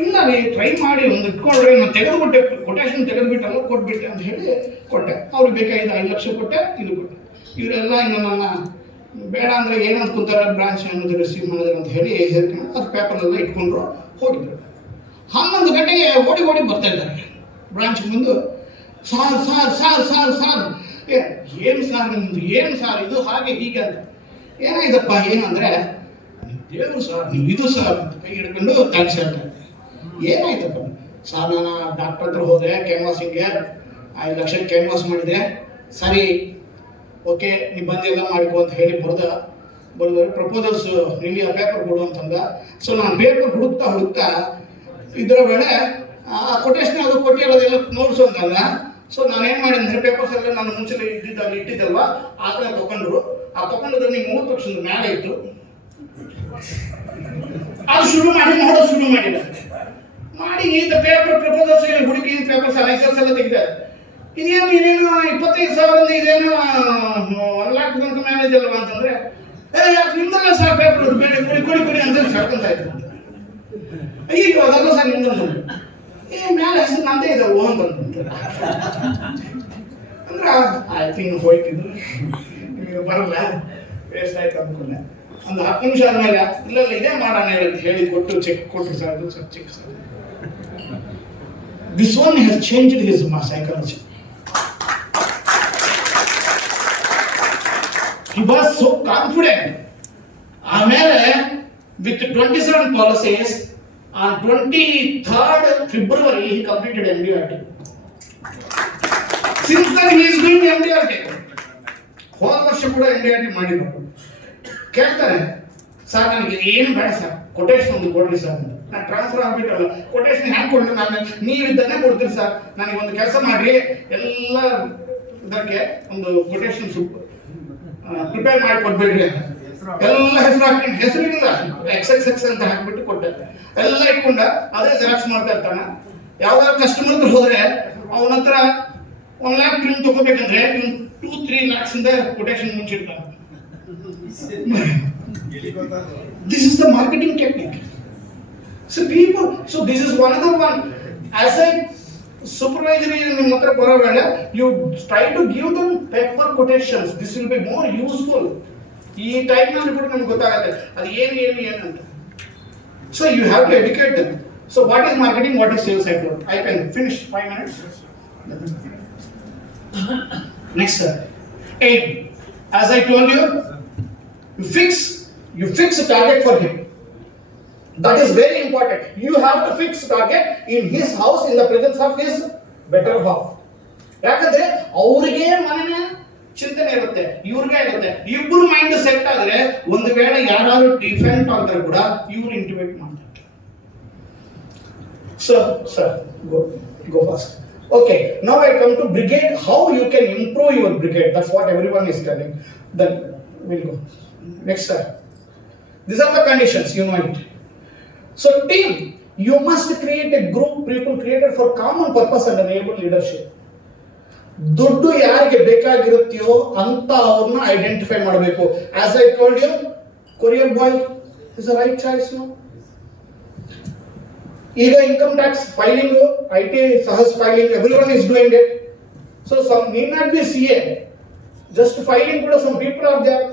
ಇಲ್ಲ ರೀ, ಟ್ರೈ ಮಾಡಿ, ಒಂದು ಇಟ್ಕೊಳ್ರಿ, ನಾನು ತೆಗೆದುಬಿಟ್ಟೆ, ಕೊಟೇಶನ್ ತೆಗೆದುಬಿಟ್ಟಲ್ಲ, ಕೊಟ್ಬಿಟ್ಟೆ ಅಂತ ಹೇಳಿ ಕೊಟ್ಟೆ. ಅವ್ರಿಗೆ ಬೇಕಾಗಿದ್ದು 5 ಲಕ್ಷ ಕೊಟ್ಟೆ, ಇದು ಕೊಟ್ಟೆ. ಇವರೆಲ್ಲ ಇನ್ನು ನನ್ನ ಬೇಡ ಅಂದರೆ ಏನಂತ ಕೂತಾರೆ, ಬ್ರಾಂಚ್ ಅನ್ನೋದು ರಿಸೀವ್ ಮಾಡಿದ್ರೆ ಅಂತ ಹೇಳಿ ಹೇಳ್ಕೊಂಡು ಅದು ಪೇಪರ್ನೆಲ್ಲ ಇಟ್ಕೊಂಡ್ರು, ಹೋಗಿದ್ರು. 11 ಗಂಟೆಗೆ ಓಡಿ ಬರ್ತಾ ಇದ್ದಾರೆ ಬ್ರಾಂಚ್ ಮುಂದೆ. Sir sir sir sir sir ಏನು ಸಾರ್ ನಿಮ್ಮದು, ಏನು ಸಾರ್ ಇದು, ಹಾಗೆ ಹೀಗೆ ಅಂತ. ಏನಾಯ್ತಪ್ಪ, ಏನು ಅಂದರೆ ದೇವರು ಸರ್, ನೀವು ಇದು ಸರ್ ಅಂತ ಕೈ ಹಿಡ್ಕೊಂಡು ಥ್ಯಾಂಕ್ಸ್ ಹೇಳ್ತಾರೆ. ಏನಾಯ್ತಪ್ಪ ಸರ್, ನಾನು ಡಾಕ್ಟರ್ ಹತ್ರ ಹೋದೆ, ಕ್ಯಾನ್ವಾಸಿಂಗ್ಗೆ 5 ಲಕ್ಷ ಕ್ಯಾನ್ವಾಸ್ ಮಾಡಿದೆ, ಸರಿ ಓಕೆ ನೀವು ಬಂದೆಲ್ಲ ಮಾಡ್ಕೊ ಅಂತ ಹೇಳಿ ಬರೆದ್ರೆ ಪ್ರಪೋಸಲ್ಸ್ ಇಲ್ಲಿ ಆ ಪೇಪರ್ ಕೊಡು ಅಂತಂದ. ಸೊ ನಾನು ಪೇಪರ್ ಹುಡುಕ್ತಾ ಇದರ ವೇಳೆ ಕೊಟೇಶನ್ ಅದು ಕೊಟ್ಟಿರೋದೆಲ್ಲ ನೋಡ್ಸು ಅಂತಂದ. ಸೊ ನಾನೇನು ಮಾಡಿ ಅಂದರೆ ಪೇಪರ್ಸ್ ಎಲ್ಲ ನಾನು ಮುಂಚೆ ಇಟ್ಟಿದ್ದಲ್ವ, ಆ ಥರ ತಗೊಂಡ್ರು. ಆ ತಗೊಂಡಿದ್ರೆ ನೀವು 30 ಲಕ್ಷದ ಮೇಲೆ ಇತ್ತು. ಅದು ಶುರು ಮಾಡಿಲ್ಲ ಮಾಡಿ ಈತ ಪೇಪರ್ ಪ್ರಪೋಸಲ್ಸ್ ಹುಡುಕಿ ಪೇಪರ್ಸ್ ಲೈಸೆನ್ಸ್ ಎಲ್ಲ ತೆಗಿತಾರೆ. ಇನ್ನೇನು 25,000 ಇದೇನು 1 lakh ತನಕ ಮ್ಯಾನೇಜ್ ಅಲ್ವಾ ಅಂತಂದ್ರೆ, ನಿಮ್ದಲ್ಲ ಸರ್ ಪೇಪರ್ ಬೇಡ, ಕೊಡಿ ಅಂತ ಸರ್ಕೊಂತ ಇದ್ರು. ಈಗ ಅದಲ್ಲ ಸರ್ ನಿಮ್ದು, ಮೇಲೆ ಹೆಸರು ನಂದೇ ಇದೆ ಓ ಅಂತಂತಾರೆ. ಅಂದ್ರೆ ಆಯ್ತು, ಇನ್ನು ಹೋಯ್ತಿದ್ರು, ನಿಮಗೆ ಬರಲ್ಲ, ವೇಸ್ಟ್ ಆಯ್ತು ಅಂದ್ಕೊಂಡೆ. ಒಂದು 10 ನಿಮಿಷ ಆದ್ಮೇಲೆ ಇಲ್ಲ ಇದೇ ಮಾಡೋಣ ಹೇಳಿ ಕೊಟ್ಟು ಚೆಕ್ ಕೊಟ್ಟರು ಸರ್, ಅದು sir cheque sir. This one has changed his psychology. He was so confident. ಆಮೇಲೆ with 27 policies on 23rd February he completed MDRT. Since then he is doing MDRT. ಹೋದ ವರ್ಷ ಕೂಡ MDRT ಮಾಡಿದ್ರು. ಕೇಳ್ತಾರೆ ಸರ್, ನನಗೆ ಏನು ಬೇಡ ಸರ್, ಕೊಟೇಶನ್ ಒಂದು ಕೊಡ್ರಿ ಸರ್ ಅಂತ. ನಾನು ಟ್ರಾನ್ಸ್ಫರ್ ಆಗ್ಬಿಟ್ಟಲ್ಲ, ಕೊಟೇಶನ್ ಹ್ಯಾಂಗೆ ಕೊಡ್ಲಿ, ನಾನು ನೀವಿದ್ದನ್ನೇ ಕೊಡ್ತೀರಿ ಸರ್, ನನಗೆ ಒಂದು ಕೆಲಸ ಮಾಡ್ರಿ, ಎಲ್ಲ ಇದಕ್ಕೆ ಒಂದು ಕೊಟೇಶನ್ ಪ್ರಿಪೇರ್ ಮಾಡಿ ಕೊಟ್ಬಿಡ್ರಿ ಅಂತ. ಎಲ್ಲ ಹೆಸರು ಹಾಕೊಂಡು, ಹೆಸರಿಲ್ಲ XXX ಅಂತ ಹಾಕ್ಬಿಟ್ಟು ಕೊಟ್ಟೆ. ಎಲ್ಲ ಇಟ್ಕೊಂಡ ಅದೇ ಜೆರಾಕ್ಸ್ ಮಾಡ್ತಾ ಇರ್ತಾನೆ. ಯಾವ್ದಾದ್ರು ಕಸ್ಟಮರ್ ಹತ್ರ ಹೋದ್ರೆ ಅವನ ಹತ್ರ 1 lakh ಪ್ರಿಂಟ್ ತಗೋಬೇಕಂದ್ರೆ 2-3 lakhs ಇಂದ quotation ಮುಂಚಿರ್ತಾನೆ. This is the marketing technique. So people, so this is another one. As a supervisory ನಿಮ್ಮ ಹತ್ರ ಬರೋ ವೇಳೆ you try to give them paper quotations. This will be more useful. ಈ time ನಲ್ಲಿ ಕೂಡ ನಮ್ಗೆ ಗೊತ್ತಾಗುತ್ತೆ ಅದು ಏನು ಅಂತ. So you have to educate them. So what is marketing, what is sales? I can finish 5 minutes. Next sir. 8. As I told you, you fix a target for him. That is very important. You have to fix target in his house, in the presence of his better half. ಯಾಕಂದ್ರೆ ಅವ್ರಿಗೆ ಮನೆಯ ಚಿಂತನೆ ಇರುತ್ತೆ, ಇವ್ರಿಗೆ ಇರುತ್ತೆ. ಇಬ್ಬರು mind set ಆದ್ರೆ ಒಂದು ವೇಳೆ ಯಾರು ಡಿಫೆಂಟ್ ಆಗ್ತಾರೆ ಕೂಡ ಇವ್ರು ಇಂಟಿಮೇಟ್ ಮಾಡ್ತಾರೆ. Sir, go fast. Okay, now I come to brigade. How you can improve your brigade? That's what everyone is telling. Then we'll go. Next sir. These are the conditions, you know it. So team, you must create a group people created for common purpose and enable leadership. ದುಡ್ಡು ಯಾರಿಗೆ ಬೇಕಾಗಿರುತ್ತೆಯೋ ಅಂತ ಅವ್ರನ್ನ identify ಮಾಡಬೇಕು. As I told you, courier boy is the right choice. ಈಗ income tax filing, IT ಸಹಸ್ filing, everyone is doing it. So some need not be CA, just filing ಕೂಡ some people are there.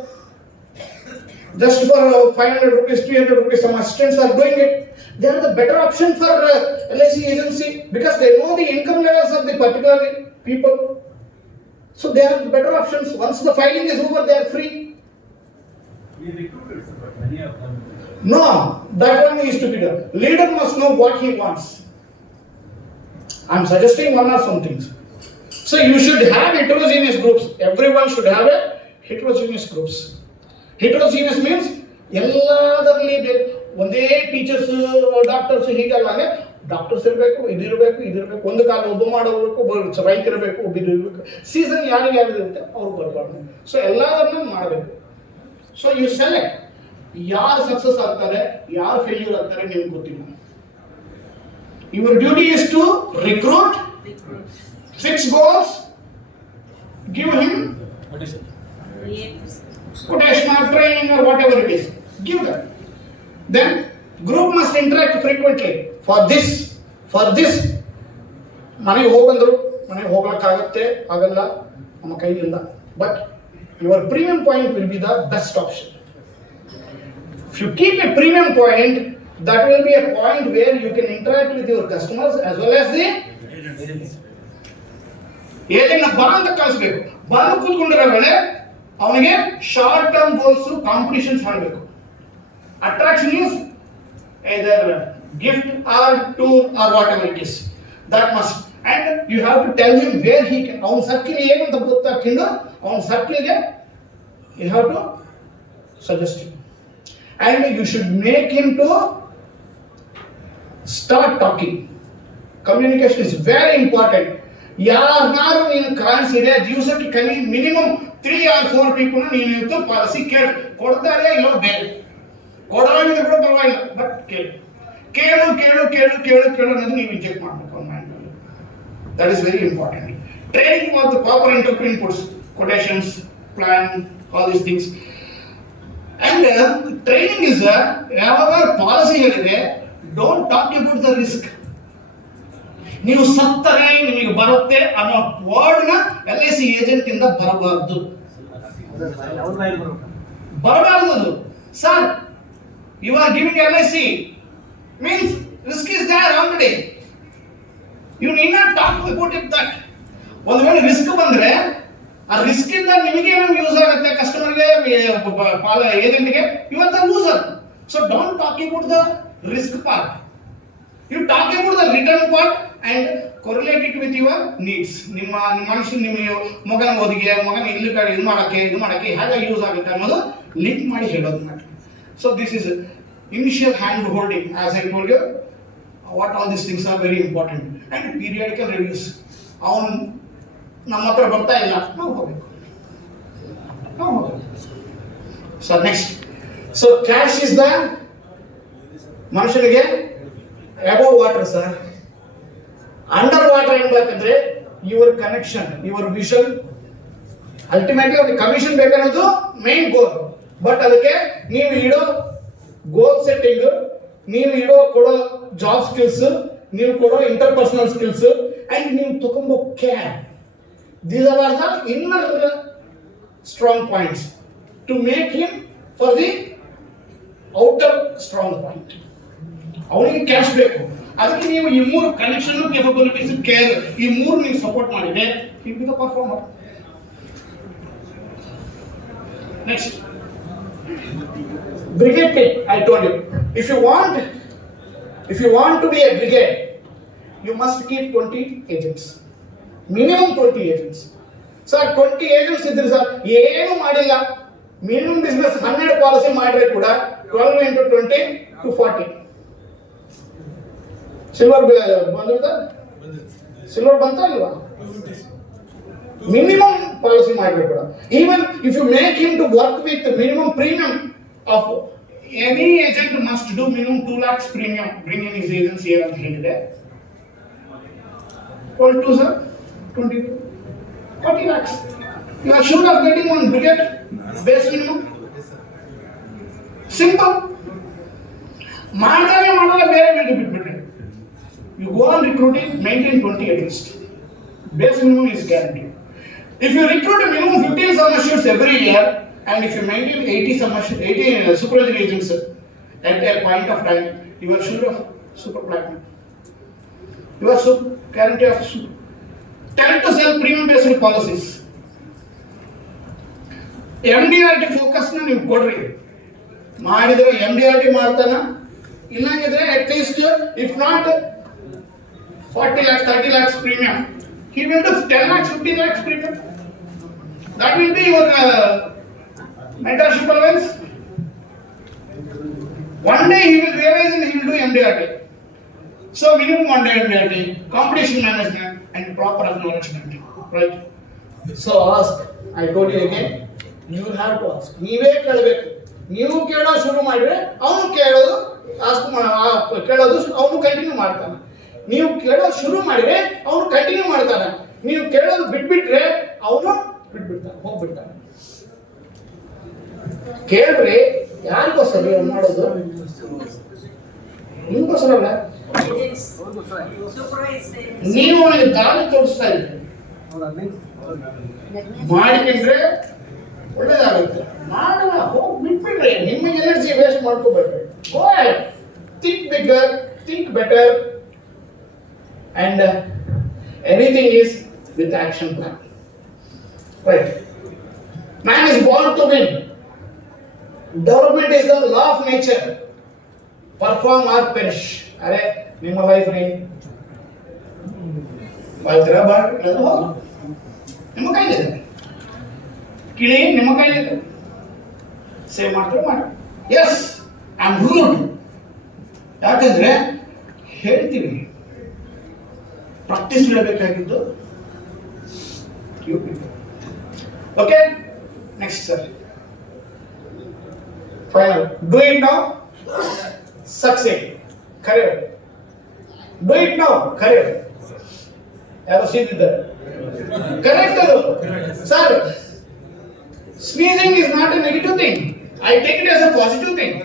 Just for 500 rupees, 300 rupees, some assistants are doing it. They are the better option for LIC agency because they know the income levels of the particular people. So they are the better options. Once the filing is over, they are free. We recruited, but many of them. No, that one is to be done. Leader must know what he wants. I am suggesting one or some things. So you should have heterogeneous groups. Everyone should have a heterogeneous groups. Heterogeneous means ಎಲ್ಲದರಲ್ಲಿ ಒಂದೇ teachers doctors ಹೀಗಲ್ಲ, ಅಂದ್ರೆ doctors ಇರಬೇಕು, ಇದಿರಬೇಕು, ಒಂದು ಕಾಲ ಒಬ್ಬ ಮಾಡೋಬೇಕು, ರೈತ ಇರಬೇಕು, ಒಬ್ಬ ಇರಬೇಕು. ಸೀಸನ್ ಯಾರಿಗೆ ಇರುತ್ತೆ ಅವ್ರು ಬರಬಾರ್ದು. ಸೊ ಎಲ್ಲದನ್ನ ಮಾಡಬೇಕು. ಸೊ ಯು ಸೆಲೆಕ್ಟ್ ಯಾರು ಸಕ್ಸಸ್ ಆಗ್ತಾರೆ, ಯಾರು ಫೇಲ್ಯೂರ್ ಆಗ್ತಾರೆ ನಿಮ್ಗೆ ಗೊತ್ತಿಲ್ಲ. Your duty is to recruit, fix goals, give him quotation or training or whatever it is, give them. Then group must interact frequently. For this ಮನೆಗೆ ಹೋಗಂದ್ರು, ಮನೆಗೆ ಹೋಗ್ಲಿಕ್ಕಾಗತ್ತೆ, ಆಗಲ್ಲ, ನಮ್ಮ ಕೈಲಿಲ್ಲ. But your premium point will be the best option. If you keep a premium point, that will be a point where you can interact with your customers as well as the agent ಬಾ ಅಂತ ಕಳಿಸ್ಬೇಕು. ಬಂದು ಕೂತ್ಕೊಂಡಿರೋಳೆ ಅವನಿಗೆ short term goals, competitions ಮಾಡಬೇಕು. Attraction is either gift or tour or whatever it is, that must, and you have to tell him where he can, ಅವನ circle ಏನು ಅಂತ ಗೊತ್ತಾಗ್ತಿಲ್ಲ, ಅವನ ಸರ್ಕಿಲ್ಗೆ you have to suggest him, and you should make him to start talking. Communication is very important. ಯಾರು ನೀನು ಕಾಣಿಸಿದೆ ದಿವಸಕ್ಕೆ minimum 3 or 4 people ನೀನು ಇವತ್ತು ಪಾಲಿಸಿ ಕೊಡ್ತಾರೆ, ಇಲ್ಲೋ ಬೇರೆ ಕೊಡೋಂಗಿದ್ರೆ ಕೂಡ ಪರವಾಗಿಲ್ಲ, ಬಟ್ ಕೇಳು ಅನ್ನೋದು ನೀವು ಇಂಜೆಕ್ಟ್ ಮಾಡಬೇಕು ಅವ್ನ ಮೈಂಡಲ್ಲಿ. That is very important. Training of the proper interpret inputs, quotations, plan, all these things. And training is ಯಾವಾಗ ಪಾಲಿಸಿ ಹೇಳಿದೆ, don't talk about the risk. ನೀವು ಸತ್ತರೆ ನಿಮಗೆ ಬರುತ್ತೆ ಅನ್ನೋ ವರ್ಡ್ನ LIC ಏಜೆಂಟ್ ಇಂದ ಬರಬಾರ್ದು. ಅದು sir, you are giving LIC means risk is there already. You need not talk about it that. ಒಂದು ವೇಳೆ ರಿಸ್ಕ್ ಬಂದ್ರೆ ಆ ರಿಸ್ಕ್ ಇಂದ ನಿಮಗೆ ಯೂಸ್ ಆಗುತ್ತೆ, ಕಸ್ಟಮರ್ಗೆ, ಏಜೆಂಟ್ಗೆ, you are the loser. So don't talk about the risk part. You talk about the return part and correlate it with your needs. ನಿಮ್ಮ ಮನುಷ್ಯ, ನಿಮ್ಮ ಮಗನ ಓದಿಗೆ, ಮಗನ ಇಲ್ಲಿ ಕಡೆ ಇದು ಮಾಡಕ್ಕೆ ಹೇಗೆ ಯೂಸ್ ಆಗುತ್ತೆ ಅನ್ನೋದು ಲಿಂಕ್ ಮಾಡಿ ಹೇಳೋದು ಮಾಡಿ. So this is initial hand holding, as I told you, what all these things are very important, and periodical reviews. ಅವನು ನಮ್ಮ ಹತ್ರ ಬರ್ತಾ ಇಲ್ಲ, ನಾವು ಹೋಗ್ಬೇಕು. So next, so cash is the ಮನುಷ್ಯನಿಗೆ above water, sir. Under water ಏನ್ಬೇಕಂದ್ರೆ your connection, your vision, ultimately ಅವ್ರಿಗೆ ಕಮಿಷನ್ ಬೇಕನ್ನೋದು ಮೇನ್ ಗೋಲ್. ಬಟ್ ಅದಕ್ಕೆ ನೀವು ಇಡೋ ಗೋಲ್ ಸೆಟ್ಟಿಂಗ್, ನೀವು ಕೊಡೋ ಜಾಬ್ ಸ್ಕಿಲ್ಸ್, ನೀವು ಕೊಡೋ ಇಂಟರ್ಪರ್ಸನಲ್ ಸ್ಕಿಲ್ಸ್, ಅಂಡ್ ನೀವು ತಗೊಂಬೋ care, these are the inner strong points to make him for the outer strong point. ಅವನಿಗೆ ಕ್ಯಾಶ್ ಬೇಕು, ಅದಕ್ಕೆ ನೀವು ಈ 3 ಕನೆಕ್ಷನ್, ಕೆಪಬಿಲಿಟೀಸ್, ಕೇರ್, ಈ 3 ನೀವು ಸಪೋರ್ಟ್ ಮಾಡಿದ್ರೆ he will be the performer. Next, brigade team. I told you, if you want to be a brigade, you must keep 20 agents, minimum 20 agents. Sir, 20 agents ಇದ್ರೆ sir ಏನು ಮಾಡಿಲ್ಲ, minimum business 12 policy ಮಾಡಿದ್ರೆ ಕೂಡ 12 into 20 to 40. Silver ಬಂತ ಇಲ್ವಾ? Minimum policy ಮಾಡಬೇಕು. Even if you make him to work with minimum premium of any agent must do minimum 2 lakhs premium bring in his agency year ಅಂತ ಹೇಳಿದೆ. 12 sir 20 40 lakhs. You are sure of getting one brigade base minimum? Simple. ಮಾಡಲ್ಲ ಬೇರೆ ಬಿಟ್ಬಿಟ್ರೆ. You go on recruiting, maintain 20 at least. Base minimum is guaranteed. If you recruit a minimum 15 summer shoots every year, and if you maintain 80 supervisory agents at a point of time, you are sure of super platinum. You are guarantee of super. Tell to sell premium based policies. MDRT focus na ನೀವು ಕೊಡ್ರಿ. ಮಾಡಿದ್ರೆ MDRT ಮಾಡ್ತಾನ, ಇಲ್ಲಾಂಗಿದ್ರೆ at least if not 40 lakhs, 30 lakhs premium, he will do 10 lakhs, 15 lakhs premium. That will be your mentorship allowance. One day he will realize and he will do MDRT. So minimum one day MDRT, competition management and proper acknowledgement, right? So ask, I told you again, you have to ask. ನೀವೇ ಕೇಳಬೇಕು. ನೀವು ಕೇಳೋ ಶುರು ಮಾಡಿದ್ರೆ ಅವನು ಕೇಳೋದು ಕೇಳೋದು ಅವನು ಕಂಟಿನ್ಯೂ ಮಾಡ್ತಾನೆ. ನೀವು ಕೇಳೋದು ಶುರು ಮಾಡಿದ್ರೆ ಅವನು ಕಂಟಿನ್ಯೂ ಮಾಡ್ತಾನೆ. ನೀವು ಕೇಳೋದು ಬಿಟ್ಬಿಟ್ರೆ ಅವನು ಬಿಟ್ಬಿಡ್ತಾನೆ, ಹೋಗ್ಬಿಡ್ತಾನೆ. ಕೇಳ್ರಿ, ಯಾರಿಗೋಸ್ಕರ ನೀವು ಮಾಡೋದು? ನಿಮ್ಗೋಸ್ಕರ ಅಲ್ಲ. ನೀವು ಅವನಿಗೆ ದಾರಿ ತೋರಿಸ್ತಾ ಇದ್ದೀರಿ. ಮಾಡಿಕೊಂಡ್ರೆ ಒಳ್ಳೇದಾಗುತ್ತೆ. ಮಾಡಲ್ಲ, ಹೋಗಿ ಬಿಟ್ಬಿಡ್ರಿ. ನಿಮ್ಮ ಎನರ್ಜಿ ವೇಸ್ಟ್ ಮಾಡ್ಕೋಬೇಡ್ರಿ. Go ahead, think bigger, think better, and anything is with action plan. Right? Man is born to win. Development is the law of nature. Perform or perish. ಅರೆ ನಿಮ್ಮ ಲೈಫ್ ರೀ ಬಾಳ್ತೀರಾ ನಿಮ್ಮ ಕೈಲಿದೆ, ಕಿಳಿ ನಿಮ್ಮ ಕೈಲಿದೆ. ಸೇವ್ ಮಾಡ್ತಾರೆ ಮಾಡಿ. Yes, I am rude. ಯಾಕಂದ್ರೆ ಹೇಳ್ತೀವಿ, practice ಮಾಡಬೇಕಾಗಿದ್ದು. Okay, next sir, final. Do it now, succeed. ಕರೆಯೋದು. ಡೂ ಇಟ್ ನೌ, ಕರೆಯೋದು. ಯಾರು ಸೀದಿದ್ದಾರೆ? ಕರೆಕ್ಟ್ ಅದು sir. Sneezing is not a negative thing. I take it as a positive thing.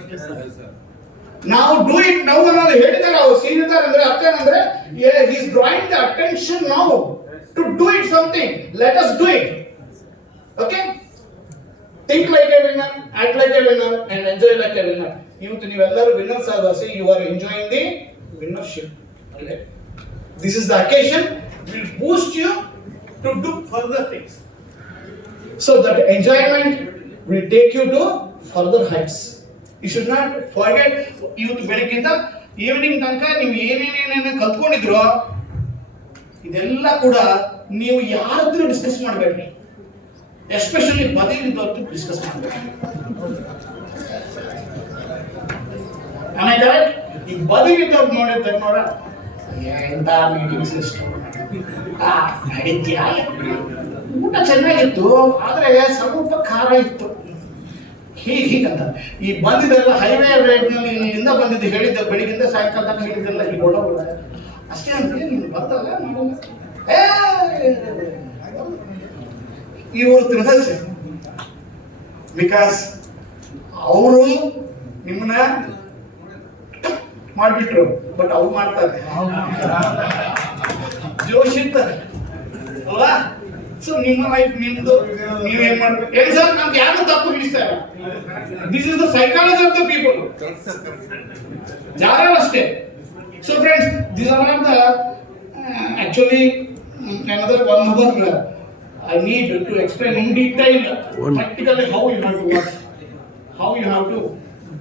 ನಾವು do it now ಅನ್ನೋದು ಹೇಳಿದ್ದಾರೆ, ಅವ್ರು ಸೀದಿದ್ದಾರೆ ಅಂದ್ರೆ ಅರ್ಥ ಏನಂದ್ರೆ he is drawing the attention now to do it something. Let us do it. Okay? Think like a winner, act like a winner, and enjoy like a winner. ಇವತ್ತು ನೀವೆಲ್ಲರೂ winners ಆಗಿ you are enjoying the winnership. Okay? This is the occasion will boost you to do further things. So that enjoyment will take you to further heights. You should not forget, ಇವತ್ತು ಬೆಳಗ್ಗಿಂದ evening ತನಕ ನೀವು ಏನೇನೇನೇನು ಕಲ್ತ್ಕೊಂಡಿದ್ರು ಇದೆಲ್ಲ ಕೂಡ ನೀವು ಯಾರ ಹತ್ರ discuss ಮಾಡಬೇಡ್ರಿ. Especially ಬದಿಯಿಂದ ಡಿಸ್ಕಸ್ ಮಾಡಬೇಡಿ. ಆಮೇಲೆ ಈ ಬದಿಯಿಂದ ನೋಡಿದ್ರೆ ನೋಡ ಎಂತ ಮೀಟಿಂಗ್ ಸಿಸ್ಟಮ್ ನಡೀತ್ಯ. ಊಟ ಚೆನ್ನಾಗಿತ್ತು, ಆದ್ರೆ ಸ್ವಲ್ಪ ಖಾರ ಇತ್ತು. ಹೀಗಂತ ಈ ಬಂದಿದ್ದೆಲ್ಲ ಹೈವೇ ರೇಟ್ನಲ್ಲಿ ಇಲ್ಲಿಂದ ಬಂದಿದ್ದು ಹೇಳಿದ್ದೆ, ಬೆಳಿಗ್ಗಿಂದ ಸಾಯಂಕಾಲ ತನಕ ಹೇಳಿದ್ದೆಲ್ಲ ಈಗ ಒಳಗೊಳ ಅಷ್ಟೇ ಅಂತ ನೀನು ಬಂದಲ್ಲ. ಇವರು ತಿಳಿಸಿ, ಬಿಕಾಸ್ ಅವರು ನಿಮ್ಮನ್ನ ಮಾಡ್ಬಿಟ್ರು, ಬಟ್ ಅವ್ರು ಮಾಡ್ತಾರೆ, ಜೋಶ್ ಇರ್ತಾರೆ ಅಲ್ವಾ? ಸೊ ನಿಮ್ಮ ಲೈಫ್ ನಿಮ್ದು, ನೀವೇನ್ ಮಾಡ್ಬೇಕು ಹೇಳಿ ಸರ್. ನಮ್ಗೆ ಯಾರು ತಪ್ಪು ಹಿಡಿಸ್ತಾ ಇಲ್ಲ. This is the psychology of the people, ಯಾರು ಅಷ್ಟೇ. So friends, this are are the actually another one more I need to explain in detail practically how you have to work, how you have to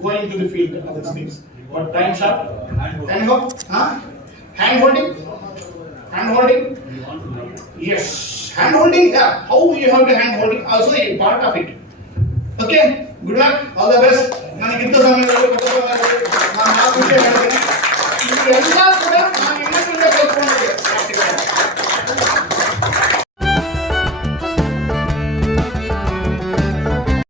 go into the field of these things. But time short, anyhow, hand holding, yes, hand holding. Yeah, how you have to hand holding also a part of it. Okay, good luck, all the best.